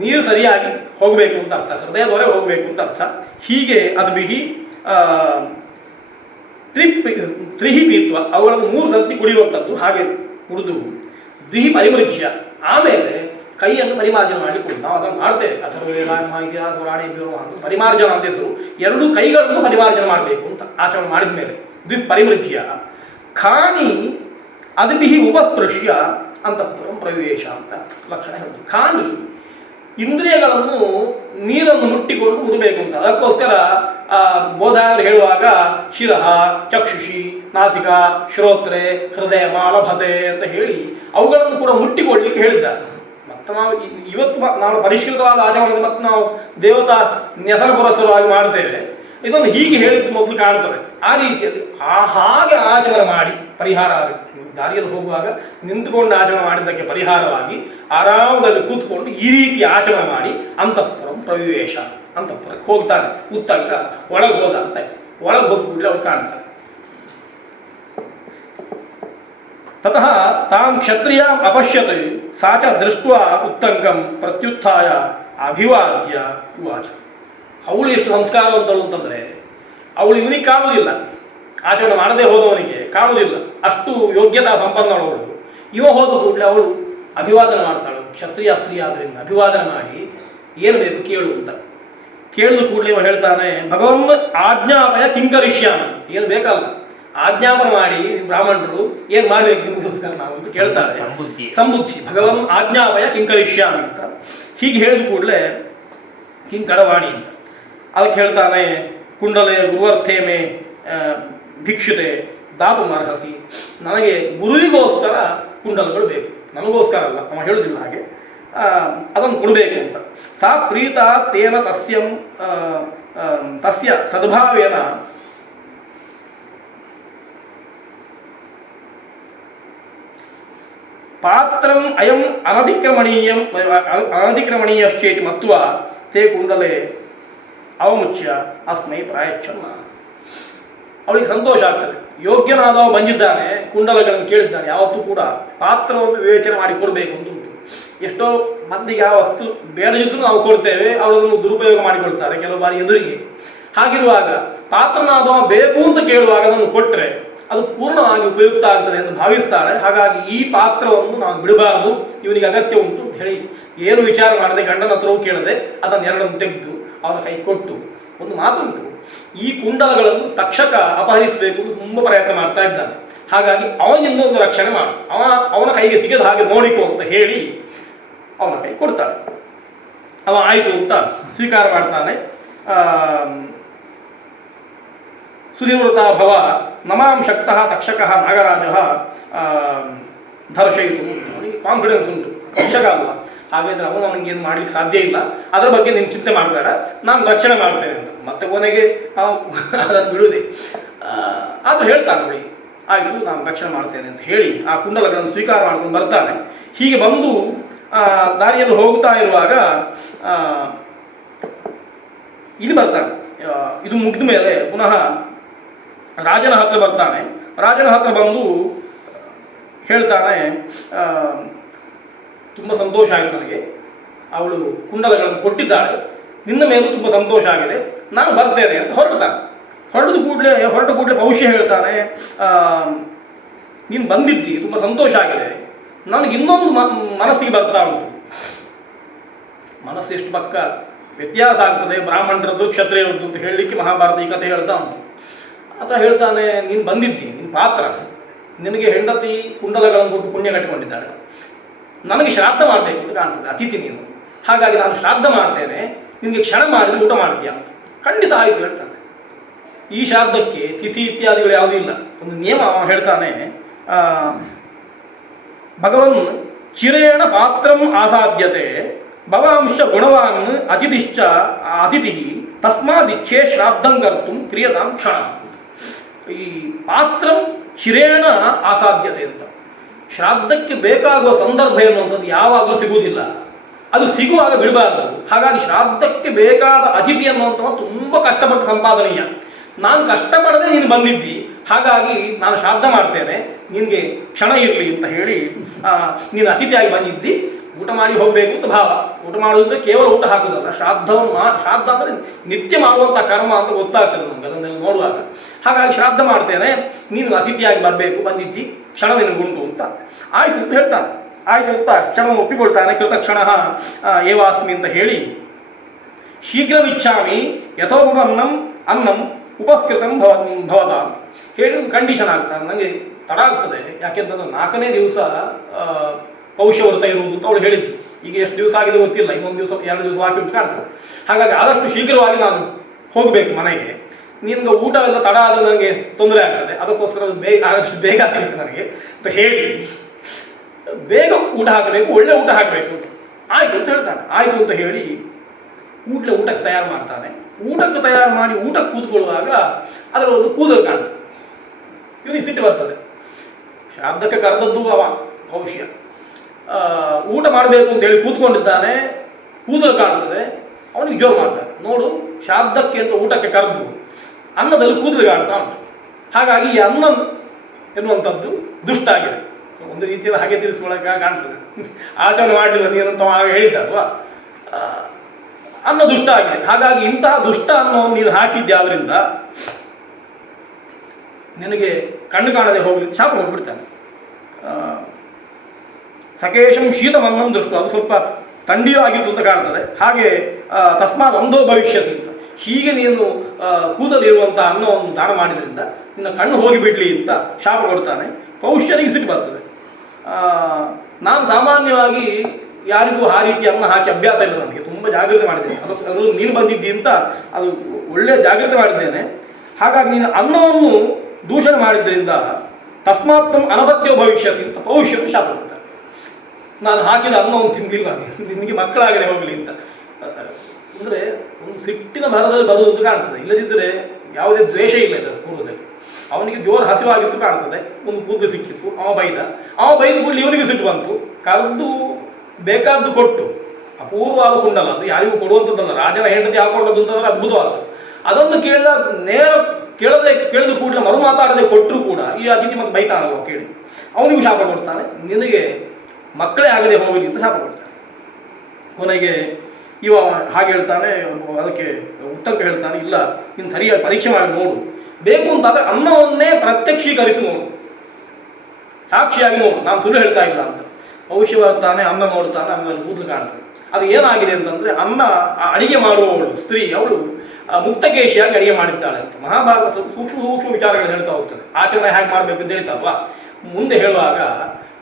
ನೀರು ಸರಿಯಾಗಿ ಹೋಗಬೇಕು ಅಂತ ಅರ್ಥ, ಹೃದಯದೊಳಗೆ ಹೋಗಬೇಕು ಅಂತ ಅರ್ಥ. ಹೀಗೆ ಅದ್ಭಿ ತ್ರಿಹಿ ಪೀತ್ವ, ಅವುಗಳನ್ನು 3 ಸರ್ತಿ ಕುಡಿಯುವಂಥದ್ದು. ಹಾಗೆ ಕುಡಿದು ದ್ವಿಹಿ ಪರಿಮೃಜ್ಯ, ಆಮೇಲೆ ಕೈಯನ್ನು ಪರಿಮಾರ್ಜನೆ ಮಾಡಿಕೊಂಡು ನಾವು ಅದನ್ನು ಮಾಡ್ತೇವೆ. ಪರಿಮಾರ್ಜನ ಅಂತ ಹೆಸರು. 2 ಕೈಗಳನ್ನು ಪರಿಮಾರ್ಜನೆ ಮಾಡಬೇಕು ಅಂತ ಆಚರಣೆ ಮಾಡಿದ ಮೇಲೆ ದ್ವಿಹಿ ಪರಿಮೃಜ್ಯ ಖಾನಿ ಅದ್ಭಿ ಉಪಸ್ಪೃಶ್ಯ ಅಂತಃಪುರಂ ಪ್ರವೇಶ ಅಂತ ಲಕ್ಷಣ ಹೇಳ್ತೀವಿ. ಖಾನಿ ಇಂದ್ರಿಯಗಳನ್ನು ನೀರನ್ನು ಮುಟ್ಟಿಕೊಂಡು ಮುಡಬೇಕು ಅಂತ. ಅದಕ್ಕೋಸ್ಕರ ಬೋಧಾಯರು ಹೇಳುವಾಗ ಶಿರಃ ಚಕ್ಷುಷಿ ನಾಸಿಕ ಶ್ರೋತ್ರೆ ಹೃದಯ ಮಾಲಭತೆ ಅಂತ ಹೇಳಿ ಅವುಗಳನ್ನು ಕೂಡ ಮುಟ್ಟಿಕೊಳ್ಳಿಕ್ಕೆ ಹೇಳಿದ್ದಾರೆ. ಮತ್ತು ನಾವು ಇವತ್ತು ನಾವು ಪರಿಷ್ಕೃತವಾದ ಆಚರಣೆ ಮತ್ತು ನಾವು ದೇವತಾ ನ್ಯಸನ ಪುರಸ್ಸರವಾಗಿ ಮಾಡ್ತೇವೆ. ಇದನ್ನು ಹೀಗೆ ಹೇಳಿದ್ದು ಮೊದಲು ಕಾಣ್ತದೆ. ಆ ರೀತಿಯಲ್ಲಿ ಹಾಗೆ ಆಚರಣೆ ಮಾಡಿ ಪರಿಹಾರ ಆಗುತ್ತೆ. ದಾರಿಯಲ್ಲಿ ಹೋಗುವಾಗ ನಿಂತುಕೊಂಡು ಆಚರಣೆ ಮಾಡಿದ್ದಕ್ಕೆ ಪರಿಹಾರವಾಗಿ ಆರಾಮದಲ್ಲಿ ಕೂತ್ಕೊಂಡು ಈ ರೀತಿ ಆಚರಣೆ ಮಾಡಿ ಅಂತಃಪುರಂ ಪ್ರವೇಶ, ಅಂತಃಪುರಕ್ಕೆ ಹೋಗ್ತಾನೆ. ಉತ್ತಂಕ ಒಳಗೆ ಹೋದ ಅಂತ ಒಳಗೆ ಹೋದ ಕೂಡಲೇ ಅವ್ರು ಕಾಣ್ತಾರೆ. ತತಃ ತಾಂ ಕ್ಷತ್ರಿಯ ಅಪಶ್ಯತ್ ಸಾ ಚ ದೃಷ್ಟ್ವಾ ಉತ್ತಂಕಂ ಪ್ರತ್ಯುತ್ಥಾಯ ಅಭಿವಾದ್ಯ ಉವಾಚ. ಅವಳು ಎಷ್ಟು ಸಂಸ್ಕಾರವಂತಳು ಅಂತಂದರೆ ಅವಳು ಇವನಿಗೆ ಕಾಣುವುದಿಲ್ಲ, ಆಚರಣೆ ಮಾಡದೆ ಹೋದವನಿಗೆ ಕಾಣುವುದಿಲ್ಲ, ಅಷ್ಟು ಯೋಗ್ಯತಾ ಸಂಪನ್ನವಳು. ಇವ ಹೋದ ಕೂಡಲೇ ಅವಳು ಅಭಿವಾದನೆ ಮಾಡ್ತಾಳು. ಕ್ಷತ್ರಿಯ ಸ್ತ್ರೀ ಆದ್ದರಿಂದ ಅಭಿವಾದನೆ ಮಾಡಿ ಏನು ಬೇಕು ಕೇಳು ಅಂತ ಕೇಳಿದ ಕೂಡಲೇ ಇವ ಹೇಳ್ತಾನೆ, ಭಗವನ್ ಆಜ್ಞಾಪಯ ಕಿಂಕರಿಷ್ಯಾಮ. ಏನು ಬೇಕಲ್ಲ, ಆಜ್ಞಾಪನೆ ಮಾಡಿ ಬ್ರಾಹ್ಮಣರು ಏನು ಮಾಡಬೇಕು ನಿಮಗೋಸ್ಕರ ನಾವು ಅಂತ ಕೇಳ್ತಾರೆ. ಸಂಬುದ್ಧಿ ಭಗವನ್ ಆಜ್ಞಾಪಯ ಕಿಂಕರಿಷ್ಯಾಮಿ ಅಂತ ಹೀಗೆ ಹೇಳಿದ ಕೂಡಲೇ ಕಿಂಕರವಾಣಿ ಅಂತ ಅದಕ್ಕೆ ಹೇಳ್ತಾನೆ, ಕುಂಡಲೆ ಗುರುವರ್ಥೇಮೆ ಭಿಕ್ಷುತೆ ದಾಪುಮರ್ಹಸಿ. ನನಗೆ ಗುರುವಿಗೋಸ್ಕರ ಕುಂಡಲಗಳು ಬೇಕು, ನನಗೋಸ್ಕರ ಅಲ್ಲ, ಅವ ಹೇಳುದಿಲ್ಲ ಹಾಗೆ, ಅದನ್ನು ಕೊಡಬೇಕು ಅಂತ. ಸಾ ಪ್ರೀತ ತೇನ ತಸ್ಯ ಸದ್ಭಾವೇನ ಪಾತ್ರಂ ಅಯಂ ಅನಧಿಕ್ರಮಣೀಯಶ್ಚೇತಿ ಮತ್ವಾ ತೇ ಕುಂಡಲೆ ಅವಮುಚ್ಯ ಅಸ್ಮೈ ಪ್ರಾಯಚ್ಛನ್ನ. ಅವಳಿಗೆ ಸಂತೋಷ ಆಗ್ತದೆ. ಯೋಗ್ಯನಾದವ ಬಂದಿದ್ದಾನೆ, ಕುಂಡಲಗಳನ್ನು ಕೇಳಿದ್ದಾನೆ. ಯಾವತ್ತೂ ಕೂಡ ಪಾತ್ರವನ್ನು ವಿವೇಚನೆ ಮಾಡಿ ಕೊಡಬೇಕು ಅಂತ ಉಂಟು. ಎಷ್ಟೋ ಮಂದಿಗೆ ಆ ವಸ್ತು ಬೇಡದಿದ್ದರೂ ನಾವು ಕೊಡ್ತೇವೆ, ಅವರನ್ನು ದುರುಪಯೋಗ ಮಾಡಿಕೊಳ್ತಾರೆ ಕೆಲವು ಬಾರಿ ಎದುರಿಗೆ. ಹಾಗಿರುವಾಗ ಪಾತ್ರನಾದವ ಬೇಕು ಅಂತ ಕೇಳುವಾಗ ಅದನ್ನು ಕೊಟ್ಟರೆ ಅದು ಪೂರ್ಣವಾಗಿ ಉಪಯುಕ್ತ ಆಗ್ತದೆ ಎಂದು ಭಾವಿಸ್ತಾಳೆ. ಹಾಗಾಗಿ ಈ ಪಾತ್ರವನ್ನು ನಾವು ಬಿಡಬಾರದು, ಇವನಿಗೆ ಅಗತ್ಯ ಉಂಟು ಅಂತ ಹೇಳಿ ಏನು ವಿಚಾರ ಮಾಡದೆ ಗಂಡನ ಹತ್ರವೂ ಕೇಳದೆ ಅದನ್ನು ಎರಡನ್ನು ತೆಗೆದು ಅವನ ಕೈ ಕೊಟ್ಟು, ಒಂದು ಮಾತುಂಟು, ಈ ಕುಂಡಲಗಳನ್ನು ತಕ್ಷಕ ಅಪಹರಿಸಬೇಕು ಅಂತ ತುಂಬ ಪ್ರಯತ್ನ ಮಾಡ್ತಾ ಇದ್ದಾನೆ. ಹಾಗಾಗಿ ಅವನಿಂದ ಒಂದು ರಕ್ಷಣೆ ಮಾಡು, ಅವನ ಕೈಗೆ ಸಿಗದ ಹಾಗೆ ನೋಡಿಕೋ ಅಂತ ಹೇಳಿ ಅವನ ಕೈ ಕೊಡ್ತಾಳೆ. ಅವ ಆಯಿತು ಅಂತ ಸ್ವೀಕಾರ ಮಾಡ್ತಾನೆ. ಸುನಿವೃತ ಭವ ನಮಾಂ ಶಕ್ತಃ ತಕ್ಷಕಃ ನಾಗರಾಜ ದರ್ಶಯಿತು. ಅವನಿಗೆ ಕಾನ್ಫಿಡೆನ್ಸ್ ಉಂಟು, ತಕ್ಷಕ ಅಲ್ಲ, ಹಾಗಾದರೆ ಅವನು ನನಗೇನು ಮಾಡ್ಲಿಕ್ಕೆ ಸಾಧ್ಯ ಇಲ್ಲ, ಅದರ ಬಗ್ಗೆ ನೀನು ಚಿಂತೆ ಮಾಡಬೇಡ, ನಾನು ರಕ್ಷಣೆ ಮಾಡ್ತೇನೆ ಅಂತ. ಮತ್ತೆ ಕೊನೆಗೆ ಅದನ್ನು ಬಿಡುವುದೇ. ಆದರೂ ಹೇಳ್ತಾನೆ ಅವಳಿಗೆ, ಆಯಿತು ನಾನು ರಕ್ಷಣೆ ಮಾಡ್ತೇನೆ ಅಂತ ಹೇಳಿ ಆ ಕುಂಡಲಗಳನ್ನು ಸ್ವೀಕಾರ ಮಾಡ್ಕೊಂಡು ಬರ್ತಾನೆ. ಹೀಗೆ ಬಂದು ದಾರಿಯಲ್ಲಿ ಹೋಗ್ತಾ ಇರುವಾಗ ಇಲ್ಲಿ ಬರ್ತಾನೆ. ಇದು ಮುಗಿದ ಮೇಲೆ ಪುನಃ ರಾಜನ ಹತ್ರ ಬರ್ತಾನೆ. ರಾಜನ ಹತ್ರ ಬಂದು ಹೇಳ್ತಾನೆ, ತುಂಬ ಸಂತೋಷ ಆಯಿತು ನನಗೆ, ಅವಳು ಕುಂಡಲಗಳನ್ನು ಕೊಟ್ಟಿದ್ದಾಳೆ, ನಿನ್ನ ಮೇಲೂ ತುಂಬ ಸಂತೋಷ ಆಗಿದೆ, ನಾನು ಬರ್ತೇನೆ ಅಂತ ಹೊರಟ ಕೂಡಲೇ ಭವಿಷ್ಯ ಹೇಳ್ತಾನೆ, ನೀನು ಬಂದಿದ್ದಿ, ತುಂಬ ಸಂತೋಷ ಆಗಿದೆ, ನನಗೆ ಇನ್ನೊಂದು ಮನಸ್ಸಿಗೆ ಬರ್ತಾ ಉಂಟು. ಮನಸ್ಸು ಎಷ್ಟು ಪಕ್ಕ ವ್ಯತ್ಯಾಸ ಆಗ್ತದೆ ಬ್ರಾಹ್ಮಣರದ್ದು ಕ್ಷತ್ರಿಯರದ್ದು ಅಂತ ಹೇಳಲಿಕ್ಕೆ ಮಹಾಭಾರತ ಈ ಕಥೆ ಹೇಳ್ತಾ ಉಂಟು. ಆತ ಹೇಳ್ತಾನೆ, ನೀನು ಬಂದಿದ್ದಿ, ನಿನ್ನ ಪಾತ್ರ, ನಿನಗೆ ಹೆಂಡತಿ ಕುಂಡಲಗಳನ್ನು ಕೊಟ್ಟು ಪುಣ್ಯ ಕಟ್ಟಿಕೊಂಡಿದ್ದಾಳೆ, ನನಗೆ ಶ್ರಾದ್ದ ಮಾಡಬೇಕು ಅಂತ ಕಾಣ್ತದೆ, ಅತಿಥಿ ನೀನು, ಹಾಗಾಗಿ ನಾನು ಶ್ರಾದ್ದ ಮಾಡ್ತೇನೆ, ನಿನಗೆ ಕ್ಷಣ ಮಾಡಿದ್ರೆ ಊಟ ಮಾಡ್ತೀಯ ಅಂತ. ಖಂಡಿತ ಆಯಿತು ಹೇಳ್ತಾನೆ. ಈ ಶ್ರಾದ್ದಕ್ಕೆ ತಿಥಿ ಇತ್ಯಾದಿಗಳು ಯಾವುದೂ ಇಲ್ಲ, ಒಂದು ನಿಯಮ ಹೇಳ್ತಾನೆ, ಭಗವನ್ ಚಿರೇಣ ಪಾತ್ರಂ ಆಸಾಧ್ಯತೆ ಭವಾಂಶ ಗುಣವಾನ್ ಅತಿಥಿ ತಸ್ಮಾದಿಚ್ಛೆ ಶ್ರಾದ್ದಂ ಕರ್ತು ಕ್ರಿಯತಾಂ ಕ್ಷಣ. ಈ ಪಾತ್ರ ಚಿರೇಣ ಆಸಾಧ್ಯತೆ ಅಂತ, ಶ್ರಾದ್ದಕ್ಕೆ ಬೇಕಾಗುವ ಸಂದರ್ಭ ಎನ್ನುವಂಥದ್ದು ಯಾವಾಗಲೂ ಸಿಗುವುದಿಲ್ಲ, ಅದು ಸಿಗುವಾಗ ಬಿಡಬಾರದು. ಹಾಗಾಗಿ ಶ್ರಾದ್ದಕ್ಕೆ ಬೇಕಾದ ಅತಿಥಿ ಅನ್ನುವಂಥದ್ದು ತುಂಬ ಕಷ್ಟಪಟ್ಟು ಸಂಪಾದನೀಯ. ನಾನು ಕಷ್ಟಪಡದೆ ನೀನು ಬಂದಿದ್ದಿ, ಹಾಗಾಗಿ ನಾನು ಶ್ರಾದ್ದ ಮಾಡ್ತೇನೆ, ನಿನಗೆ ಕ್ಷಣ ಇರಲಿ ಅಂತ ಹೇಳಿ ನೀನು ಅತಿಥಿಯಾಗಿ ಬಂದಿದ್ದಿ, ಊಟ ಮಾಡಿ ಹೋಗಬೇಕು ಅಂತ ಭಾವ. ಊಟ ಮಾಡೋದ್ರೆ ಕೇವಲ ಊಟ ಹಾಕೋದಲ್ಲ, ಶ್ರಾದ್ದ ಅಂದರೆ ನಿತ್ಯ ಮಾಡುವಂಥ ಕರ್ಮ ಅಂತ ಗೊತ್ತಾಗ್ತದೆ ನಮ್ಗೆ ಅದನ್ನೆಲ್ಲ ನೋಡುವಾಗ. ಹಾಗಾಗಿ ಶ್ರಾದ್ದ ಮಾಡ್ತೇನೆ, ನೀನು ಅತಿಥಿಯಾಗಿ ಬರಬೇಕು, ಬಂದಿದ್ದಿ, ಕ್ಷಣ ನಿನಗುಂಟು ಅಂತ. ಆಯಿತು ಅಂತ ಹೇಳ್ತಾನೆ. ಆಯಿತು ಅಂತ ಕ್ಷಣ ಒಪ್ಪಿಕೊಳ್ತಾನೆ. ಕೃತಕ್ಷಣ ಏವಾಸ್ಮಿ ಅಂತ ಹೇಳಿ, ಶೀಘ್ರವಿಚ್ಛಾಮಿ ಅನ್ನಂ ಉಪಸ್ಕೃತಂ ಭವತ ಅಂತ ಹೇಳಿ ಒಂದು ಕಂಡೀಷನ್ ಆಗ್ತಾನೆ. ನನಗೆ ತಡ ಆಗ್ತದೆ, ಯಾಕೆಂತಂದ್ರೆ 4ನೇ ದಿವಸ ಪೌಷ್ಯ ವ್ರತ ಇರುವುದು ಅಂತ ಅವಳು ಹೇಳಿದ್ದು. ಈಗ ಎಷ್ಟು ದಿವಸ ಆಗಿದೆ ಗೊತ್ತಿಲ್ಲ, ಇನ್ನೊಂದು ದಿವಸ 2 ದಿವಸ ಹಾಕಿ ಉಂಟು ಕಾಣ್ತದೆ. ಹಾಗಾಗಿ ಆದಷ್ಟು ಶೀಘ್ರವಾಗಿ ನಾನು ಹೋಗಬೇಕು ಮನೆಗೆ, ನಿನ್ಗೆ ಊಟವೆಲ್ಲ ತಡ ಆದರೆ ನನಗೆ ತೊಂದರೆ ಆಗ್ತದೆ, ಅದಕ್ಕೋಸ್ಕರ ಆದಷ್ಟು ಬೇಗ ಆಗಬೇಕು ನನಗೆ ಅಂತ ಹೇಳಿ ಬೇಗ ಊಟ ಹಾಕಬೇಕು, ಒಳ್ಳೆ ಊಟ ಹಾಕಬೇಕು. ಆಯಿತು ಅಂತ ಹೇಳ್ತಾನೆ. ಆಯಿತು ಅಂತ ಹೇಳಿ ಊಟಕ್ಕೆ ತಯಾರು ಮಾಡ್ತಾನೆ. ಊಟಕ್ಕೆ ತಯಾರು ಮಾಡಿ ಊಟಕ್ಕೆ ಕೂತ್ಕೊಳ್ಳುವಾಗ ಅದರ ಒಂದು ಕೂದಲು ಕಾಣ್ತದೆ. ಇವನಿಗೆ ಸಿಟ್ಟು ಬರ್ತದೆ. ಶಾಬ್ದಕ್ಕೆ ಕರೆದದ್ದು ಅವ ಭವಿಷ್ಯ. ಊಟ ಮಾಡಬೇಕು ಅಂತೇಳಿ ಕೂತ್ಕೊಂಡಿದ್ದಾನೆ, ಕೂದಲು ಕಾಣ್ತದೆ. ಅವನಿಗೆ ಜೋರು ಮಾಡ್ತಾನೆ, ನೋಡು ಶಾಬ್ದಕ್ಕೆ ಅಂತ ಊಟಕ್ಕೆ ಕರೆದು ಅನ್ನದಲ್ಲಿ ಕೂದಲು ಕಾಣ್ತಾ ಉಂಟು. ಹಾಗಾಗಿ ಈ ಅನ್ನ ಎನ್ನುವಂಥದ್ದು ದುಷ್ಟ ಆಗಿದೆ. ಒಂದು ರೀತಿಯಲ್ಲಿ ಹಾಗೆ ತಿರ್ಸ್ಕೊಳ್ಳೋಕೆ ಕಾಣ್ತದೆ. ಆಚರಣೆ ಮಾಡಲಿಲ್ಲ ನೀನಂತ ಆಗ ಹೇಳಿದ್ದಲ್ವಾ, ಅನ್ನ ದುಷ್ಟ ಆಗಿದೆ. ಹಾಗಾಗಿ ಇಂತಹ ದುಷ್ಟ ಅನ್ನವನ್ನು ನೀನು ಹಾಕಿದ್ಯಾದ್ರಿಂದ ನಿನಗೆ ಕಣ್ಣು ಕಾಣದೆ ಹೋಗ್ಲಿಕ್ಕೆ ಶಾಪ ಕೊಟ್ಬಿಡ್ತಾನೆ. ಸಕೇಶಂ ಶೀತಮನ್ನಂ ದೃಷ್ಟ, ಅದು ಸ್ವಲ್ಪ ಥಂಡಿಯೂ ಆಗಿತ್ತು ಅಂತ ಕಾಣ್ತದೆ. ಹಾಗೆ ತಸ್ಮಾತ್ ಅಂಧೋ ಭವಿಷ್ಯಸಿ ಅಂತ, ಹೀಗೆ ನೀನು ಕೂದಲಿರುವಂಥ ಅನ್ನವನ್ನು ದಾನ ಮಾಡಿದ್ರಿಂದ ನಿನ್ನ ಕಣ್ಣು ಹೋಗಿಬಿಡ್ಲಿ ಅಂತ ಶಾಪ ಕೊಡ್ತಾನೆ. ಪೌಷ್ಯನಿಗೆ ಸಿಟ್ಟು ಬರ್ತದೆ. ನಾನು ಸಾಮಾನ್ಯವಾಗಿ ಯಾರಿಗೂ ಆ ರೀತಿ ಅನ್ನ ಹಾಕಿ ಅಭ್ಯಾಸ ಇಲ್ಲ, ನನಗೆ ತುಂಬ ಜಾಗ್ರತೆ ಮಾಡಿದ್ದೇನೆ. ಅದರಲ್ಲೂ ನೀನು ಬಂದಿದ್ದಿ ಅಂತ ಅದು ಒಳ್ಳೆಯ ಜಾಗ್ರತೆ ಮಾಡಿದ್ದೇನೆ. ಹಾಗಾಗಿ ನೀನು ಅನ್ನವನ್ನು ದೂಷಣೆ ಮಾಡಿದ್ರಿಂದ ತಸ್ಮಾತ್ ಅನಪತ್ಯೋ ಭವಿಷ್ಯಸಿ ಅಂತ ಪೌಷ್ಯನು ಶಾಪ ಕೊಡ್ತಾರೆ. ನಾನು ಹಾಕಿದ ಅನ್ನವನ್ನು ತಿನ್ನಲಿಲ್ಲ, ನಿನಗೆ ಮಕ್ಕಳಾಗದೆ ಹೋಗಲಿ ಅಂತ. ಅಂದರೆ ಒಂದು ಸಿಟ್ಟಿನ ಭರದಲ್ಲಿ ಬರುವುದು ಕಾಣ್ತದೆ. ಇಲ್ಲದಿದ್ದರೆ ಯಾವುದೇ ದ್ವೇಷ ಇಲ್ಲ ಇದರ ಪೂರ್ವದಲ್ಲಿ. ಅವನಿಗೆ ಜೋರು ಹಸಿವಾಗಿತ್ತು ಕಾಣ್ತದೆ, ಒಂದು ಕೂದಲು ಸಿಕ್ಕಿತ್ತು, ಅವ ಬೈದ ಕೂಡಲೇ ಇವನಿಗೆ ಸಿಟ್ಟು ಬಂತು. ಕರೆದು ಬೇಕಾದ್ದು ಕೊಟ್ಟು, ಅಪೂರ್ವವಾದ ಕುಂಡಲ, ಅದು ಯಾರಿಗೂ ಕೊಡುವಂಥದ್ದಲ್ಲ, ರಾಜನ ಹೆಂಡತಿ ಹಾಕೊಂಡದ್ದು ಅಂತಂದ್ರೆ ಅದ್ಭುತವಾದ್ದು. ಅದನ್ನು ಕೇಳಿದ ಕೂಡಲೇ ಮರು ಮಾತಾಡದೆ ಕೊಟ್ಟರು ಕೂಡ ಈ ಅತಿಥಿ ಮತ್ತೆ ಬೈತಾನವ ಕೇಳಿ ಅವನಿಗೂ ಶಾಪ ಕೊಡ್ತಾನೆ. ನಿನಗೆ ಮಕ್ಕಳೇ ಆಗದೆ ಹೋಗಲಿ ಅಂತ ಶಾಪ ಕೊಡ್ತಾನೆ. ಕೊನೆಗೆ ಇವ ಹಾಗೆ ಹೇಳ್ತಾನೆ, ಅದಕ್ಕೆ ಉತ್ತರಕ್ಕೆ ಹೇಳ್ತಾನೆ, ಇಲ್ಲ ನೀನು ಸರಿಯಾಗಿ ಪರೀಕ್ಷೆ ಮಾಡಿ ನೋಡು, ಬೇಕು ಅಂತಾದರೆ ಅನ್ನವನ್ನೇ ಪ್ರತ್ಯಕ್ಷೀಕರಿಸಿ ನೋಡು, ಸಾಕ್ಷಿಯಾಗಿ ನೋಡು, ನಾನು ಸುಳ್ಳು ಹೇಳ್ತಾ ಇಲ್ಲ ಅಂತ. ಭವಿಷ್ಯ ಬರ್ತಾನೆ, ಅನ್ನ ನೋಡ್ತಾನೆ, ಅನ್ನಲ್ಲಿ ಕೂದಲು ಕಾಣ್ತಾನೆ. ಅದು ಏನಾಗಿದೆ ಅಂತಂದರೆ, ಅನ್ನ ಅಡಿಗೆ ಮಾಡುವವಳು ಸ್ತ್ರೀ, ಅವಳು ಮುಕ್ತಕೇಶಿಯಾಗಿ ಅಡಿಗೆ ಮಾಡಿದ್ದಾಳೆ ಅಂತ ಮಹಾಭಾರತ ಸೂಕ್ಷ್ಮ ವಿಚಾರಗಳು ಹೇಳ್ತಾ ಹೋಗ್ತದೆ. ಆಚರಣೆ ಹೇಗೆ ಮಾಡಬೇಕು ಅಂತ ಹೇಳ್ತಾರಲ್ವಾ, ಮುಂದೆ ಹೇಳುವಾಗ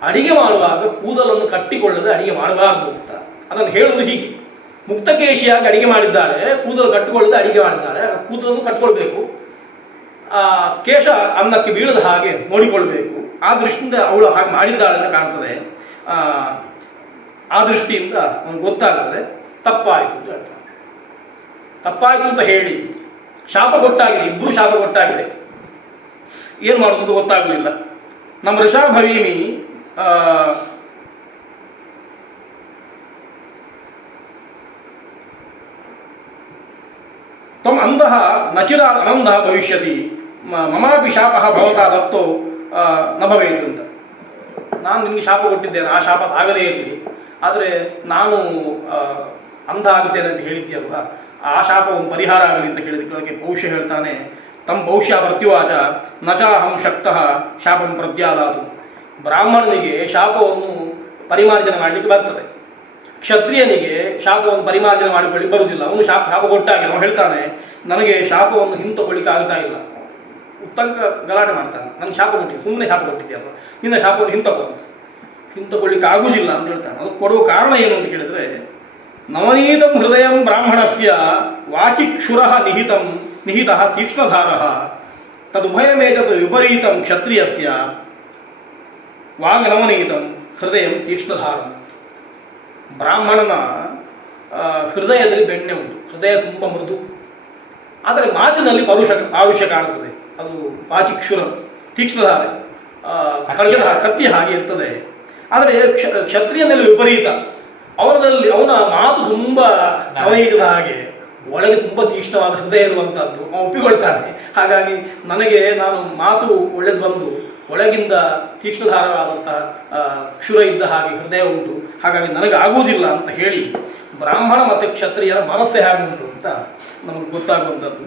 ಅಡಿಗೆ ಮಾಡುವಾಗ ಕೂದಲನ್ನು ಕಟ್ಟಿಕೊಳ್ಳದೆ ಅಡಿಗೆ ಮಾಡಬಾರ್ದು ಅಂತ ಅದನ್ನು ಹೇಳುವುದು ಹೀಗೆ. ಮುಕ್ತಕೇಶಿಯಾಗಿ ಅಡಿಗೆ ಮಾಡಿದ್ದಾಳೆ, ಕೂದಲು ಕಟ್ಟಿಕೊಳ್ಳದೆ ಅಡಿಗೆ ಮಾಡಿದ್ದಾಳೆ, ಕೂದಲನ್ನು ಕಟ್ಟಿಕೊಳ್ಬೇಕು, ಕೇಶ ಅನ್ನಕ್ಕೆ ಬೀಳದ ಹಾಗೆ ನೋಡಿಕೊಳ್ಬೇಕು. ಆ ದೃಷ್ಟಿಯಿಂದ ಅವಳು ಹಾಗೆ ಮಾಡಿದ್ದಾಳೆ ಅಂತ ಕಾಣ್ತದೆ. ಆ ದೃಷ್ಟಿಯಿಂದ ಅವನಿಗೆ ಗೊತ್ತಾಗ್ತದೆ ತಪ್ಪಾಯಿತು ಅಂತ ಹೇಳ್ತಾನೆ. ತಪ್ಪಾಯಿತು ಅಂತ ಹೇಳಿ ಶಾಪ ಕೊಟ್ಟಾಗಿದೆ, ಇಬ್ಬರು ಶಾಪ ಕೊಟ್ಟಾಗಿದೆ. ಏನು ಮಾಡೋದು ಗೊತ್ತಾಗಲಿಲ್ಲ. ನಮ್ಮ ಋಷಭವೀಮಿ ತ್ವಂ ಅಂಧಃ ನಚಿರ ಅನಂಧಃ ಭವಿಷ್ಯಸಿ ಮಮಾಪಿ ಶಾಪಃ ಭವತಾ ದತ್ತೋ ನ ಭವೇತ್ ಅಂತ. ನಾನು ನಿಮಗೆ ಶಾಪ ಕೊಟ್ಟಿದ್ದೇನೆ, ಆ ಶಾಪ ಆಗದೇ ಇರಲಿ, ಆದರೆ ನಾನು ಅಂಧ ಆಗುತ್ತೇನೆ ಅಂತ ಹೇಳಿದ್ದೀಯಲ್ವ, ಆ ಶಾಪವನ್ನು ಪರಿಹಾರ ಆಗಲಿ ಅಂತ ಕೇಳಿದಕ್ಕೆ ಪೌಷ್ಯ ಹೇಳ್ತಾನೆ, ತಮ್ಮ ಪೌಷ್ಯ ಪ್ರತ್ಯುವಾಚ ನಚಾಹಂ ಶಕ್ತಃ ಶಾಪಂ ಪ್ರತ್ಯಾದಾತು. ಬ್ರಾಹ್ಮಣನಿಗೆ ಶಾಪವನ್ನು ಪರಿಮಾರ್ಜನೆ ಮಾಡಲಿಕ್ಕೆ ಬರ್ತದೆ, ಕ್ಷತ್ರಿಯನಿಗೆ ಶಾಪವನ್ನು ಪರಿಮಾರ್ಜನೆ ಮಾಡಿಕೊಳ್ಳಿ ಬರುವುದಿಲ್ಲ. ಅವನು ಶಾಪ ಕೊಟ್ಟಾಗಿ ಅವನು ಹೇಳ್ತಾನೆ, ನನಗೆ ಶಾಪವನ್ನು ಹಿಂತಕೊಳ್ಳಿಕ್ಕೆ ಆಗ್ತಾ ಇಲ್ಲ. ಉತ್ತಂಕ ಗಲಾಟೆ ಮಾಡ್ತಾನೆ, ನನಗೆ ಶಾಪ ಕೊಟ್ಟಿದ್ದೆ, ಸುಮ್ಮನೆ ಶಾಪ ಕೊಟ್ಟಿದ್ದೆ, ನಿನ್ನ ಶಾಪವನ್ನು ಹಿಂತಕೊಳ್ಳಿಕ್ಕೆ ಆಗುವುದಿಲ್ಲ ಅಂತ ಹೇಳ್ತಾನೆ. ಅದು ಕೊಡುವ ಕಾರಣ ಏನು ಅಂತ ಕೇಳಿದರೆ, ನವನೀತಂ ಹೃದಯಂ ಬ್ರಾಹ್ಮಣಸ್ಯ ವಾಚಿಕ್ಷುರ ನಿಹಿತ ತೀಕ್ಷ್ಣಧಾರ ತದುಭಯಮೇತದ್ ವಿಪರೀತಂ ಕ್ಷತ್ರಿಯಸ್ಯ ವಾಗ್ನವನೀತಂ ಹೃದಯಂ ತೀಕ್ಷ್ಣಧಾರಂ. ಬ್ರಾಹ್ಮಣನ ಹೃದಯದಲ್ಲಿ ಬೆಣ್ಣೆ ಉಂಟು, ಹೃದಯ ತುಂಬ ಮೃದು, ಆದರೆ ಮಾತಿನಲ್ಲಿ ಪಾರುಷ್ಯ ಕಾಣುತ್ತದೆ. ಅದು ವಾಚಿಕ್ಷುರ ತೀಕ್ಷ್ಣಧಾರೆ, ಕತ್ತಿ ಹಾಗೆ ಇರ್ತದೆ. ಆದರೆ ಕ್ಷತ್ರಿಯನಲ್ಲಿ ವಿಪರೀತ, ಅವನ ಮಾತು ತುಂಬ ನವನೀತದ ಹಾಗೆ, ಒಳಗೆ ತುಂಬ ತೀಕ್ಷ್ಣವಾದ ಹೃದಯ ಇರುವಂಥದ್ದು ಅವನು ಒಪ್ಪಿಕೊಳ್ತಾನೆ. ಹಾಗಾಗಿ ನಾನು ಮಾತು ಒಳ್ಳೆದು ಬಂದು ಒಳಗಿಂದ ತೀಕ್ಷ್ಣಧಾರವಾದಂಥ ಕ್ಷುರ ಇದ್ದ ಹಾಗೆ ಹೃದಯ ಉಂಟು, ಹಾಗಾಗಿ ನನಗೆ ಆಗುವುದಿಲ್ಲ ಅಂತ ಹೇಳಿ ಬ್ರಾಹ್ಮಣ ಮತ್ತು ಕ್ಷತ್ರಿಯರ ಮನಸ್ಸೇ ಹಾಗುಂಟು ಅಂತ ನಮಗೆ ಗೊತ್ತಾಗುವಂಥದ್ದು.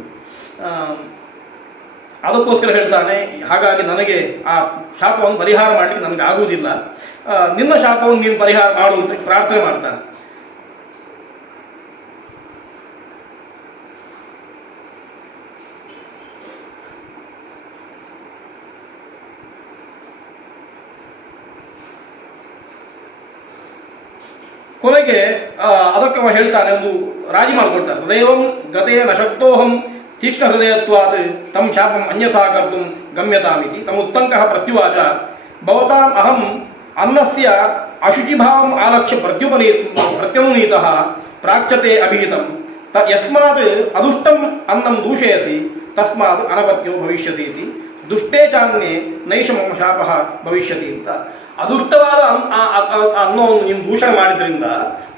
ಅದಕ್ಕೋಸ್ಕರ ಹೇಳ್ತಾನೆ, ಹಾಗಾಗಿ ನನಗೆ ಆ ಶಾಪವನ್ನು ಪರಿಹಾರ ಮಾಡಲಿಕ್ಕೆ ನನಗೆ ಆಗುವುದಿಲ್ಲ, ನಿನ್ನ ಶಾಪವನ್ನು ನೀನು ಪರಿಹಾರ ಮಾಡುವಂತ ಪ್ರಾರ್ಥನೆ ಮಾಡ್ತಾನೆ. ಕೊನೆಗೆ ಅದಕ್ಕೆ ಹೇಳ್ತಾನೆ, ಒಂದು ರಾಜಿ ಮಾಡಿಕೊಡ್ತಾನೆ. ಹೃದಯಂ ಗತೆಯ ನಶಕ್ತೋಹಂ ತೀಕ್ಷ್ಣ ಹೃದಯತ್ವಾತ್ ತಂ ಶಾಪಂ ಅನ್ಯಥಾ ಕರ್ತು ಗಮ್ಯತಾಮಿತಿ. ತಮುತ್ತಂಕಃ ಪ್ರತ್ಯುವಾಚ ಭವತಾಂ ಅಹಂ ಅನ್ನಸ್ಯ ಅಶುಚಿಭಾವಂ ಆಲಕ್ಷ್ಯ ಪ್ರತ್ಯನುನೀತಃ ಪ್ರಾಚ್ಯತೆ ಅಭಿಹಿತಂ ಯಸ್ಮಾತ್ ಅದುಷ್ಟಂ ಅನ್ನಂ ದೂಷಯಸಿ ತಸ್ಮಾತ್ ಅನಪತ್ಯೋ ಭವಿಷ್ಯಸಿ ಇತಿ ದುಷ್ಟೇ ಚಾನ್ಯೇ ನೈಷ ಮಮ ಶಾಪಃ ಭವಿಷ್ಯತಿ ಅಂತ. ಅದೃಷ್ಟವಾದ ಅನ್ನೋವನ್ನು ನೀನು ದೂಷಣೆ ಮಾಡಿದ್ರಿಂದ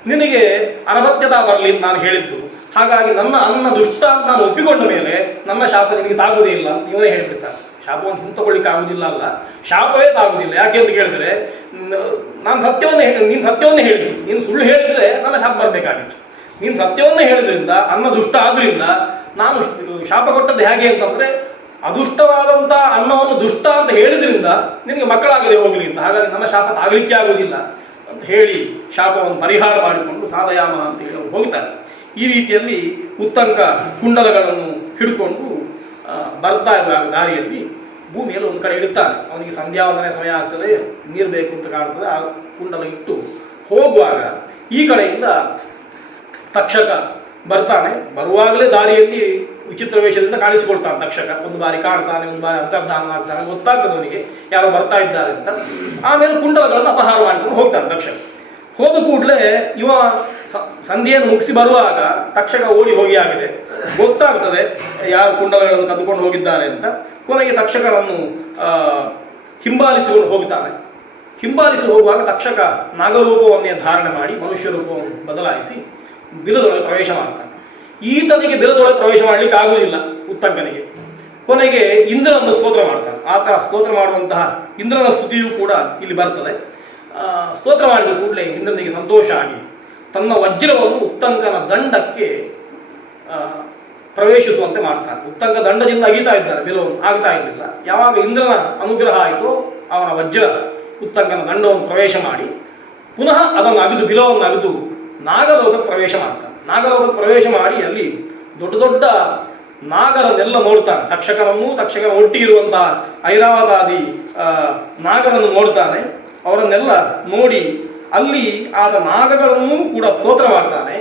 ನಿನಗೆ ಅನಪತ್ಯತಾ ಬರಲಿ ಅಂತ ನಾನು ಹೇಳಿದ್ದು. ಹಾಗಾಗಿ ನನ್ನ ಅನ್ನ ದುಷ್ಟ ಅಂತ ನಾನು ಒಪ್ಪಿಕೊಂಡ ಮೇಲೆ ನನ್ನ ಶಾಪ ನಿನಗೆ ತಾಗುವುದೇ ಇಲ್ಲ ಅಂತ ಇವನೇ ಹೇಳಿಬಿಡ್ತಾನೆ. ಶಾಪವನ್ನು ಹಿಂತಕೊಳ್ಳಿಕ್ಕೆ ಆಗುವುದಿಲ್ಲ ಅಲ್ಲ, ಶಾಪವೇ ತಾಗುವುದಿಲ್ಲ. ಯಾಕೆ ಅಂತ ಕೇಳಿದ್ರೆ ನಾನು ನೀನು ಸತ್ಯವನ್ನೇ ಹೇಳಿದ್ವಿ, ನೀನು ಸುಳ್ಳು ಹೇಳಿದರೆ ನನ್ನ ಶಾಪ ಬರಬೇಕಾಗಿತ್ತು. ನೀನು ಸತ್ಯವನ್ನೇ ಹೇಳಿದ್ರಿಂದ ಅನ್ನ ದುಷ್ಟ ಆದ್ರಿಂದ ನಾನು ಶಾಪ ಕೊಟ್ಟದ್ದು ಹೇಗೆ ಅಂತಂದರೆ ಅದುಷ್ಟವಾದಂಥ ಅನ್ನವನ್ನು ದುಷ್ಟ ಅಂತ ಹೇಳಿದ್ರಿಂದ ನಿನಗೆ ಮಕ್ಕಳಾಗದೆ ಹೋಗಲಿ ಅಂತ. ಹಾಗಾಗಿ ನನ್ನ ಶಾಪ ತಾಗಲಿಕ್ಕೆ ಆಗುವುದಿಲ್ಲ ಅಂತ ಹೇಳಿ ಶಾಪವನ್ನು ಪರಿಹಾರ ಮಾಡಿಕೊಂಡು ಸಾಧಯಾಮ ಅಂತ ಹೇಳಿ ಹೋಗ್ತಾರೆ. ಈ ರೀತಿಯಲ್ಲಿ ಉತ್ತಂಕ ಕುಂಡಲಗಳನ್ನು ಹಿಡ್ಕೊಂಡು ಬರ್ತಾ ಇರುವಾಗ ದಾರಿಯಲ್ಲಿ ಭೂಮಿಯಲ್ಲಿ ಒಂದು ಕಡೆ ಇಡುತ್ತಾನೆ. ಅವನಿಗೆ ಸಂಧ್ಯಾವಂದನೆ ಸಮಯ ಆಗ್ತದೆ, ನೀರು ಬೇಕು ಅಂತ ಕಾಣ್ತದೆ. ಆ ಕುಂಡಲ ಇಟ್ಟು ಹೋಗುವಾಗ ಈ ಕಡೆಯಿಂದ ತಕ್ಷಕ ಬರ್ತಾನೆ. ಬರುವಾಗಲೇ ದಾರಿಯಲ್ಲಿ ವಿಚಿತ್ರ ವೇಷದಿಂದ ಕಾಣಿಸಿಕೊಳ್ತಾನೆ ತಕ್ಷಕ. ಒಂದು ಬಾರಿ ಕಾಣ್ತಾನೆ, ಒಂದು ಬಾರಿ ಅಂತರ್ಧಾನ ಮಾಡ್ತಾನೆ, ಗೊತ್ತಾಗ್ತದೆ ಅವನಿಗೆ ಯಾರೋ ಬರ್ತಾ ಇದ್ದಾರೆ ಅಂತ. ಆಮೇಲೆ ಕುಂಡಲಗಳನ್ನು ಅಪಹಾರ ಮಾಡಿಕೊಂಡು ಹೋಗ್ತಾನೆ ತಕ್ಷಕ. ಹೋದ ಕೂಡಲೇ ಇವ ಸಂಧಿಯನ್ನು ಮುಗಿಸಿ ಬರುವಾಗ ತಕ್ಷಕ ಓಡಿ ಹೋಗಿ ಆಗಿದೆ, ಗೊತ್ತಾಗ್ತದೆ ಯಾರು ಕುಂಡಲಗಳನ್ನು ಕದ್ದುಕೊಂಡು ಹೋಗಿದ್ದಾರೆ ಅಂತ. ಕೊನೆಗೆ ತಕ್ಷಕರನ್ನು ಹಿಂಬಾಲಿಸಿಕೊಂಡು ಹೋಗ್ತಾನೆ. ಹಿಂಬಾಲಿಸಿ ಹೋಗುವಾಗ ತಕ್ಷಕ ನಾಗರೂಪವನ್ನೇ ಧಾರಣೆ ಮಾಡಿ ಮನುಷ್ಯ ರೂಪವನ್ನು ಬದಲಾಯಿಸಿ ಬಿಲದೊಳಗೆ ಪ್ರವೇಶ ಮಾಡ್ತಾನೆ. ಈತನಿಗೆ ಬಿಲದೊಳಗೆ ಪ್ರವೇಶ ಮಾಡಲಿಕ್ಕೆ ಆಗುವುದಿಲ್ಲ ಉತ್ತಂಕನಿಗೆ. ಕೊನೆಗೆ ಇಂದ್ರನನ್ನು ಸ್ತೋತ್ರ ಮಾಡ್ತಾನೆ. ಆತ ಸ್ತೋತ್ರ ಮಾಡುವಂತಹ ಇಂದ್ರನ ಸ್ತುತಿಯೂ ಕೂಡ ಇಲ್ಲಿ ಬರ್ತದೆ. ಸ್ತೋತ್ರ ಮಾಡಿದ ಕೂಡಲೇ ಇಂದ್ರನಿಗೆ ಸಂತೋಷ ಆಗಿ ತನ್ನ ವಜ್ರವನ್ನು ಉತ್ತಂಕನ ದಂಡಕ್ಕೆ ಪ್ರವೇಶಿಸುವಂತೆ ಮಾಡ್ತಾನೆ. ಉತ್ತಂಕ ದಂಡದಿಂದ ಅಗೀತಾ ಇದ್ದಾನೆ, ಬಿಲವನ್ನು ಆಗ್ತಾ ಇರಲಿಲ್ಲ. ಯಾವಾಗ ಇಂದ್ರನ ಅನುಗ್ರಹ ಆಯಿತೋ ಅವನ ವಜ್ರ ಉತ್ತಂಕನ ದಂಡವನ್ನು ಪ್ರವೇಶ ಮಾಡಿ ಪುನಃ ಅದನ್ನು ಅಗಿದು ಬಿಲವನ್ನು ಅಗಿದು ನಾಗಲೋಕಕ್ಕೆ ಪ್ರವೇಶ ಮಾಡ್ತಾನೆ. ನಾಗಲೋಕಕ್ಕೆ ಪ್ರವೇಶ ಮಾಡಿ ಅಲ್ಲಿ ದೊಡ್ಡ ದೊಡ್ಡ ನಾಗರನ್ನೆಲ್ಲ ನೋಡ್ತಾನೆ. ತಕ್ಷಕನ ಒಟ್ಟಿಗಿರುವಂತಹ ಐರಾವತಾದಿ ನಾಗರನ್ನು ನೋಡ್ತಾನೆ. ಅವರನ್ನೆಲ್ಲ ನೋಡಿ ಅಲ್ಲಿ ಆದ ನಾಗಗಳನ್ನು ಕೂಡ ಸ್ತೋತ್ರ ಮಾಡ್ತಾನೆ,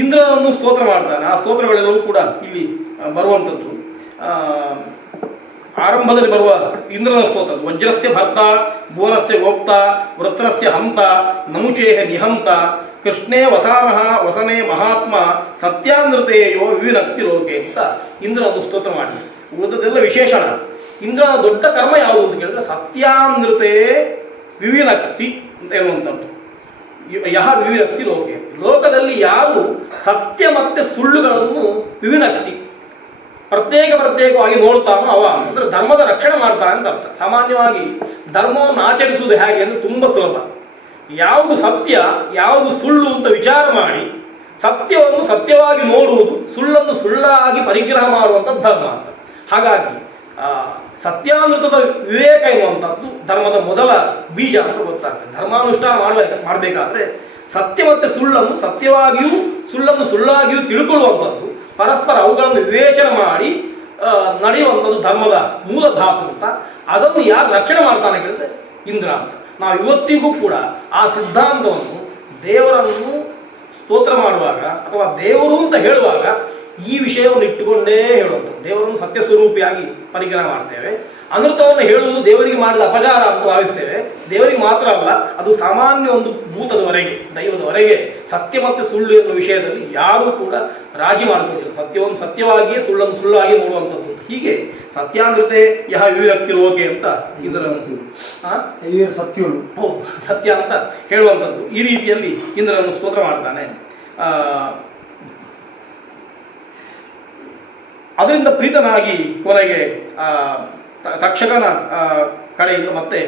ಇಂದ್ರನನ್ನು ಸ್ತೋತ್ರ ಮಾಡ್ತಾನೆ. ಆ ಸ್ತೋತ್ರಗಳೆಲ್ಲವೂ ಕೂಡ ಇಲ್ಲಿ ಬರುವಂಥದ್ದು. ಆರಂಭದಲ್ಲಿ ಬರುವ ಇಂದ್ರನ ಸ್ತೋತ್ರ ವಜ್ರಸ್ಯ ಭರ್ತ, ಭುವನಸ್ಯ ಗೋಪ್ತ, ವೃತ್ರಸ್ಯ ಹಂತ, ನಮುಚೇಹ ನಿಹಂತ, ಕೃಷ್ಣೇ ವಸಾನಃ ವಸನೆ ಮಹಾತ್ಮ, ಸತ್ಯಾನೃತೆಯೋ ವಿವಿನಕ್ತಿ ಲೋಕೆ ಅಂತ ಇಂದ್ರನನ್ನು ಸ್ತೋತ್ರ ಮಾಡಿ. ಉಳಿದದೆಲ್ಲ ವಿಶೇಷಣ. ಇಂದ್ರನ ದೊಡ್ಡ ಕರ್ಮ ಯಾವುದು ಅಂತ ಕೇಳಿದ್ರೆ ಸತ್ಯಾನೃತೆ ವಿವಿನಕ್ತಿ ಅಂತ ಹೇಳುವಂಥದ್ದು. ಯಹ ವಿವಿನಕ್ತಿ ಲೋಕೆ, ಲೋಕದಲ್ಲಿ ಯಾರು ಸತ್ಯ ಮತ್ತು ಸುಳ್ಳುಗಳನ್ನು ವಿವಿನಕ್ತಿ ಪ್ರತ್ಯೇಕವಾಗಿ ನೋಡ್ತಾನೋ ಅವ ಅಂದರೆ ಧರ್ಮದ ರಕ್ಷಣೆ ಮಾಡ್ತಾನೆ ಅಂತ ಅರ್ಥ. ಸಾಮಾನ್ಯವಾಗಿ ಧರ್ಮವನ್ನು ಆಚರಿಸುವುದು ಹೇಗೆ ಅಂದರೆ ತುಂಬ ಸುಲಭ. ಯಾವುದು ಸತ್ಯ ಯಾವುದು ಸುಳ್ಳು ಅಂತ ವಿಚಾರ ಮಾಡಿ ಸತ್ಯವನ್ನು ಸತ್ಯವಾಗಿ ನೋಡುವುದು, ಸುಳ್ಳನ್ನು ಸುಳ್ಳಾಗಿ ಪರಿಗ್ರಹ ಮಾಡುವಂಥದ್ದು ಧರ್ಮ ಅಂತ. ಹಾಗಾಗಿ ಸತ್ಯಾನೃತದ ವಿವೇಕ ಎನ್ನುವಂಥದ್ದು ಧರ್ಮದ ಮೊದಲ ಬೀಜ ಅಂತ ಗೊತ್ತಾಗ್ತದೆ. ಧರ್ಮಾನುಷ್ಠಾನ ಮಾಡಬೇಕಾದ್ರೆ ಸತ್ಯ ಮತ್ತು ಸುಳ್ಳನ್ನು ಸತ್ಯವಾಗಿಯೂ ಸುಳ್ಳನ್ನು ಸುಳ್ಳಾಗಿಯೂ ತಿಳ್ಕೊಳ್ಳುವಂಥದ್ದು, ಪರಸ್ಪರ ಅವುಗಳನ್ನು ವಿವೇಚನೆ ಮಾಡಿ ನಡೆಯುವಂಥದ್ದು ಧರ್ಮದ ಮೂಲ ಧಾತು ಅಂತ. ಅದನ್ನು ಯಾರು ರಕ್ಷಣೆ ಮಾಡ್ತಾನೆ ಕೇಳಿದ್ರೆ ಇಂದ್ರ ಅಂತ. ನಾವು ಇವತ್ತಿಗೂ ಕೂಡ ಆ ಸಿದ್ಧಾಂತವನ್ನು ದೇವರನ್ನು ಸ್ತೋತ್ರ ಮಾಡುವಾಗ ಅಥವಾ ದೇವರು ಅಂತ ಹೇಳುವಾಗ ಈ ವಿಷಯವನ್ನು ಇಟ್ಟುಕೊಂಡೇ ಹೇಳುವಂಥದ್ದು. ದೇವರನ್ನು ಸತ್ಯ ಸ್ವರೂಪಿಯಾಗಿ ಪರಿಗ್ರಹ ಮಾಡ್ತೇವೆ. ಅನೃತವನ್ನು ಹೇಳುವುದು ದೇವರಿಗೆ ಮಾಡಿದ ಅಪಚಾರ ಅಂತ ಭಾವಿಸ್ತೇವೆ. ದೇವರಿಗೆ ಮಾತ್ರ ಅಲ್ಲ, ಅದು ಸಾಮಾನ್ಯ ಒಂದು ಭೂತದವರೆಗೆ, ದೈವದವರೆಗೆ ಸತ್ಯ ಮತ್ತು ಸುಳ್ಳು ಎನ್ನುವ ವಿಷಯದಲ್ಲಿ ಯಾರೂ ಕೂಡ ರಾಜಿ ಮಾಡಿಕೊಳ್ಳಿಲ್ಲ. ಸತ್ಯವನ್ನು ಸತ್ಯವಾಗಿಯೇ ಸುಳ್ಳನ್ನು ಸುಳ್ಳಾಗಿ ನೋಡುವಂಥದ್ದು. ಹೀಗೆ ಸತ್ಯಾನೃತೆ ಯಹ ವಿವಿರಕ್ತಿ ಲೋಕೆ ಅಂತ ಇದರ ಸತ್ಯಗಳು ಹೌದು ಸತ್ಯ ಅಂತ ಹೇಳುವಂಥದ್ದು. ಈ ರೀತಿಯಲ್ಲಿ ಇಂದ್ರನನ್ನು ಸ್ತೋತ್ರ ಮಾಡ್ತಾನೆ. ಅದರಿಂದ ಪ್ರೀತನಾಗಿ ಕೊನೆಗೆ ತಕ್ಷಕನ ಕಡೆಯಿಂದ ಮತ್ತೆ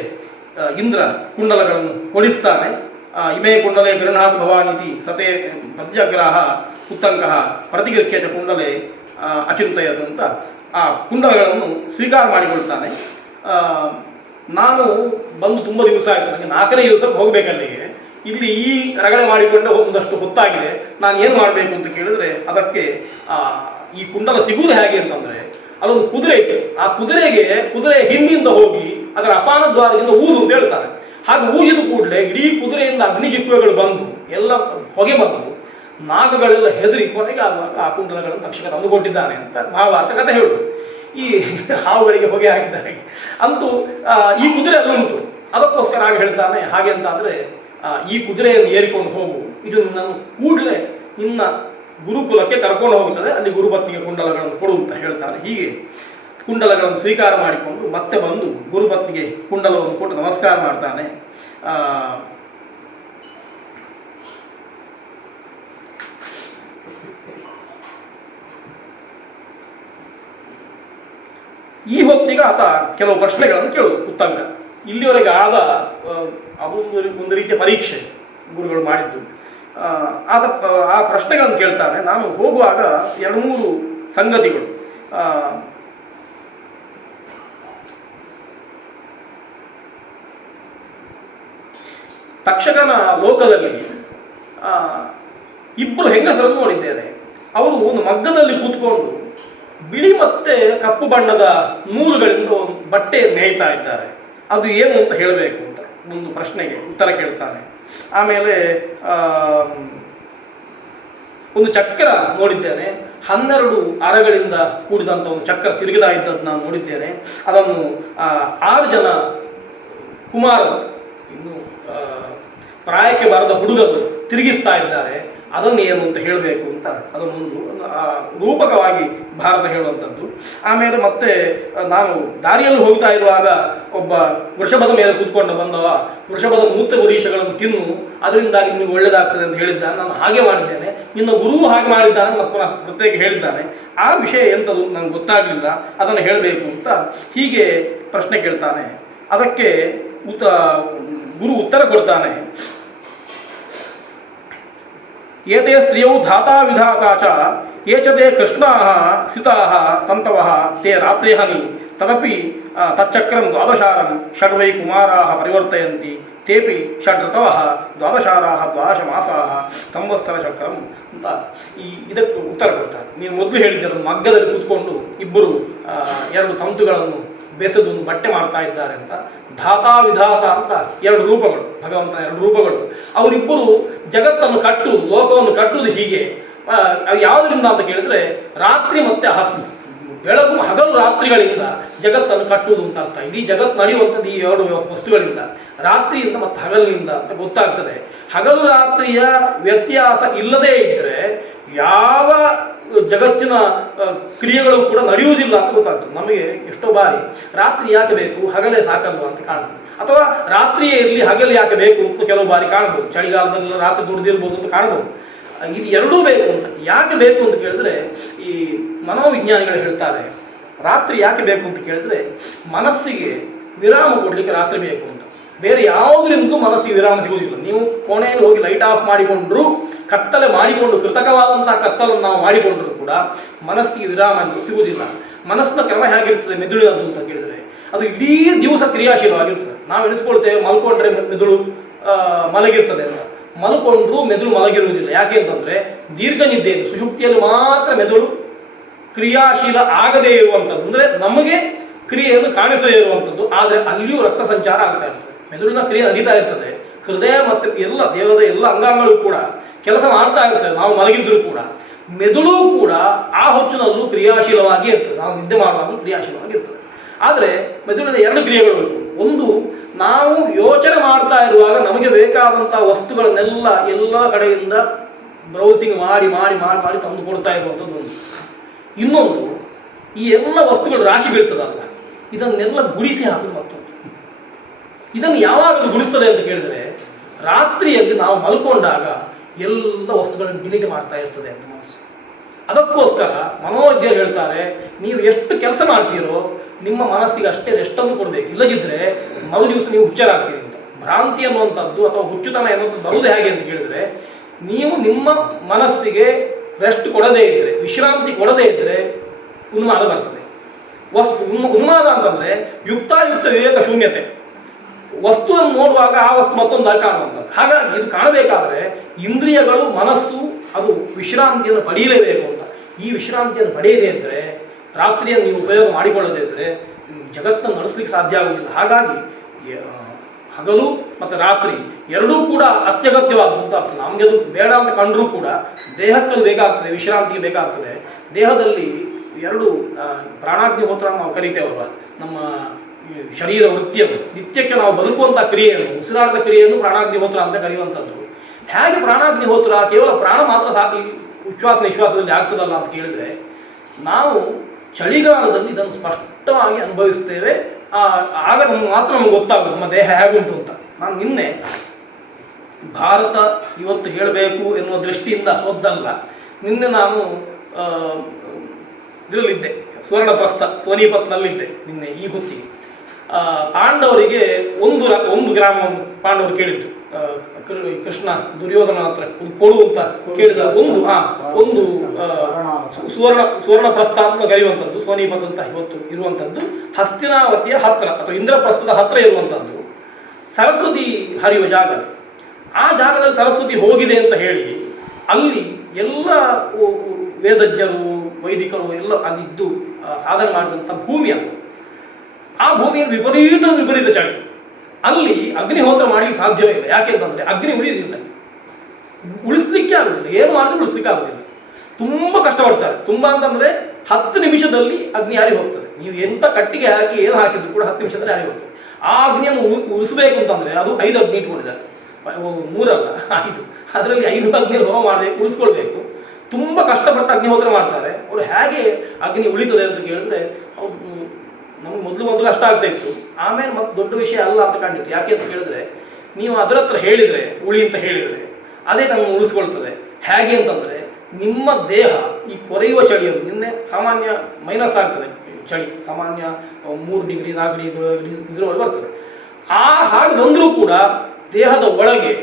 ಇಂದ್ರ ಕುಂಡಲಗಳನ್ನು ಕೊಡಿಸ್ತಾನೆ. ಇಮೇ ಕುಂಡಲೆ ಗೃಹಾತ್ ಭವಾನಿತಿ ಸತೆ ಪ್ರತ್ಯಗ್ರಾಹ ಉತ್ತಂಕ ಪ್ರತಿಗೃಹ್ಯ ಚ ಕುಂಡಲೆ ಅಚಿಂತಯದು ಅಂತ ಆ ಕುಂಡಲಗಳನ್ನು ಸ್ವೀಕಾರ ಮಾಡಿಕೊಳ್ತಾನೆ. ನಾನು ಬಂದು ತುಂಬ ದಿವಸ ಆಯಿತು, ನನಗೆ 4ನೇ ದಿವಸಕ್ಕೆ ಹೋಗಬೇಕಲ್ಲಿಗೆ. ಇಲ್ಲಿ ಈ ರಗಳೆ ಮಾಡಿಕೊಂಡು ಒಂದಷ್ಟು ಹೊತ್ತಾಗಿದೆ. ನಾನು ಏನು ಮಾಡಬೇಕು ಅಂತ ಕೇಳಿದ್ರೆ ಅದಕ್ಕೆ ಈ ಕುಂಡಲ ಸಿಗುವುದು ಹೇಗೆ ಅಂತಂದರೆ ಅಲ್ಲೊಂದು ಕುದುರೆ ಇತ್ತು. ಆ ಕುದುರೆ ಹಿಂದಿಂದ ಹೋಗಿ ಅದರ ಅಪಾನ ದ್ವಾರದಿಂದ ಊದು ಅಂತ ಹೇಳ್ತಾರೆ. ಹಾಗೆ ಊದಿದ ಕೂಡಲೇ ಇಡೀ ಕುದುರೆಯಿಂದ ಅಗ್ನಿಜಿತ್ವೆಗಳು ಬಂದು ಎಲ್ಲ ಹೊಗೆ ಬಂದು ನಾಗಗಳೆಲ್ಲ ಹೆದರಿ ಕೊನೆಗೆ ಆ ಕುಂಡಲಗಳನ್ನು ತಕ್ಷಣ ತಂದುಕೊಟ್ಟಿದ್ದಾನೆ ಅಂತ ಮಹಾಭಾರತ ಕಥೆ ಹೇಳುದು. ಈ ಹಾವುಗಳಿಗೆ ಹೊಗೆ ಹಾಕಿದ ಹಾಗೆ ಅಂತೂ ಈ ಕುದುರೆ ಅಲ್ಲುಂಟು. ಅದಕ್ಕೋಸ್ಕರ ಆಗ ಹೇಳ್ತಾನೆ ಹಾಗೆ ಅಂತ ಅಂದರೆ ಈ ಕುದುರೆಯನ್ನು ಏರಿಕೊಂಡು ಹೋಗು, ಇದು ನನ್ನ ಕೂಡಲೇ ನಿನ್ನ ಗುರುಕುಲಕ್ಕೆ ಕರ್ಕೊಂಡು ಹೋಗುತ್ತದೆ. ಅಲ್ಲಿ ಗುರುಪತ್ನಿಗೆ ಕುಂಡಲಗಳನ್ನು ಕೊಡು ಅಂತ ಹೇಳ್ತಾನೆ. ಹೀಗೆ ಕುಂಡಲಗಳನ್ನು ಸ್ವೀಕಾರ ಮಾಡಿಕೊಂಡು ಮತ್ತೆ ಬಂದು ಗುರುಪತ್ನಿಗೆ ಕುಂಡಲವನ್ನು ಕೊಟ್ಟು ನಮಸ್ಕಾರ ಮಾಡ್ತಾನೆ. ಈ ಹೊತ್ತಿಗೆ ಆತ ಕೆಲವು ಪ್ರಶ್ನೆಗಳನ್ನು ಕೇಳುವುದು ಉತ್ತಂಕ. ಇಲ್ಲಿವರೆಗೆ ಆದ ಅದು ಒಂದು ರೀತಿಯ ಪರೀಕ್ಷೆ ಗುರುಗಳು ಮಾಡಿದ್ದು. ಆತ ಆ ಪ್ರಶ್ನೆಗಳನ್ನು ಕೇಳ್ತಾನೆ. ನಾನು ಹೋಗುವಾಗ 2-3 ಸಂಗತಿಗಳು ತಕ್ಷಕನ ಲೋಕದಲ್ಲಿ ಇಬ್ಬರು ಹೆಂಗಸರನ್ನು ನೋಡಿದ್ದೇನೆ. ಅವರು ಒಂದು ಮಗ್ಗದಲ್ಲಿ ಕೂತ್ಕೊಂಡು ಬಿಳಿ ಮತ್ತೆ ಕಪ್ಪು ಬಣ್ಣದ ನೂಲುಗಳಿಂದ ಒಂದು ಬಟ್ಟೆಯನ್ನು ನೇಯ್ತಾ ಇದ್ದಾರೆ. ಅದು ಏನು ಅಂತ ಹೇಳಬೇಕು ಅಂತ ಒಂದು ಪ್ರಶ್ನೆಗೆ ಉತ್ತರ ಕೇಳ್ತಾನೆ. ಆಮೇಲೆ ಒಂದು ಚಕ್ರ ನೋಡಿದ್ದೇನೆ. 12 ಅರಗಳಿಂದ ಕೂಡಿದಂಥ ಒಂದು ಚಕ್ರ ತಿರುಗಿದ ಇದ್ದದ್ದು ನಾನು ನೋಡಿದ್ದೇನೆ. ಅದನ್ನು 6 ಜನ ಕುಮಾರರು, ಇನ್ನು ಪ್ರಾಯಕ್ಕೆ ಬಾರದ ಹುಡುಗರು ತಿರುಗಿಸ್ತಾ ಇದ್ದಾರೆ. ಅದನ್ನು ಏನು ಅಂತ ಹೇಳಬೇಕು ಅಂತ ಅದನ್ನೊಂದು ರೂಪಕವಾಗಿ ಭಾರತ ಹೇಳುವಂಥದ್ದು. ಆಮೇಲೆ ಮತ್ತೆ ನಾನು ದಾರಿಯಲ್ಲಿ ಹೋಗ್ತಾ ಇರುವಾಗ ಒಬ್ಬ ವೃಷಭದ ಮೇಲೆ ಕೂತ್ಕೊಂಡು ಬಂದವ ವೃಷಭದ ಮೂತ್ರ ವರೀಷಗಳನ್ನು ತಿನ್ನು, ಅದರಿಂದಾಗಿ ನಿಮಗೆ ಒಳ್ಳೆಯದಾಗ್ತದೆ ಅಂತ ಹೇಳಿದ್ದಾನೆ. ನಾನು ಹಾಗೆ ಮಾಡಿದ್ದೇನೆ, ನಿನ್ನ ಗುರುವು ಹಾಗೆ ಮಾಡಿದ್ದಾನೆ ಮತ್ತು ಪ್ರತ್ಯೇಕ ಹೇಳಿದ್ದಾನೆ. ಆ ವಿಷಯ ಎಂಥದ್ದು ನನಗೆ ಗೊತ್ತಾಗಲಿಲ್ಲ, ಅದನ್ನು ಹೇಳಬೇಕು ಅಂತ ಹೀಗೆ ಪ್ರಶ್ನೆ ಕೇಳ್ತಾನೆ. ಅದಕ್ಕೆ ಗುರು ಉತ್ತರ ಕೊಡ್ತಾನೆ. ಏತೇ ಸ್ತ್ರೀಯೌ ಧಾತಾ ವಿಧಾತಾ ಚ ಏಚತೆ ಕೃಷ್ಣಾಃ ಸಿತಾಃ ತಂತವಃ ತೇ ರಾತ್ರಿಹನಿ ತದಪಿ ತಚ್ಚಕ್ರಂ 12 ಷಡ್ವೈ ಕುಮಾರಾಃ ಪರಿವರ್ತಯಂತಿ ತೇಪಿ ಷಡ್ಋತವಃ 12 12 ಮಾಸಾಃ ಸಂವತ್ಸರ ಚಕ್ರಂ ಅಂತ ಇದಕ್ಕೆ ಉತ್ತರ ಕೊಡ್ತಾರೆ. ನೀನು ಮೊದಲು ಹೇಳಿದ್ದರು ಮಗ್ಗದಲ್ಲಿ ಕೂತ್ಕೊಂಡು ಇಬ್ಬರು 2 ತಂತುಗಳನ್ನು ಬೆಸೆದು ಒಂದು ಬಟ್ಟೆ ಮಾಡ್ತಾ ಇದ್ದಾರೆ ಅಂತ. ಧಾತಾ ವಿಧಾತ ಅಂತ 2 ರೂಪಗಳು, ಭಗವಂತನ 2 ರೂಪಗಳು. ಅವರಿಬ್ಬರು ಜಗತ್ತನ್ನು ಕಟ್ಟುವುದು, ಲೋಕವನ್ನು ಕಟ್ಟುವುದು ಹೀಗೆ. ಯಾವುದರಿಂದ ಅಂತ ಕೇಳಿದ್ರೆ ರಾತ್ರಿ ಮತ್ತೆ ಹಸು, ಬೆಳಗು ಹಗಲು ರಾತ್ರಿಗಳಿಂದ ಜಗತ್ತನ್ನು ಕಟ್ಟುವುದು ಅಂತ ಅರ್ಥ. ಇಡೀ ಜಗತ್ತು ನಡೆಯುವಂಥದ್ದು ಈ 2 ವಸ್ತುಗಳಿಂದ, ರಾತ್ರಿಯಿಂದ ಮತ್ತು ಹಗಲಿನಿಂದ ಅಂತ ಗೊತ್ತಾಗ್ತದೆ. ಹಗಲು ರಾತ್ರಿಯ ವ್ಯತ್ಯಾಸ ಇಲ್ಲದೇ ಇದ್ದರೆ ಯಾವ ಜಗತ್ತಿನ ಕ್ರಿಯೆಗಳು ಕೂಡ ನಡೆಯುವುದಿಲ್ಲ ಅಂತ ಗೊತ್ತಾಗ್ತದೆ. ನಮಗೆ ಎಷ್ಟೋ ಬಾರಿ ರಾತ್ರಿ ಯಾಕೆ ಬೇಕು, ಹಗಲೇ ಸಾಕಲ್ವ ಅಂತ ಕಾಣ್ತದೆ. ಅಥವಾ ರಾತ್ರಿಯೇ ಇರಲಿ ಹಗಲು ಯಾಕೆ ಬೇಕು ಅಂತ ಕೆಲವು ಬಾರಿ ಕಾಣ್ಬೋದು. ಚಳಿಗಾಲದಲ್ಲಿ ರಾತ್ರಿ ದುಡಿದಿರ್ಬೋದು ಅಂತ ಕಾಣ್ಬೋದು. ಇದು ಎರಡೂ ಬೇಕು ಅಂತ. ಯಾಕೆ ಬೇಕು ಅಂತ ಕೇಳಿದ್ರೆ ಈ ಮನೋವಿಜ್ಞಾನಿಗಳು ಹೇಳ್ತಾರೆ, ರಾತ್ರಿ ಯಾಕೆ ಬೇಕು ಅಂತ ಕೇಳಿದ್ರೆ ಮನಸ್ಸಿಗೆ ವಿರಾಮ ಕೊಡಲಿಕ್ಕೆ ರಾತ್ರಿ ಬೇಕು ಅಂತ. ಬೇರೆ ಯಾವುದರಿಂದಲೂ ಮನಸ್ಸಿಗೆ ವಿರಾಮ ಸಿಗುವುದಿಲ್ಲ. ನೀವು ಕೋಣೆಯಲ್ಲಿ ಹೋಗಿ ಲೈಟ್ ಆಫ್ ಮಾಡಿಕೊಂಡ್ರು, ಕತ್ತಲೆ ಮಾಡಿಕೊಂಡು ಕೃತಕವಾದಂತಹ ಕತ್ತಲನ್ನು ನಾವು ಮಾಡಿಕೊಂಡ್ರು ಕೂಡ ಮನಸ್ಸಿಗೆ ವಿರಾಮ ಸಿಗುವುದಿಲ್ಲ. ಮನಸ್ಸಿನ ಕ್ರಮ ಹೇಗಿರ್ತದೆ ಮೆದುಳಿನದ್ದು ಅಂತ ಕೇಳಿದರೆ ಅದು ಇಡೀ ದಿವಸ ಕ್ರಿಯಾಶೀಲವಾಗಿರ್ತದೆ. ನಾವು ಎಣಿಸ್ಕೊಳ್ತೇವೆ ಮಲ್ಕೊಂಡ್ರೆ ಮೆದುಳು ಮಲಗಿರ್ತದೆ ಅಂತ. ಮಲ್ಕೊಂಡ್ರೂ ಮೆದುಳು ಮಲಗಿರುವುದಿಲ್ಲ. ಯಾಕೆ ಅಂತಂದರೆ ದೀರ್ಘ ನಿದ್ದೆಯನ್ನು ಸುಷುಪ್ತಿಯಲ್ಲಿ ಮಾತ್ರ ಮೆದುಳು ಕ್ರಿಯಾಶೀಲ ಆಗದೇ ಇರುವಂಥದ್ದು, ಅಂದರೆ ನಮಗೆ ಕ್ರಿಯೆಯನ್ನು ಕಾಣಿಸದೇ ಇರುವಂಥದ್ದು. ಆದರೆ ಅಲ್ಲಿಯೂ ರಕ್ತ ಸಂಚಾರ ಆಗ್ತಾ ಇರ್ತದೆ, ಮೆದುಳಿನ ಕ್ರಿಯೆ ನಡೀತಾ ಇರ್ತದೆ. ಹೃದಯ ಮತ್ತು ಎಲ್ಲ ದೇಹದ ಎಲ್ಲ ಅಂಗಾಂಗಗಳು ಕೂಡ ಕೆಲಸ ಮಾಡ್ತಾ ಇರ್ತವೆ. ನಾವು ಮಲಗಿದ್ರೂ ಕೂಡ ಮೆದುಳು ಕೂಡ ಆ ಹೊತ್ತಿನಲ್ಲೂ ಕ್ರಿಯಾಶೀಲವಾಗಿ ಇರ್ತದೆ. ನಾವು ನಿದ್ದೆ ಮಾಡುವಾಗ ಕ್ರಿಯಾಶೀಲವಾಗಿ ಇರ್ತದೆ. ಆದರೆ ಮೆದುಳಿನ 2 ಕ್ರಿಯೆಗಳು ಉಂಟು. ಒಂದು, ನಾವು ಯೋಚನೆ ಮಾಡ್ತಾ ಇರುವಾಗ ನಮಗೆ ಬೇಕಾದಂಥ ವಸ್ತುಗಳನ್ನೆಲ್ಲ ಎಲ್ಲ ಕಡೆಯಿಂದ ಬ್ರೌಸಿಂಗ್ ಮಾಡಿ ಮಾಡಿ ಮಾಡಿ ಮಾಡಿ ತಂದು ಕೊಡ್ತಾ ಇರುವಂಥದ್ದು ಒಂದು. ಇನ್ನೊಂದು, ಈ ಎಲ್ಲ ವಸ್ತುಗಳು ರಾಶಿ ಬೀಳ್ತದಲ್ಲ, ಇದನ್ನೆಲ್ಲ ಗುಡಿಸಿ ಹಾಕೋದು ಮತ್ತೊಂದು. ಇದನ್ನು ಯಾವಾಗ ಗುಡಿಸ್ತದೆ ಅಂತ ಕೇಳಿದರೆ ರಾತ್ರಿಯಲ್ಲಿ ನಾವು ಮಲ್ಕೊಂಡಾಗ ಎಲ್ಲ ವಸ್ತುಗಳನ್ನು ಡಿಲೀಟ್ ಮಾಡ್ತಾ ಇರ್ತದೆ ಅಂತ ಮನಸ್ಸು. ಅದಕ್ಕೋಸ್ಕರ ಮನೋವೈದ್ಯರು ಹೇಳ್ತಾರೆ, ನೀವು ಎಷ್ಟು ಕೆಲಸ ಮಾಡ್ತೀರೋ ನಿಮ್ಮ ಮನಸ್ಸಿಗೆ ಅಷ್ಟೇ ರೆಸ್ಟನ್ನು ಕೊಡಬೇಕು. ಇಲ್ಲದಿದ್ದರೆ ಮರು ದಿವಸ ನೀವು ಹುಚ್ಚರಾಗ್ತೀರಿ ಅಂತ. ಭ್ರಾಂತಿ ಅನ್ನುವಂಥದ್ದು ಅಥವಾ ಹುಚ್ಚುತನ ಎನ್ನುವಂಥದ್ದು ಬರುವುದು ಹೇಗೆ ಅಂತ ಕೇಳಿದರೆ, ನೀವು ನಿಮ್ಮ ಮನಸ್ಸಿಗೆ ರೆಸ್ಟ್ ಕೊಡದೇ ಇದ್ದರೆ, ವಿಶ್ರಾಂತಿ ಕೊಡದೇ ಇದ್ದರೆ ಉನ್ಮಾದ ಬರ್ತದೆ. ಉನ್ಮಾದ ಅಂತಂದರೆ ಯುಕ್ತಾಯುಕ್ತ ವಿವೇಕ ಶೂನ್ಯತೆ. ವಸ್ತುವನ್ನು ನೋಡುವಾಗ ಆ ವಸ್ತು ಮತ್ತೊಂದಾಗಿ ಕಾಣುವಂಥದ್ದು. ಹಾಗಾಗಿ ಇದು ಕಾಣಬೇಕಾದರೆ ಇಂದ್ರಿಯಗಳು, ಮನಸ್ಸು ಅದು ವಿಶ್ರಾಂತಿಯನ್ನು ಪಡೆಯಲೇಬೇಕು ಅಂತ. ಈ ವಿಶ್ರಾಂತಿಯನ್ನು ಪಡೆಯದೇ ಇದ್ದರೆ, ರಾತ್ರಿಯನ್ನು ನೀವು ಉಪಯೋಗ ಮಾಡಿಕೊಳ್ಳದೇ ಇದ್ದರೆ ಜಗತ್ತನ್ನು ನಡೆಸಲಿಕ್ಕೆ ಸಾಧ್ಯ ಆಗುವುದಿಲ್ಲ. ಹಾಗಾಗಿ ಹಗಲು ಮತ್ತು ರಾತ್ರಿ ಎರಡೂ ಕೂಡ ಅತ್ಯಗತ್ಯವಾದಂಥ ಅರ್ಥ. ನಮಗೆ ಅದು ಬೇಡ ಅಂತ ಕಂಡರೂ ಕೂಡ ದೇಹಕ್ಕಲ್ಲಿ ಬೇಕಾಗ್ತದೆ, ವಿಶ್ರಾಂತಿಗೆ ಬೇಕಾಗ್ತದೆ. ದೇಹದಲ್ಲಿ 2 ಪ್ರಾಣಾಗ್ನಿಹೋತ್ರ ನಾವು ಕರೀತೇವಲ್ವ, ನಮ್ಮ ಶರೀರ ವೃತ್ತಿಯನ್ನು, ನಿತ್ಯಕ್ಕೆ ನಾವು ಬದುಕುವಂಥ ಕ್ರಿಯೆಯನ್ನು, ಉಸಿರಾಟದ ಕ್ರಿಯೆಯನ್ನು ಪ್ರಾಣಾಗ್ನಿಹೋತ್ರ ಅಂತ ಕರೆಯುವಂಥದ್ದು. ಹೇಗೆ ಪ್ರಾಣಾಗ್ನಿಹೋತ್ರ ಕೇವಲ ಪ್ರಾಣ ಮಾತ್ರ ಉಚ್ಛ್ವಾಸ ನಿಶ್ವಾಸದಲ್ಲಿ ಆಗ್ತದಲ್ಲ ಅಂತ ಕೇಳಿದರೆ, ನಾವು ಚಳಿಗಾಲದಲ್ಲಿ ಇದನ್ನು ಸ್ಪಷ್ಟವಾಗಿ ಅನುಭವಿಸ್ತೇವೆ. ಆಗ ನಮ್ಗೆ ಮಾತ್ರ ನಮ್ಗೆ ಗೊತ್ತಾಗೋದು ನಮ್ಮ ದೇಹ ಹೇಗುಂಟು ಅಂತ. ನಾನು ನಿನ್ನೆ ಭಾರತ ಇವತ್ತು ಹೇಳಬೇಕು ಎನ್ನುವ ದೃಷ್ಟಿಯಿಂದ ಹೋದ್ದಲ್ಲ, ನಿನ್ನೆ ನಾನು ಇದರಲ್ಲಿದ್ದೆ, ಸುವರ್ಣಪ್ರಸ್ಥ ಸೋನಿಪತ್ನಲ್ಲಿದ್ದೆ ನಿನ್ನೆ ಈ ಹೊತ್ತಿಗೆ. ಪಾಂಡವರಿಗೆ ಒಂದು ಗ್ರಾಮವನ್ನು ಪಾಂಡವರು ಕೇಳಿದ್ದು, ಕೃಷ್ಣ ದುರ್ಯೋಧನ ಹತ್ರ ಕೊಡು ಅಂತ ಕೇಳಿದ ಒಂದು ಸುವರ್ಣಪ್ರಸ್ಥ ಅಂತ ಕರೆಯುವಂಥದ್ದು, ಸೋನಿಪತ್ ಅಂತ ಇವತ್ತು ಇರುವಂಥದ್ದು, ಹಸ್ತಿನಾವತಿಯ ಹತ್ರ ಅಥವಾ ಇಂದ್ರಪ್ರಸ್ಥದ ಹತ್ರ ಇರುವಂಥದ್ದು, ಸರಸ್ವತಿ ಹರಿಯುವ ಜಾಗ. ಆ ಜಾಗದಲ್ಲಿ ಸರಸ್ವತಿ ಹೋಗಿದೆ ಅಂತ ಹೇಳಿ ಅಲ್ಲಿ ಎಲ್ಲ ವೇದಜ್ಞರು ವೈದಿಕರು ಎಲ್ಲ ಅದಿದ್ದು ಸಾಧನೆ ಮಾಡಿದಂಥ ಭೂಮಿ ಅದು. ಆ ಭೂಮಿಯಲ್ಲಿ ವಿಪರೀತ ಚಳಿ. ಅಲ್ಲಿ ಅಗ್ನಿಹೋತ್ರ ಮಾಡಲಿಕ್ಕೆ ಸಾಧ್ಯವೇ ಇಲ್ಲ. ಯಾಕೆಂತಂದರೆ ಅಗ್ನಿ ಉಳಿಯುವುದಿಲ್ಲ, ಉಳಿಸ್ಲಿಕ್ಕೆ ಆಗುದಿಲ್ಲ, ಏನು ಮಾಡಿದ್ರೆ ಉಳಿಸ್ಲಿಕ್ಕೆ ಆಗುದಿಲ್ಲ. ತುಂಬ ಕಷ್ಟಪಡ್ತಾರೆ. ತುಂಬ ಅಂತಂದರೆ 10 ನಿಮಿಷದಲ್ಲಿ ಅಗ್ನಿ ಯಾರಿಗೆ ಹೋಗ್ತದೆ. ನೀವು ಎಂಥ ಕಟ್ಟಿಗೆ ಹಾಕಿ ಏನು ಹಾಕಿದ್ರು ಕೂಡ 10 ನಿಮಿಷದಲ್ಲಿ ಯಾರಿಗೆ ಹೋಗ್ತದೆ. ಆ ಅಗ್ನಿಯನ್ನು ಉಳಿಸಬೇಕು ಅಂತಂದರೆ ಅದು 5 ಅಗ್ನಿ ಇಟ್ಕೊಂಡಿದ್ದಾರೆ, 3 ಅಲ್ಲ 5. ಅದರಲ್ಲಿ 5 ಅಗ್ನಿ ಹೋಮ ಮಾಡಬೇಕು, ಉಳಿಸ್ಕೊಳ್ಬೇಕು. ತುಂಬ ಕಷ್ಟಪಟ್ಟು ಅಗ್ನಿಹೋತ್ರ ಮಾಡ್ತಾರೆ. ಅವರು ಹೇಗೆ ಅಗ್ನಿ ಉಳಿತದೆ ಅಂತ ಕೇಳಿದ್ರೆ, ಅವ್ರು ನಮ್ಗೆ ಮೊದಲು ಕಷ್ಟ ಆಗ್ತಾ ಇತ್ತು, ಆಮೇಲೆ ಮತ್ತೆ ದೊಡ್ಡ ವಿಷಯ ಅಲ್ಲ ಅಂತ ಕಂಡಿತ್ತು. ಯಾಕೆ ಅಂತ ಕೇಳಿದ್ರೆ, ನೀವು ಅದರ ಹತ್ರ ಹೇಳಿದರೆ ಉಳಿ ಅಂತ ಹೇಳಿದರೆ ಅದೇ ತಮ್ಮನ್ನು ಉಳಿಸ್ಕೊಳ್ತದೆ. ಹೇಗೆ ಅಂತಂದರೆ, ನಿಮ್ಮ ದೇಹ ಈ ಕೊರೆಯುವ ಚಳಿಯನ್ನು, ನಿನ್ನೆ ಸಾಮಾನ್ಯ ಮೈನಸ್ ಆಗ್ತದೆ ಚಳಿ, ಸಾಮಾನ್ಯ 3 ಡಿಗ್ರಿ 4 ಡಿಗ್ರಿ ಇದರೊಳಗೆ ಬರ್ತದೆ. ಹಾಗೆ ಬಂದರೂ ಕೂಡ ದೇಹದ ಒಳಗೆ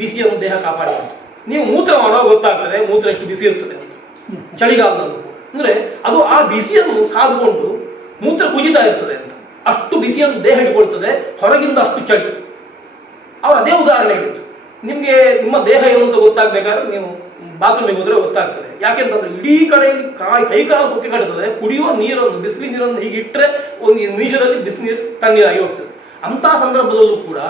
ಬಿಸಿಯನ್ನು ದೇಹ ಕಾಪಾಡಿಕೊಂಡು ನೀವು ಮೂತ್ರ ಮಾಡುವಾಗ ಗೊತ್ತಾಗ್ತದೆ ಮೂತ್ರ ಎಷ್ಟು ಬಿಸಿ ಇರ್ತದೆ ಅಂತ. ಚಳಿಗಾಲದಲ್ಲೂ ಕೂಡ ಅಂದರೆ ಅದು ಆ ಬಿಸಿಯನ್ನು ಕಾದುಕೊಂಡು ಮೂತ್ರ ಕುಜಿತಾ ಇರ್ತದೆ ಅಂತ. ಅಷ್ಟು ಬಿಸಿಯನ್ನು ದೇಹ ಹಿಡ್ಕೊಳ್ತದೆ, ಹೊರಗಿಂದ ಅಷ್ಟು ಚಳಿ. ಅವ್ರು ಅದೇ ಉದಾಹರಣೆ ಹೇಳಿದ್ದು. ನಿಮಗೆ ನಿಮ್ಮ ದೇಹ ಏನು ಅಂತ ಗೊತ್ತಾಗಬೇಕಾದ್ರೆ ನೀವು ಬಾತ್ರೂಮಿಗೆ ಹೋದರೆ ಗೊತ್ತಾಗ್ತದೆ. ಯಾಕೆಂತಂದ್ರೆ ಇಡೀ ಕಡೆಯಲ್ಲಿ ಕೈಕಾಲು ಕೊಕ್ಕೆ ಕಟ್ಟುತ್ತದೆ. ಕುಡಿಯುವ ನೀರನ್ನು, ಬಿಸಿಲಿನ ನೀರನ್ನು ಹೀಗೆ ಇಟ್ಟರೆ ಒಂದು ನಿಮಿಷದಲ್ಲಿ ಬಿಸಿನೀರು ತಣ್ಣೀರಾಗಿ ಹೋಗ್ತದೆ. ಅಂಥ ಸಂದರ್ಭದಲ್ಲೂ ಕೂಡ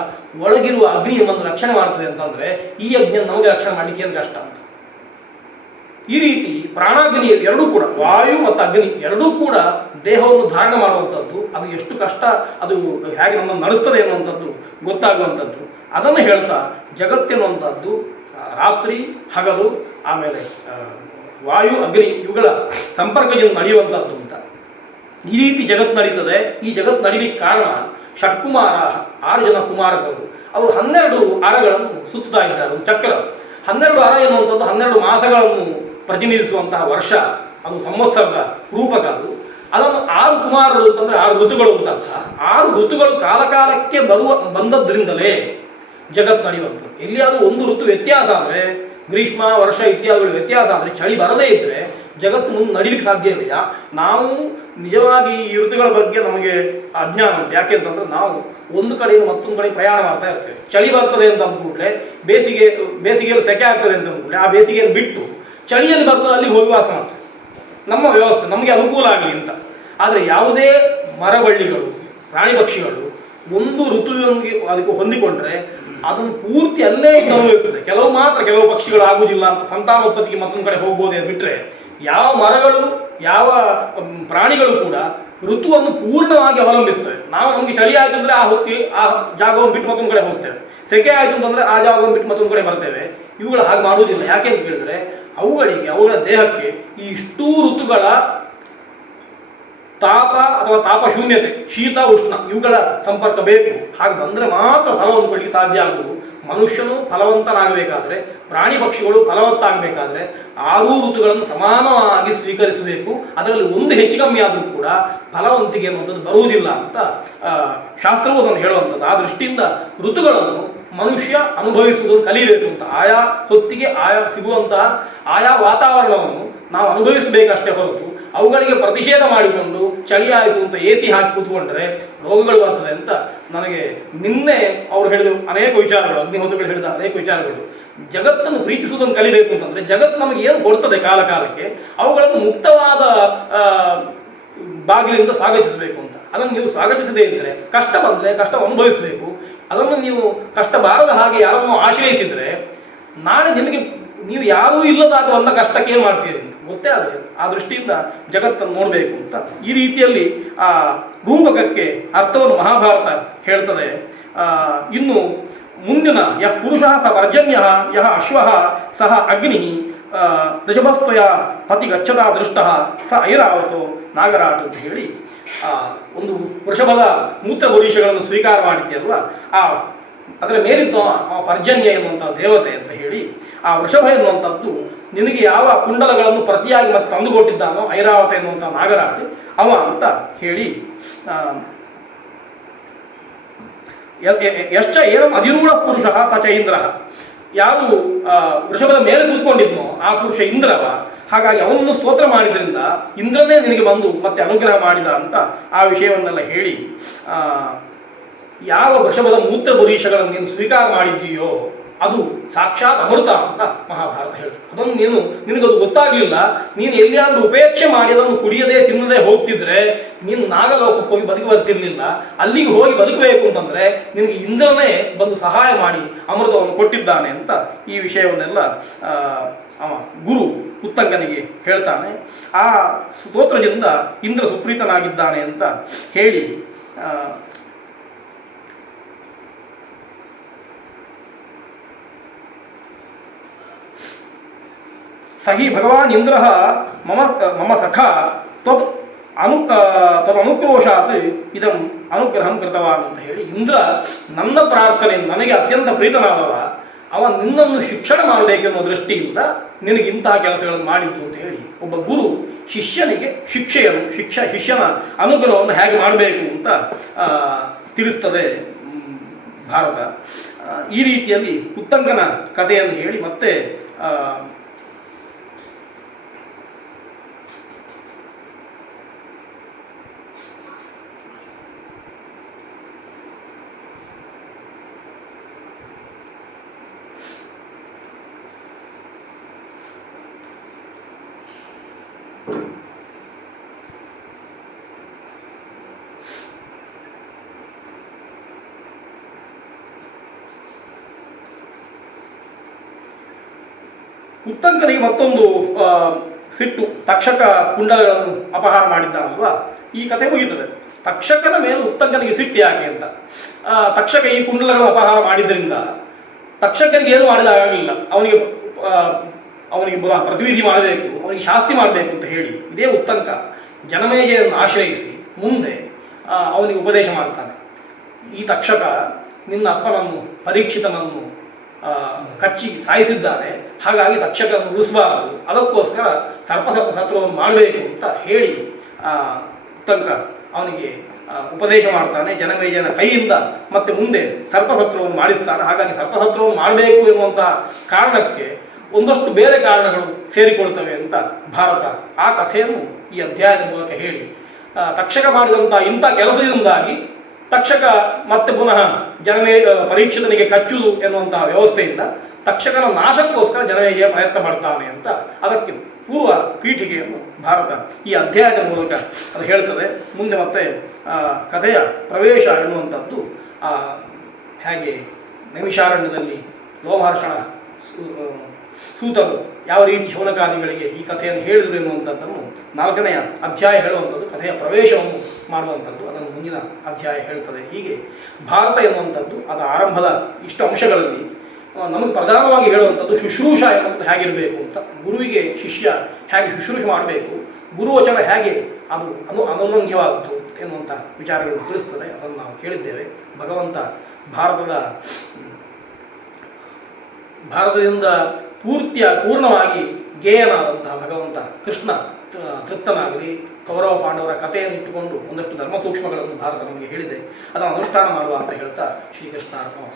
ಒಳಗಿರುವ ಅಗ್ನಿ ನಮ್ಮನ್ನು ರಕ್ಷಣೆ ಮಾಡ್ತದೆ ಅಂತಂದರೆ, ಈ ಅಗ್ನಿ ನಮಗೆ ರಕ್ಷಣೆ ಮಾಡಲಿಕ್ಕೆ ಏನು ಕಷ್ಟ ಅಂತ. ಈ ರೀತಿ ಪ್ರಾಣಾಗ್ನಿ ಎರಡೂ ಕೂಡ, ವಾಯು ಮತ್ತು ಅಗ್ನಿ ಎರಡೂ ಕೂಡ ದೇಹವನ್ನು ಧಾರಣ ಮಾಡುವಂಥದ್ದು. ಅದು ಎಷ್ಟು ಕಷ್ಟ, ಅದು ಹೇಗೆ ನಮ್ಮನ್ನು ನಡೆಸ್ತದೆ ಅನ್ನುವಂಥದ್ದು ಗೊತ್ತಾಗುವಂಥದ್ದು. ಅದನ್ನು ಹೇಳ್ತಾ ಜಗತ್ತೆನ್ನುವಂಥದ್ದು ರಾತ್ರಿ ಹಗಲು, ಆಮೇಲೆ ವಾಯು ಅಗ್ನಿ ಇವುಗಳ ಸಂಪರ್ಕದಿಂದ ನಡೆಯುವಂಥದ್ದು ಅಂತ. ಈ ರೀತಿ ಜಗತ್ತು ನಡೀತದೆ. ಈ ಜಗತ್ತು ನಡೀಲಿಕ್ಕೆ ಕಾರಣ ಷಟ್ಕುಮಾರ, 6 ಜನ ಕುಮಾರಕರು. ಅವರು 12 ಅರಗಳನ್ನು ಸುತ್ತಾ ಇದ್ದಾರೆ. ಒಂದು ಚಕ್ರ 12 ಅರ ಎನ್ನುವಂಥದ್ದು 12 ಮಾಸಗಳನ್ನು ಪ್ರತಿನಿಧಿಸುವಂತಹ ವರ್ಷ. ಅದು ಸಂವತ್ಸರದ ರೂಪಕ. ಅದನ್ನು 6 ಕುಮಾರರು ಅಂತಂದರೆ 6 ಋತುಗಳು ಅಂತ. 6 ಋತುಗಳು ಕಾಲಕಾಲಕ್ಕೆ ಬಂದದ್ರಿಂದಲೇ ಜಗತ್ತು ನಡೆಯುವಂಥದ್ದು. ಎಲ್ಲಿಯಾದರೂ ಒಂದು ಋತು ವ್ಯತ್ಯಾಸ ಆದರೆ, ಗ್ರೀಷ್ಮ ವರ್ಷ ಇತ್ಯಾದಿಗಳು ವ್ಯತ್ಯಾಸ ಆದರೆ, ಚಳಿ ಬರದೇ ಇದ್ದರೆ ಜಗತ್ತು ಮುಂದೆ ನಡೀಲಿಕ್ಕೆ ಸಾಧ್ಯ ಇಲ್ಲ. ನಾವು ನಿಜವಾಗಿ ಈ ಋತುಗಳ ಬಗ್ಗೆ ನಮಗೆ ಅಜ್ಞಾನ ಉಂಟು. ಯಾಕೆ ಅಂತಂದ್ರೆ ನಾವು ಒಂದು ಕಡೆಯಿಂದ ಮತ್ತೊಂದು ಕಡೆ ಪ್ರಯಾಣ ಮಾಡ್ತಾ ಇರ್ತೇವೆ. ಚಳಿ ಬರ್ತದೆ ಅಂತ ಅಂದ್ಕೂಡಲೇ ಬೇಸಿಗೆಯಲ್ಲಿ ಸೆಕೆ ಆಗ್ತದೆ ಅಂತ ಅಂದ್ಕೂಡಲೇ ಆ ಬೇಸಿಗೆಯನ್ನು ಬಿಟ್ಟು ಚಳಿಯಲ್ಲಿ ಬರ್ತದೆ ಅಲ್ಲಿ ಹೋಗಿ ವಾಸ ಮಾಡ್ತೇವೆ. ನಮ್ಮ ವ್ಯವಸ್ಥೆ ನಮಗೆ ಅನುಕೂಲ ಆಗಲಿ ಅಂತ. ಆದರೆ ಯಾವುದೇ ಮರಬಳ್ಳಿಗಳು, ಪ್ರಾಣಿ ಪಕ್ಷಿಗಳು ಒಂದು ಋತುವಿಗೆ ಅದಕ್ಕೆ ಹೊಂದಿಕೊಂಡ್ರೆ ಅದನ್ನು ಪೂರ್ತಿ ಅಲ್ಲೇ ಅನುಭವಿಸ್ತದೆ. ಕೆಲವು ಪಕ್ಷಿಗಳು ಆಗುವುದಿಲ್ಲ ಅಂತ ಸಂತಾನೋತ್ಪತ್ತಿಗೆ ಮತ್ತೊಂದು ಕಡೆ ಹೋಗ್ಬೋದೇ ಬಿಟ್ಟರೆ, ಯಾವ ಮರಗಳು ಯಾವ ಪ್ರಾಣಿಗಳು ಕೂಡ ಋತುವನ್ನು ಪೂರ್ಣವಾಗಿ ಅವಲಂಬಿಸ್ತವೆ. ನಮಗೆ ಚಳಿ ಆಯಿತು ಅಂದರೆ ಆ ಹೊತ್ತಿಗೆ ಆ ಜಾಗವನ್ನು ಬಿಟ್ಟು ಮತ್ತೊಂದು ಕಡೆ ಹೋಗ್ತೇವೆ. ಸೆಕೆ ಆಯಿತು ಅಂತಂದರೆ ಆ ಜಾಗವನ್ನು ಬಿಟ್ಟು ಮತ್ತೊಂದು ಕಡೆ ಬರ್ತೇವೆ. ಇವುಗಳು ಹಾಗೆ ಮಾಡುವುದಿಲ್ಲ. ಯಾಕೆ ಅಂತ ಕೇಳಿದರೆ, ಅವುಗಳ ದೇಹಕ್ಕೆ ಈ ಇಷ್ಟೂ ಋತುಗಳ ತಾಪ ಅಥವಾ ತಾಪ ಶೂನ್ಯತೆ, ಶೀತ ಉಷ್ಣ ಇವುಗಳ ಸಂಪರ್ಕ ಬೇಕು. ಹಾಗೆ ಬಂದರೆ ಮಾತ್ರ ಫಲವನ್ನು ಕೊಡಲಿಕ್ಕೆ ಸಾಧ್ಯ ಆಗುವುದು. ಮನುಷ್ಯನು ಫಲವಂತನಾಗಬೇಕಾದ್ರೆ, ಪ್ರಾಣಿ ಪಕ್ಷಿಗಳು ಫಲವತ್ತಾಗಬೇಕಾದ್ರೆ 6 ಋತುಗಳನ್ನು ಸಮಾನವಾಗಿ ಸ್ವೀಕರಿಸಬೇಕು. ಅದರಲ್ಲಿ ಒಂದು ಹೆಚ್ಚು ಕಮ್ಮಿ ಆದರೂ ಕೂಡ ಫಲವಂತಿಗೆ ಅನ್ನುವಂಥದ್ದು ಬರುವುದಿಲ್ಲ ಅಂತ ಶಾಸ್ತ್ರವು ಅದನ್ನು ಹೇಳುವಂಥದ್ದು. ಆ ದೃಷ್ಟಿಯಿಂದ ಋತುಗಳನ್ನು ಮನುಷ್ಯ ಅನುಭವಿಸುವುದನ್ನು ಕಲಿಯಬೇಕು ಅಂತ. ಆಯಾ ಹೊತ್ತಿಗೆ ಸಿಗುವಂತಹ ಆಯಾ ವಾತಾವರಣವನ್ನು ನಾವು ಅನುಭವಿಸಬೇಕಷ್ಟೇ ಹೊರತು ಅವುಗಳಿಗೆ ಪ್ರತಿಷೇಧ ಮಾಡಿಕೊಂಡು ಚಳಿ ಆಯಿತು ಅಂತ AC ಹಾಕಿ ಕೂತ್ಕೊಂಡ್ರೆ ರೋಗಗಳು ಬರ್ತದೆ ಅಂತ ನನಗೆ ನಿನ್ನೆ ಅವರು ಹೇಳಿದ ಅನೇಕ ವಿಚಾರಗಳು, ಅಗ್ನಿಹೋತ್ರಗಳು ಹೇಳಿದ ಅನೇಕ ವಿಚಾರಗಳು. ಜಗತ್ತನ್ನು ಪ್ರೀತಿಸುವುದನ್ನು ಕಲಿಬೇಕು ಅಂತಂದರೆ ಜಗತ್ತು ನಮಗೆ ಏನು ಕೊಡ್ತದೆ ಕಾಲಕಾಲಕ್ಕೆ ಅವುಗಳನ್ನು ಮುಕ್ತವಾದ ಬಾಗಿಲಿಂದ ಸ್ವಾಗತಿಸಬೇಕು ಅಂತ. ಅದನ್ನು ನೀವು ಸ್ವಾಗತಿಸದೇ ಇದ್ದರೆ, ಕಷ್ಟ ಬಂದರೆ ಕಷ್ಟ ಅನುಭವಿಸಬೇಕು. ಅದನ್ನು ನೀವು ಕಷ್ಟ ಬಾರದ ಹಾಗೆ ಯಾರನ್ನು ಆಶ್ರಯಿಸಿದರೆ ನಾಳೆ ನೀವು ಯಾರೂ ಇಲ್ಲದಾಗ ಬಂದ ಕಷ್ಟಕ್ಕೆ ಏನು ಮಾಡ್ತೀರಿ ಅಂತ ಗೊತ್ತೇ ಆಗಲಿಲ್ಲ. ಆ ದೃಷ್ಟಿಯಿಂದ ಜಗತ್ತನ್ನು ನೋಡಬೇಕು ಅಂತ ಈ ರೀತಿಯಲ್ಲಿ ಆ ರೂಪಕಕ್ಕೆ ಅರ್ಥವನ್ನು ಮಹಾಭಾರತ ಹೇಳ್ತದೆ. ಇನ್ನು ಮುಂದಿನ ಯಃ ಪುರುಷ ಸ ಪರ್ಜನ್ಯ ಯಃ ಅಶ್ವ ಸಹ ಅಗ್ನಿ ಋಷಭಸ್ತ್ವಯ ಪತಿ ಗಚ್ಚದ ದೃಷ್ಟ ಸ ಐರಾವತೋ ನಾಗರಾಟ್ ಅಂತ ಹೇಳಿ ಒಂದು ವೃಷಭದ ಮೂತ್ರ ಭವಿಷ್ಯಗಳನ್ನು ಸ್ವೀಕಾರ ಮಾಡಿದ್ಯಲ್ವ, ಅದರ ಮೇಲಿದ್ದು ಪರ್ಜನ್ಯ ಎನ್ನುವಂಥ ದೇವತೆ ಅಂತ ಹೇಳಿ ಆ ವೃಷಭ ಎನ್ನುವಂಥದ್ದು ನಿನಗೆ ಯಾವ ಕುಂಡಲಗಳನ್ನು ಪ್ರತಿಯಾಗಿ ಮತ್ತೆ ತಂದುಕೊಟ್ಟಿದ್ದಾನೋ ಐರಾವತ ಎನ್ನುವಂಥ ನಾಗರಾಟ್ ಅವ ಅಂತ ಹೇಳಿ ಯಶ್ಚ ಏವಂ ಅಧಿರೂಢ ಪುರುಷ ಸಚ ಇಂದ್ರ, ಯಾರು ವೃಷಭದ ಮೇಲೆ ಕೂತ್ಕೊಂಡಿದ್ನೋ ಆ ಪುರುಷ ಇಂದ್ರವ, ಹಾಗಾಗಿ ಅವನನ್ನು ಸ್ತೋತ್ರ ಮಾಡಿದ್ರಿಂದ ಇಂದ್ರನೇ ನಿನಗೆ ಬಂದು ಮತ್ತೆ ಅನುಗ್ರಹ ಮಾಡಿದ ಅಂತ ಆ ವಿಷಯವನ್ನೆಲ್ಲ ಹೇಳಿ ಯಾವ ವೃಷಭದ ಮೂತ್ರ ಬರೀಷಗಳನ್ನು ನೀನು ಸ್ವೀಕಾರ ಮಾಡಿದ್ದೀಯೋ ಅದು ಸಾಕ್ಷಾತ್ ಅಮೃತ ಅಂತ ಮಹಾಭಾರತ ಹೇಳ್ತದೆ. ಅದನ್ನು ನಿನಗದು ಗೊತ್ತಾಗಲಿಲ್ಲ, ನೀನು ಎಲ್ಲಿಯಾದರೂ ಉಪೇಕ್ಷೆ ಮಾಡಿ ಅದನ್ನು ಕುಡಿಯದೆ ತಿನ್ನದೆ ಹೋಗ್ತಿದ್ರೆ ನೀನು ನಾಗಲೋಕಕ್ಕೆ ಹೋಗಿ ಬರ್ತಿರ್ಲಿಲ್ಲ. ಅಲ್ಲಿಗೆ ಹೋಗಿ ಬದುಕಬೇಕು ಅಂತಂದ್ರೆ ನಿನಗೆ ಇಂದ್ರನೇ ಬಂದು ಸಹಾಯ ಮಾಡಿ ಅಮೃತವನ್ನು ಕೊಟ್ಟಿದ್ದಾನೆ ಅಂತ ಈ ವಿಷಯವನ್ನೆಲ್ಲ ಅವ ಗುರು ಉತ್ತಂಗನಿಗೆ ಹೇಳ್ತಾನೆ. ಆ ಸ್ತೋತ್ರದಿಂದ ಇಂದ್ರ ಸುಪ್ರೀತನಾಗಿದ್ದಾನೆ ಅಂತ ಹೇಳಿ ಸಹಿ ಭಗವಾನ್ ಇಂದ್ರ ಮಮ ಸಖ ತದನುಕ್ರೋಶಾತ್ ಇದಂ ಅನುಗ್ರಹಂ ಕೃತವಾನ್ ಅಂತ ಹೇಳಿ, ಇಂದ್ರ ನನ್ನ ಪ್ರಾರ್ಥನೆಯಿಂದ ನನಗೆ ಅತ್ಯಂತ ಪ್ರೀತನಾದವ, ಅವ ನಿನ್ನನ್ನು ಶಿಕ್ಷಣ ಮಾಡಬೇಕೆನ್ನುವ ದೃಷ್ಟಿಯಿಂದ ನಿನಗೆ ಇಂತಹ ಕೆಲಸಗಳನ್ನು ಮಾಡಿದ್ದು ಅಂತ ಹೇಳಿ ಒಬ್ಬ ಗುರು ಶಿಷ್ಯನಿಗೆ ಶಿಷ್ಯನ ಅನುಗ್ರಹವನ್ನು ಹೇಗೆ ಮಾಡಬೇಕು ಅಂತ ತಿಳಿಸ್ತದೆ ಭಾರತ. ಈ ರೀತಿಯಲ್ಲಿ ಉತ್ತಂಗನ ಕಥೆಯನ್ನು ಹೇಳಿ ಮತ್ತೆ ಉತ್ತಂಕನಿಗೆ ಮತ್ತೊಂದು ಸಿಟ್ಟು, ತಕ್ಷಕ ಕುಂಡಲಗಳನ್ನು ಅಪಹಾರ ಮಾಡಿದ್ದಾನಲ್ವಾ, ಈ ಕಥೆ ಮುಗಿಯುತ್ತದೆ. ತಕ್ಷಕನ ಮೇಲೆ ಉತ್ತಂಕನಿಗೆ ಸಿಟ್ಟು ಯಾಕೆ ಅಂತ, ತಕ್ಷಕ ಈ ಕುಂಡಲಗಳನ್ನು ಅಪಹಾರ ಮಾಡಿದ್ರಿಂದ ತಕ್ಷಕನಿಗೆ ಏನು ಮಾಡಿದಾಗಲಿಲ್ಲ, ಅವನಿಗೆ ಪ್ರತಿವಿಧಿ ಮಾಡಬೇಕು, ಅವನಿಗೆ ಶಾಸ್ತಿ ಮಾಡಬೇಕು ಅಂತ ಹೇಳಿ ಇದೇ ಉತ್ತಂಕ ಜನಮೇಜಯನ್ನು ಆಶ್ರಯಿಸಿ ಮುಂದೆ ಅವನಿಗೆ ಉಪದೇಶ ಮಾಡ್ತಾನೆ. ಈ ತಕ್ಷಕ ನಿನ್ನ ಅಪ್ಪನನ್ನು ಪರೀಕ್ಷಿತನನ್ನು ಕಚ್ಚಿ ಸಾಯಿಸಿದ್ದಾನೆ, ಹಾಗಾಗಿ ತಕ್ಷಕವನ್ನು ಉಳಿಸಬಾರದು, ಅದಕ್ಕೋಸ್ಕರ ಸರ್ಪಸತ್ರವನ್ನು ಮಾಡಬೇಕು ಅಂತ ಹೇಳಿ ಉತ್ತಂಕ ಅವನಿಗೆ ಉಪದೇಶ ಮಾಡ್ತಾನೆ. ಜನಮೇಜನ ಕೈಯಿಂದ ಮತ್ತೆ ಮುಂದೆ ಸರ್ಪಸತ್ರವನ್ನು ಮಾಡಿಸ್ತಾನೆ. ಹಾಗಾಗಿ ಸರ್ಪಸತ್ರವನ್ನು ಮಾಡಬೇಕು ಎನ್ನುವಂತಹ ಕಾರಣಕ್ಕೆ ಒಂದಷ್ಟು ಬೇರೆ ಕಾರಣಗಳು ಸೇರಿಕೊಳ್ತವೆ ಅಂತ ಭಾರತ ಆ ಕಥೆಯನ್ನು ಈ ಅಧ್ಯಾಯದ ಮೂಲಕ ಹೇಳಿ, ತಕ್ಷಕ ಮಾಡಿದಂಥ ಇಂಥ ಕೆಲಸದಿಂದಾಗಿ ತಕ್ಷಕ ಮತ್ತೆ ಪುನಃ ಪರೀಕ್ಷಿತನಿಗೆ ಕಚ್ಚುವುದು ಎನ್ನುವಂತಹ ವ್ಯವಸ್ಥೆಯಿಂದ ತಕ್ಷಕನ ನಾಶಕ್ಕೋಸ್ಕರ ಜನಮೇಜಯ ಪ್ರಯತ್ನ ಪಡ್ತಾನೆ ಅಂತ ಅದಕ್ಕೆ ಪೂರ್ವ ಪೀಠಿಕೆಯನ್ನು ಭಾರತ ಈ ಅಧ್ಯಾಯದ ಮೂಲಕ ಅದು ಹೇಳ್ತದೆ. ಮುಂದೆ ಮತ್ತೆ ಕಥೆಯ ಪ್ರವೇಶ ಎನ್ನುವಂಥದ್ದು ಹೇಗೆ ನೈಮಿಷಾರಣ್ಯದಲ್ಲಿ ಲೋಮಹರ್ಷಣ ಸೂತರು ಯಾವ ರೀತಿ ಶೌನಕಾದಿಗಳಿಗೆ ಈ ಕಥೆಯನ್ನು ಹೇಳಿದರು ಎನ್ನುವಂಥದ್ದನ್ನು 4ನೇ ಅಧ್ಯಾಯ ಹೇಳುವಂಥದ್ದು, ಕಥೆಯ ಪ್ರವೇಶವನ್ನು ಮಾಡುವಂಥದ್ದು ಅದನ್ನು ಮುಂದಿನ ಅಧ್ಯಾಯ ಹೇಳ್ತದೆ. ಹೀಗೆ ಭಾರತ ಎನ್ನುವಂಥದ್ದು ಅದರ ಆರಂಭದ ಇಷ್ಟು ಅಂಶಗಳಲ್ಲಿ ನಮಗೆ ಪ್ರಧಾನವಾಗಿ ಹೇಳುವಂಥದ್ದು ಶುಶ್ರೂಷ ಎನ್ನುವಂಥದ್ದು ಹೇಗಿರಬೇಕು ಅಂತ, ಗುರುವಿಗೆ ಶಿಷ್ಯ ಹೇಗೆ ಶುಶ್ರೂಷ ಮಾಡಬೇಕು, ಗುರುವಚನ ಹೇಗೆ ಅದು ಅನನ್ಯವಾದದ್ದು ಎನ್ನುವಂಥ ವಿಚಾರಗಳನ್ನು ತಿಳಿಸ್ತದೆ. ಅದನ್ನು ನಾವು ಕೇಳಿದ್ದೇವೆ. ಭಗವಂತ ಭಾರತದಿಂದ ಪೂರ್ಣವಾಗಿ ಗೇಯನಾದಂತಹ ಭಗವಂತ ಕೃಷ್ಣ ತೃಪ್ತನಾಗಲಿ. ಕೌರವ ಪಾಂಡವರ ಕಥೆಯನ್ನು ಇಟ್ಟುಕೊಂಡು ಒಂದಷ್ಟು ಧರ್ಮ ಸೂಕ್ಷ್ಮಗಳನ್ನು ಭಾರತ ನಮಗೆ ಹೇಳಿದೆ, ಅದನ್ನು ಅನುಷ್ಠಾನ ಮಾಡುವ ಅಂತ ಹೇಳ್ತಾ ಶ್ರೀಕೃಷ್ಣ ಅರ್ಪಣೆ.